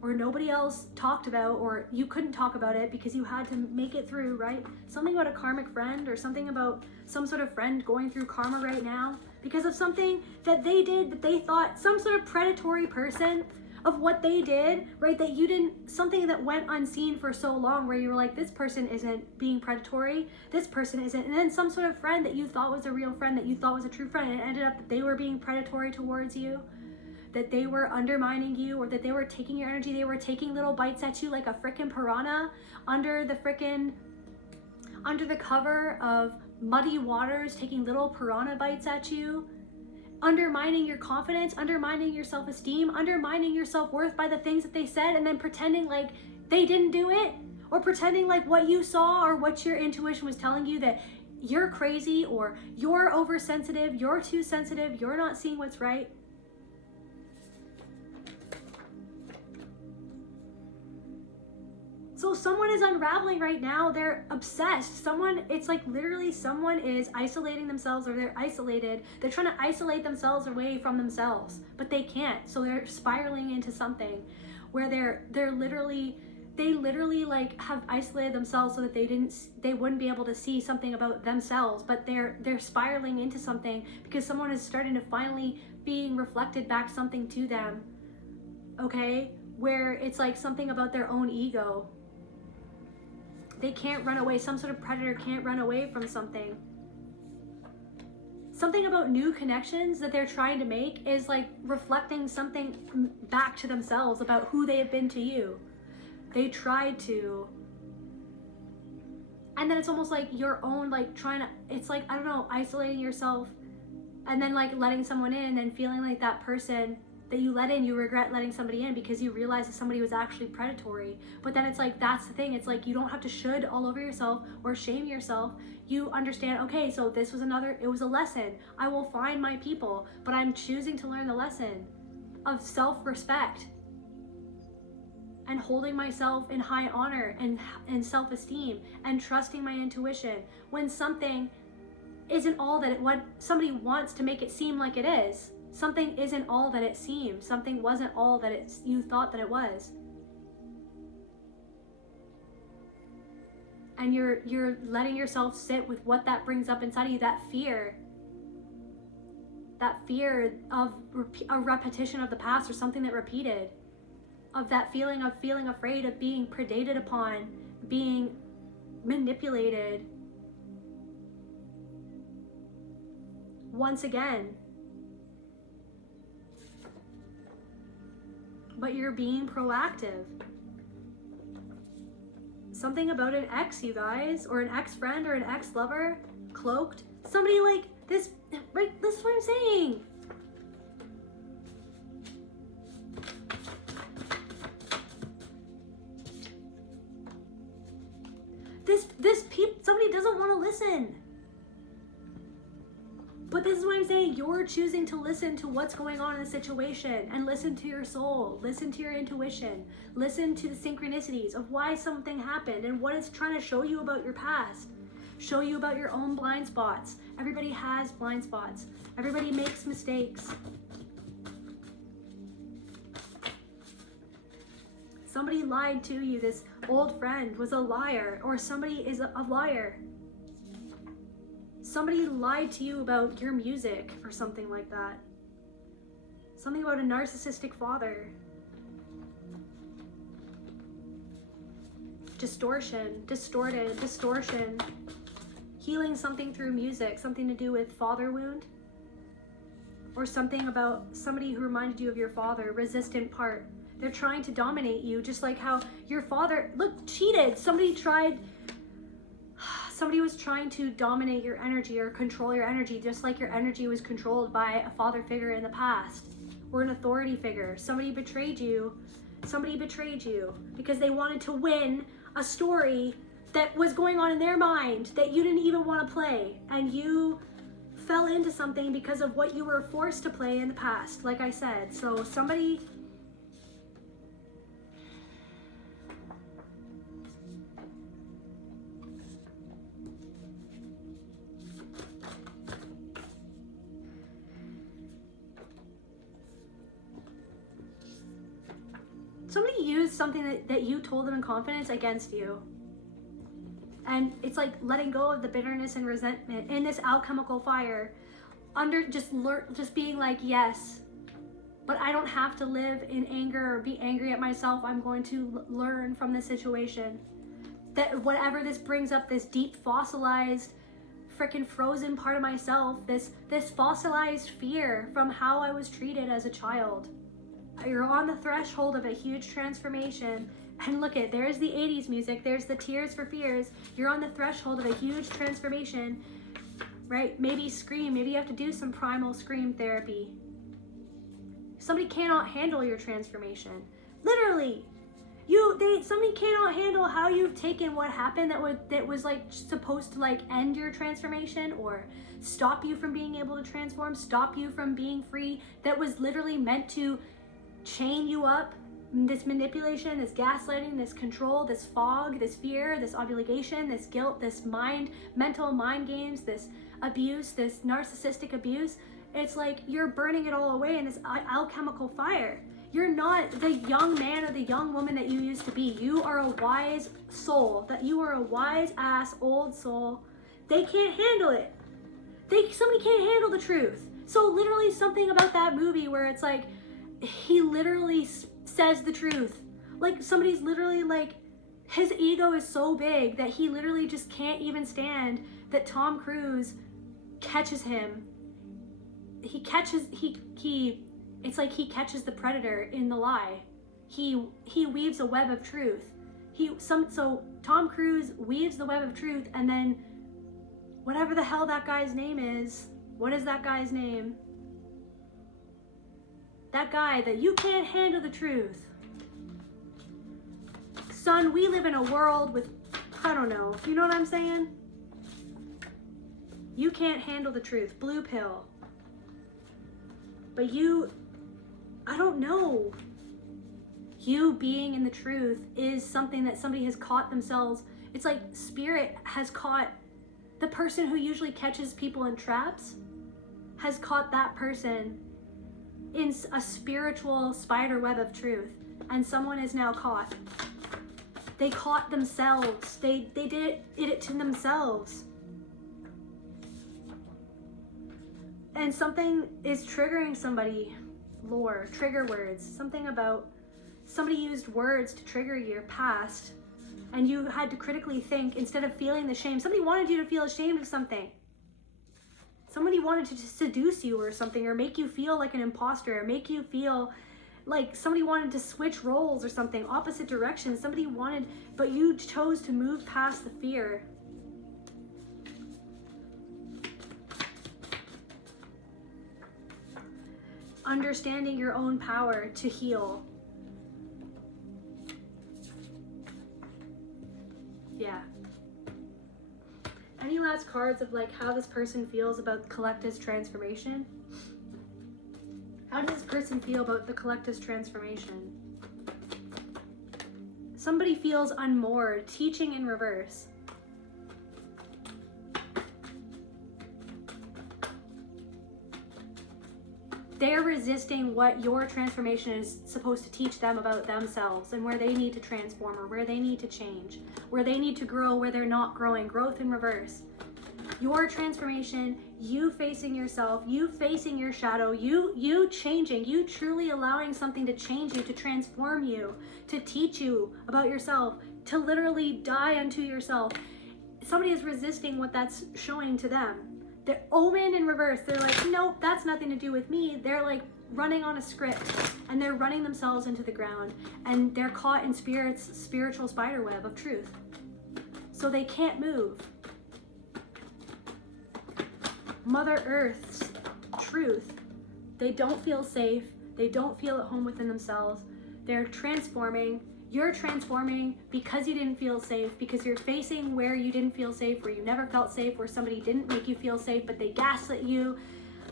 or nobody else talked about, or you couldn't talk about it because you had to make it through, right? Something about a karmic friend, or something about some sort of friend going through karma right now because of something that they did, that they thought, some sort of predatory person of what they did, right? That you didn't, something that went unseen for so long, where you were like, this person isn't being predatory, this person isn't, and then some sort of friend that you thought was a real friend, that you thought was a true friend, and it ended up that they were being predatory towards you, that they were undermining you, or that they were taking your energy, they were taking little bites at you like a frickin' piranha under the cover of muddy waters, taking little piranha bites at you, undermining your confidence, undermining your self-esteem, undermining your self-worth by the things that they said, and then pretending like they didn't do it, or pretending like what you saw or what your intuition was telling you, that you're crazy, or you're oversensitive, you're too sensitive, you're not seeing what's right. So someone is unraveling right now. They're obsessed. It's like literally someone is isolating themselves, or they're isolated. They're trying to isolate themselves away from themselves, but they can't. So they're spiraling into something where they literally like have isolated themselves so that they wouldn't be able to see something about themselves, but they're spiraling into something because someone is starting to finally being reflected back something to them. Okay? Where it's like something about their own ego. They can't run away. Some sort of predator can't run away from something. Something about new connections that they're trying to make is like reflecting something back to themselves about who they have been to you. They tried to. And then it's almost like your own, like trying to, it's like, I don't know, isolating yourself and then like letting someone in and feeling like that person that you let in, you regret letting somebody in because you realize that somebody was actually predatory. But then it's like, that's the thing. It's like, you don't have to should all over yourself or shame yourself. You understand, okay, so this was it was a lesson. I will find my people, but I'm choosing to learn the lesson of self-respect. and holding myself in high honor and self-esteem and trusting my intuition when something isn't all that what somebody wants to make it seem like it is. Something isn't all that it seems. Something wasn't all that you thought that it was. And you're letting yourself sit with what that brings up inside of you, that fear of a repetition of the past or something that repeated, of that feeling of feeling afraid of being predated upon, being manipulated. Once again. But you're being proactive. Something about an ex, you guys, or an ex-friend or an ex-lover, cloaked. Somebody like this, right? This is what I'm saying. Somebody doesn't want to listen. But this is what I'm saying. You're choosing to listen to what's going on in the situation and listen to your soul, listen to your intuition, listen to the synchronicities of why something happened and what it's trying to show you about your past, show you about your own blind spots. Everybody has blind spots. Everybody makes mistakes. Somebody lied to you. This old friend was a liar, or somebody is a liar. Somebody lied to you about your music or something like that. Something about a narcissistic father. Distortion, distortion. Healing something through music, something to do with father wound. Or something about somebody who reminded you of your father, resistant part. They're trying to dominate you, just like how your father, cheated. Somebody was trying to dominate your energy or control your energy, just like your energy was controlled by a father figure in the past or an authority figure. Somebody betrayed you because they wanted to win a story that was going on in their mind that you didn't even want to play, and you fell into something because of what you were forced to play in the past, like I said. So somebody used something that you told them in confidence against you. And it's like letting go of the bitterness and resentment in this alchemical fire, under just being like, yes, but I don't have to live in anger or be angry at myself. I'm going to learn from this situation. That whatever this brings up, this deep fossilized, freaking frozen part of myself, this fossilized fear from how I was treated as a child. You're on the threshold of a huge transformation. And look at, there's the 80s music, there's the Tears for Fears. You're on the threshold of a huge transformation, right? Maybe scream, maybe you have to do some primal scream therapy. Somebody cannot handle your transformation. Literally. Somebody cannot handle how you've taken what happened that was like supposed to like end your transformation or stop you from being able to transform, stop you from being free, that was literally meant to chain you up. This manipulation, this gaslighting, this control, this fog, this fear, this obligation, this guilt, this mental mind games, this abuse, this narcissistic abuse. It's like you're burning it all away in this alchemical fire. You're not the young man or the young woman that you used to be. You are a wise soul. That you are a wise ass old soul. They can't handle it. Somebody can't handle the truth. So literally something about that movie where it's like he literally says the truth. Like somebody's literally like, his ego is so big that he literally just can't even stand that Tom Cruise catches him. It's like he catches the predator in the lie. He weaves a web of truth. So Tom Cruise weaves the web of truth, and then whatever the hell that guy's name is, what is that guy's name? That guy that you can't handle the truth. Son, we live in a world with, I don't know, you know what I'm saying? You can't handle the truth, blue pill. But I don't know. you being in the truth is something that somebody has caught themselves. It's like spirit has caught the person who usually catches people in traps, has caught that person in a spiritual spider web of truth, and someone is now caught. They caught themselves. They did it to themselves. And something is triggering somebody. Lore, trigger words, something about somebody used words to trigger your past, and you had to critically think instead of feeling the shame. Somebody wanted you to feel ashamed of something. Somebody wanted to seduce you or something, or make you feel like an imposter, or make you feel like somebody wanted to switch roles or something, opposite directions. Somebody wanted, but you chose to move past the fear. Understanding your own power to heal. Yeah. Any last cards of like how this person feels about collective's transformation? How does this person feel about the collective's transformation? Somebody feels unmoored, teaching in reverse. They're resisting what your transformation is supposed to teach them about themselves and where they need to transform, or where they need to change, where they need to grow, where they're not growing. Growth in reverse. Your transformation, you facing yourself, you facing your shadow, you changing, you truly allowing something to change you, to transform you, to teach you about yourself, to literally die unto yourself. Somebody is resisting what that's showing to them. They're omen in reverse. They're like, nope, that's nothing to do with me. They're like running on a script, and they're running themselves into the ground, and they're caught in spirit's spiritual spider web of truth. So they can't move. Mother Earth's truth. They don't feel safe. They don't feel at home within themselves. They're transforming. You're transforming because you didn't feel safe, because you're facing where you didn't feel safe, where you never felt safe, where somebody didn't make you feel safe, but they gaslit you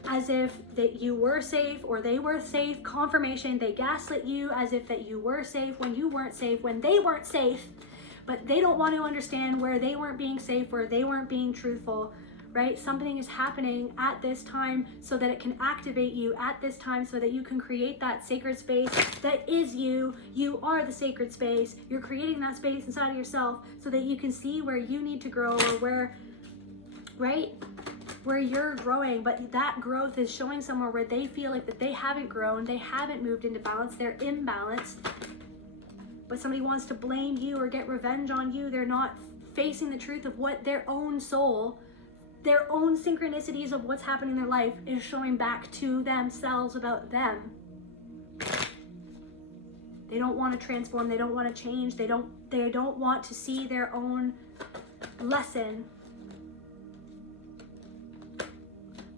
as if that you were safe or they were safe. Confirmation, they gaslit you as if that you were safe when you weren't safe, when they weren't safe, but they don't want to understand where they weren't being safe, where they weren't being truthful. Right? Something is happening at this time so that it can activate you at this time, so that you can create that sacred space that is you. You are the sacred space. You're creating that space inside of yourself so that you can see where you need to grow, or where, right? Where you're growing, but that growth is showing somewhere where they feel like that they haven't grown, they haven't moved into balance, they're imbalanced. But somebody wants to blame you or get revenge on you. They're not facing the truth of what their own soul, their own synchronicities of what's happening in their life is showing back to themselves about them. They don't want to transform. They don't want to change. They don't want to see their own lesson.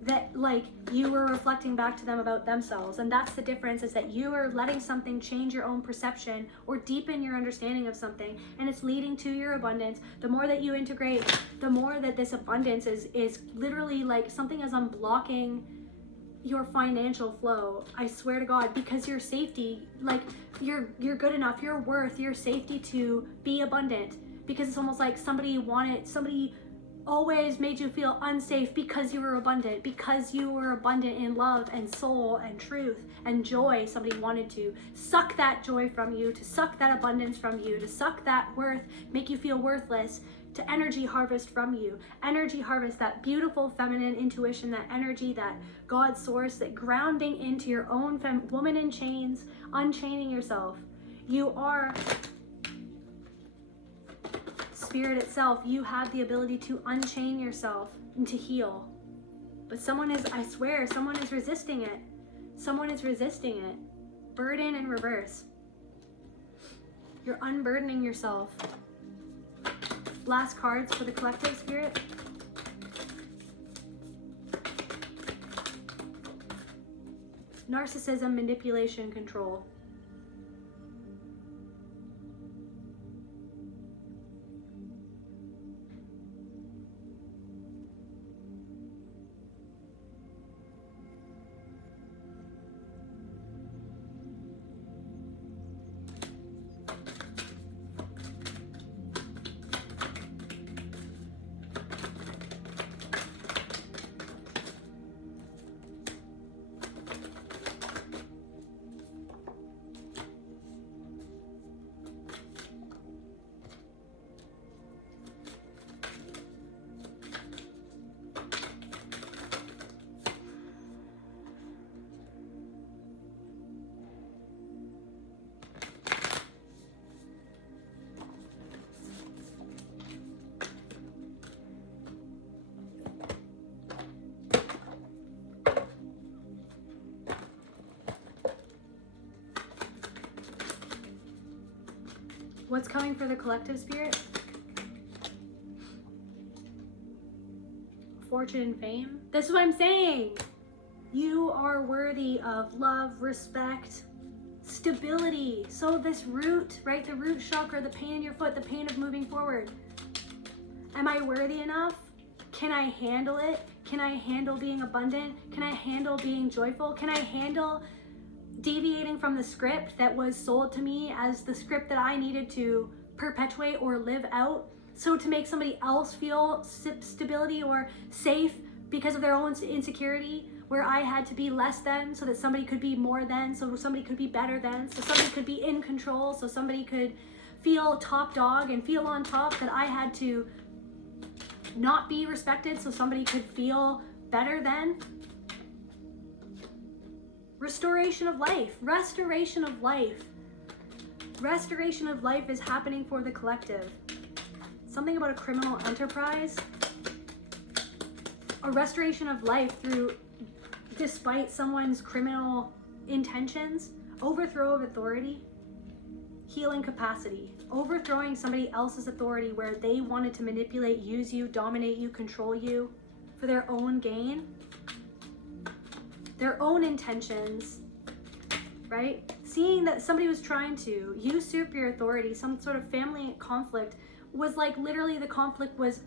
That like you were reflecting back to them about themselves. And that's the difference, is that you are letting something change your own perception or deepen your understanding of something, and it's leading to your abundance. The more that you integrate, the more that this abundance is literally like something is unblocking your financial flow. I swear to God, because your safety, like you're good enough, your worth, your safety to be abundant, because it's almost like somebody always made you feel unsafe because you were abundant, in love and soul and truth and joy. Somebody wanted to suck that joy from you, to suck that abundance from you, to suck that worth, make you feel worthless, to energy harvest from you. Energy harvest, that beautiful feminine intuition, that energy, that God source, that grounding into your own woman in chains, unchaining yourself. You are spirit itself. You have the ability to unchain yourself and to heal. But someone is, I swear, someone is resisting it. Someone is resisting it. Burden in reverse. You're unburdening yourself. Last cards for the collective spirit. Narcissism, manipulation, control. What's coming for the collective spirit? Fortune and fame. This is what I'm saying. You are worthy of love, respect, stability. So this root, right? The root chakra, the pain in your foot, the pain of moving forward. Am I worthy enough? Can I handle it? Can I handle being abundant? Can I handle being joyful? Can I handle deviating from the script that was sold to me as the script that I needed to perpetuate or live out? So to make somebody else feel stability or safe because of their own insecurity, where I had to be less than so that somebody could be more than, so somebody could be better than, so somebody could be in control, so somebody could feel top dog and feel on top, that I had to not be respected so somebody could feel better than. Restoration of life. Restoration of life. Restoration of life is happening for the collective. Something about a criminal enterprise. A restoration of life through, despite someone's criminal intentions, overthrow of authority, healing capacity, overthrowing somebody else's authority where they wanted to manipulate, use you, dominate you, control you for their own gain, their own intentions, right? Seeing that somebody was trying to usurp your authority, some sort of family conflict was like literally the conflict was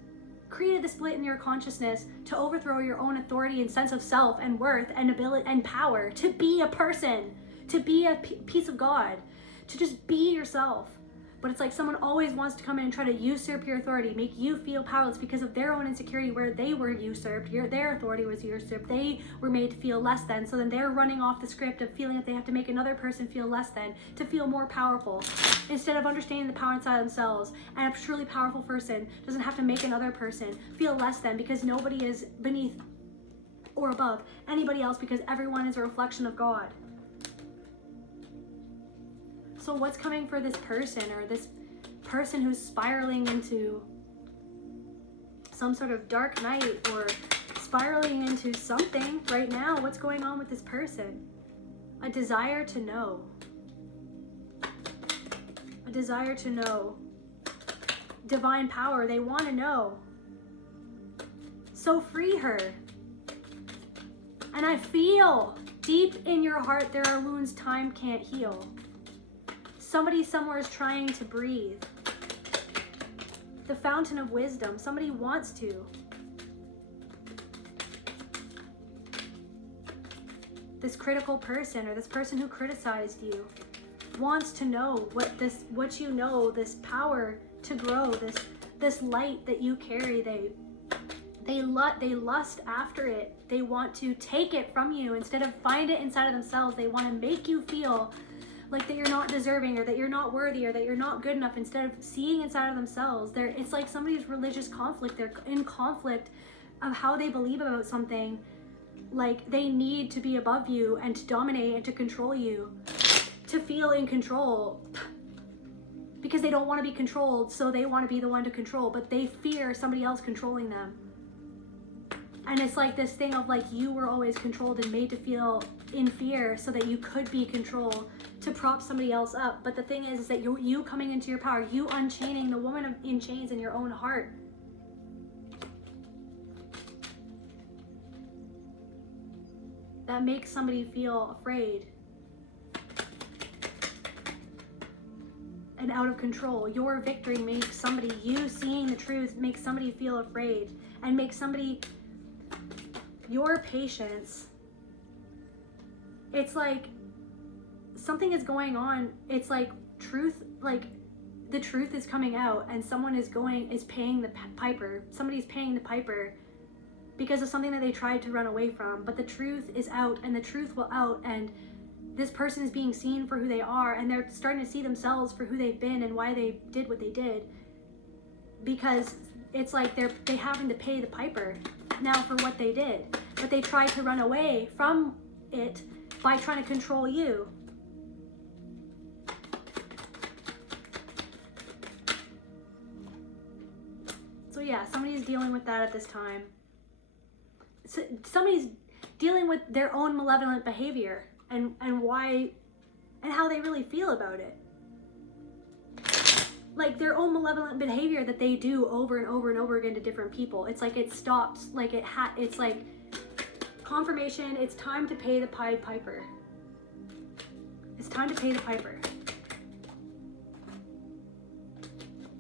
created the split in your consciousness to overthrow your own authority and sense of self and worth and ability and power to be a person, to be a piece of God, to just be yourself. But it's like someone always wants to come in and try to usurp your authority, make you feel powerless because of their own insecurity where they were usurped, their authority was usurped, they were made to feel less than, so then they're running off the script of feeling that they have to make another person feel less than to feel more powerful, instead of understanding the power inside themselves. And a truly powerful person doesn't have to make another person feel less than, because nobody is beneath or above anybody else, because everyone is a reflection of God. So what's coming for this person, or this person who's spiraling into some sort of dark night, or spiraling into something right now? What's going on with this person? A desire to know. A desire to know. Divine power, they want to know. So free her. And I feel deep in your heart there are wounds time can't heal. Somebody somewhere is trying to breathe. The fountain of wisdom. Somebody wants to. This critical person, or this person who criticized you, wants to know what you know, this power to grow, this light that you carry. They lust after it. They want to take it from you instead of find it inside of themselves. They want to make you feel like that you're not deserving, or that you're not worthy, or that you're not good enough, instead of seeing inside of themselves. It's like somebody's religious conflict. They're in conflict of how they believe about something. Like they need to be above you and to dominate and to control you, to feel in control, because they don't want to be controlled, so they want to be the one to control, but they fear somebody else controlling them. And it's like this thing of like you were always controlled and made to feel in fear so that you could be controlled, to prop somebody else up. But the thing is that you coming into your power, you unchaining the woman in chains in your own heart. That makes somebody feel afraid and out of control. Your victory makes somebody, you seeing the truth makes somebody feel afraid, and makes somebody, your patience, it's like something is going on. It's like truth, like the truth is coming out, and someone is paying the piper. Somebody's paying the piper because of something that they tried to run away from. But the truth is out, and the truth will out, and this person is being seen for who they are, and they're starting to see themselves for who they've been and why they did what they did. Because it's like they having to pay the piper now for what they did. But they tried to run away from it by trying to control you. So yeah, somebody's dealing with that at this time. So somebody's dealing with their own malevolent behavior and why and how they really feel about it. like their own malevolent behavior that they do over and over and over again to different people. It's like it stops, like it's like confirmation. It's time to pay the Pied Piper. It's time to pay the piper.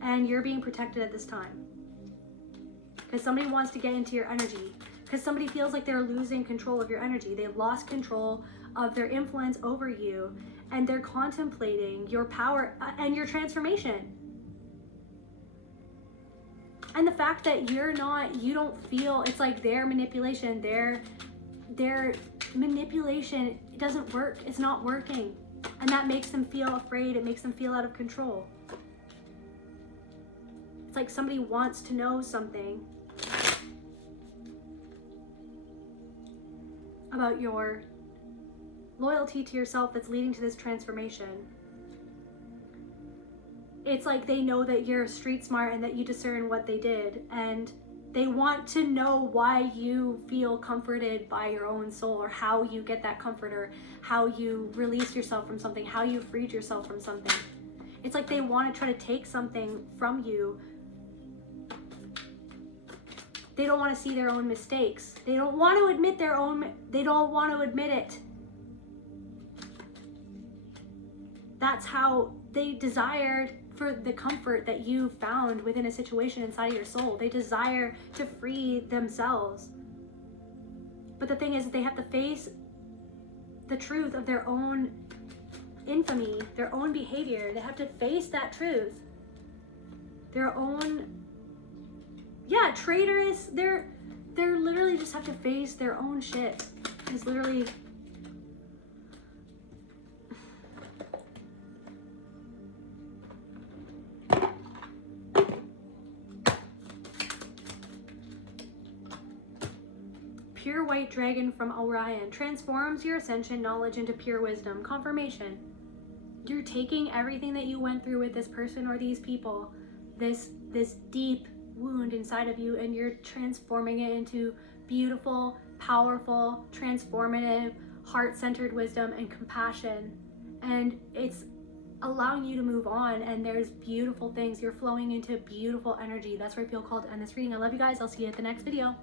And you're being protected at this time. Because somebody wants to get into your energy. Because somebody feels like they're losing control of your energy. They've lost control of their influence over you. And they're contemplating your power and your transformation. And the fact that you don't feel, it's like their manipulation, their manipulation, it doesn't work. It's not working. And that makes them feel afraid. It makes them feel out of control. It's like somebody wants to know something about your loyalty to yourself that's leading to this transformation. It's like they know that you're street smart and that you discern what they did, and they want to know why you feel comforted by your own soul, or how you get that comfort, or how you released yourself from something, how you freed yourself from something. It's like they want to try to take something from you. They don't want to see their own mistakes. They don't want to admit they don't want to admit it. That's how they desired for the comfort that you found within a situation inside of your soul. They desire to free themselves. But the thing is, they have to face the truth of their own infamy, their own behavior. They have to face that truth. Their own, traitorous, they're literally just have to face their own shit. It's literally, pure white dragon from Orion transforms your ascension knowledge into pure wisdom. Confirmation. You're taking everything that you went through with this person or these people, this deep wound inside of you, and you're transforming it into beautiful, powerful, transformative, heart-centered wisdom and compassion. And it's allowing you to move on, and there's beautiful things. You're flowing into beautiful energy. That's where I feel called to end this reading. I love you guys. I'll see you at the next video.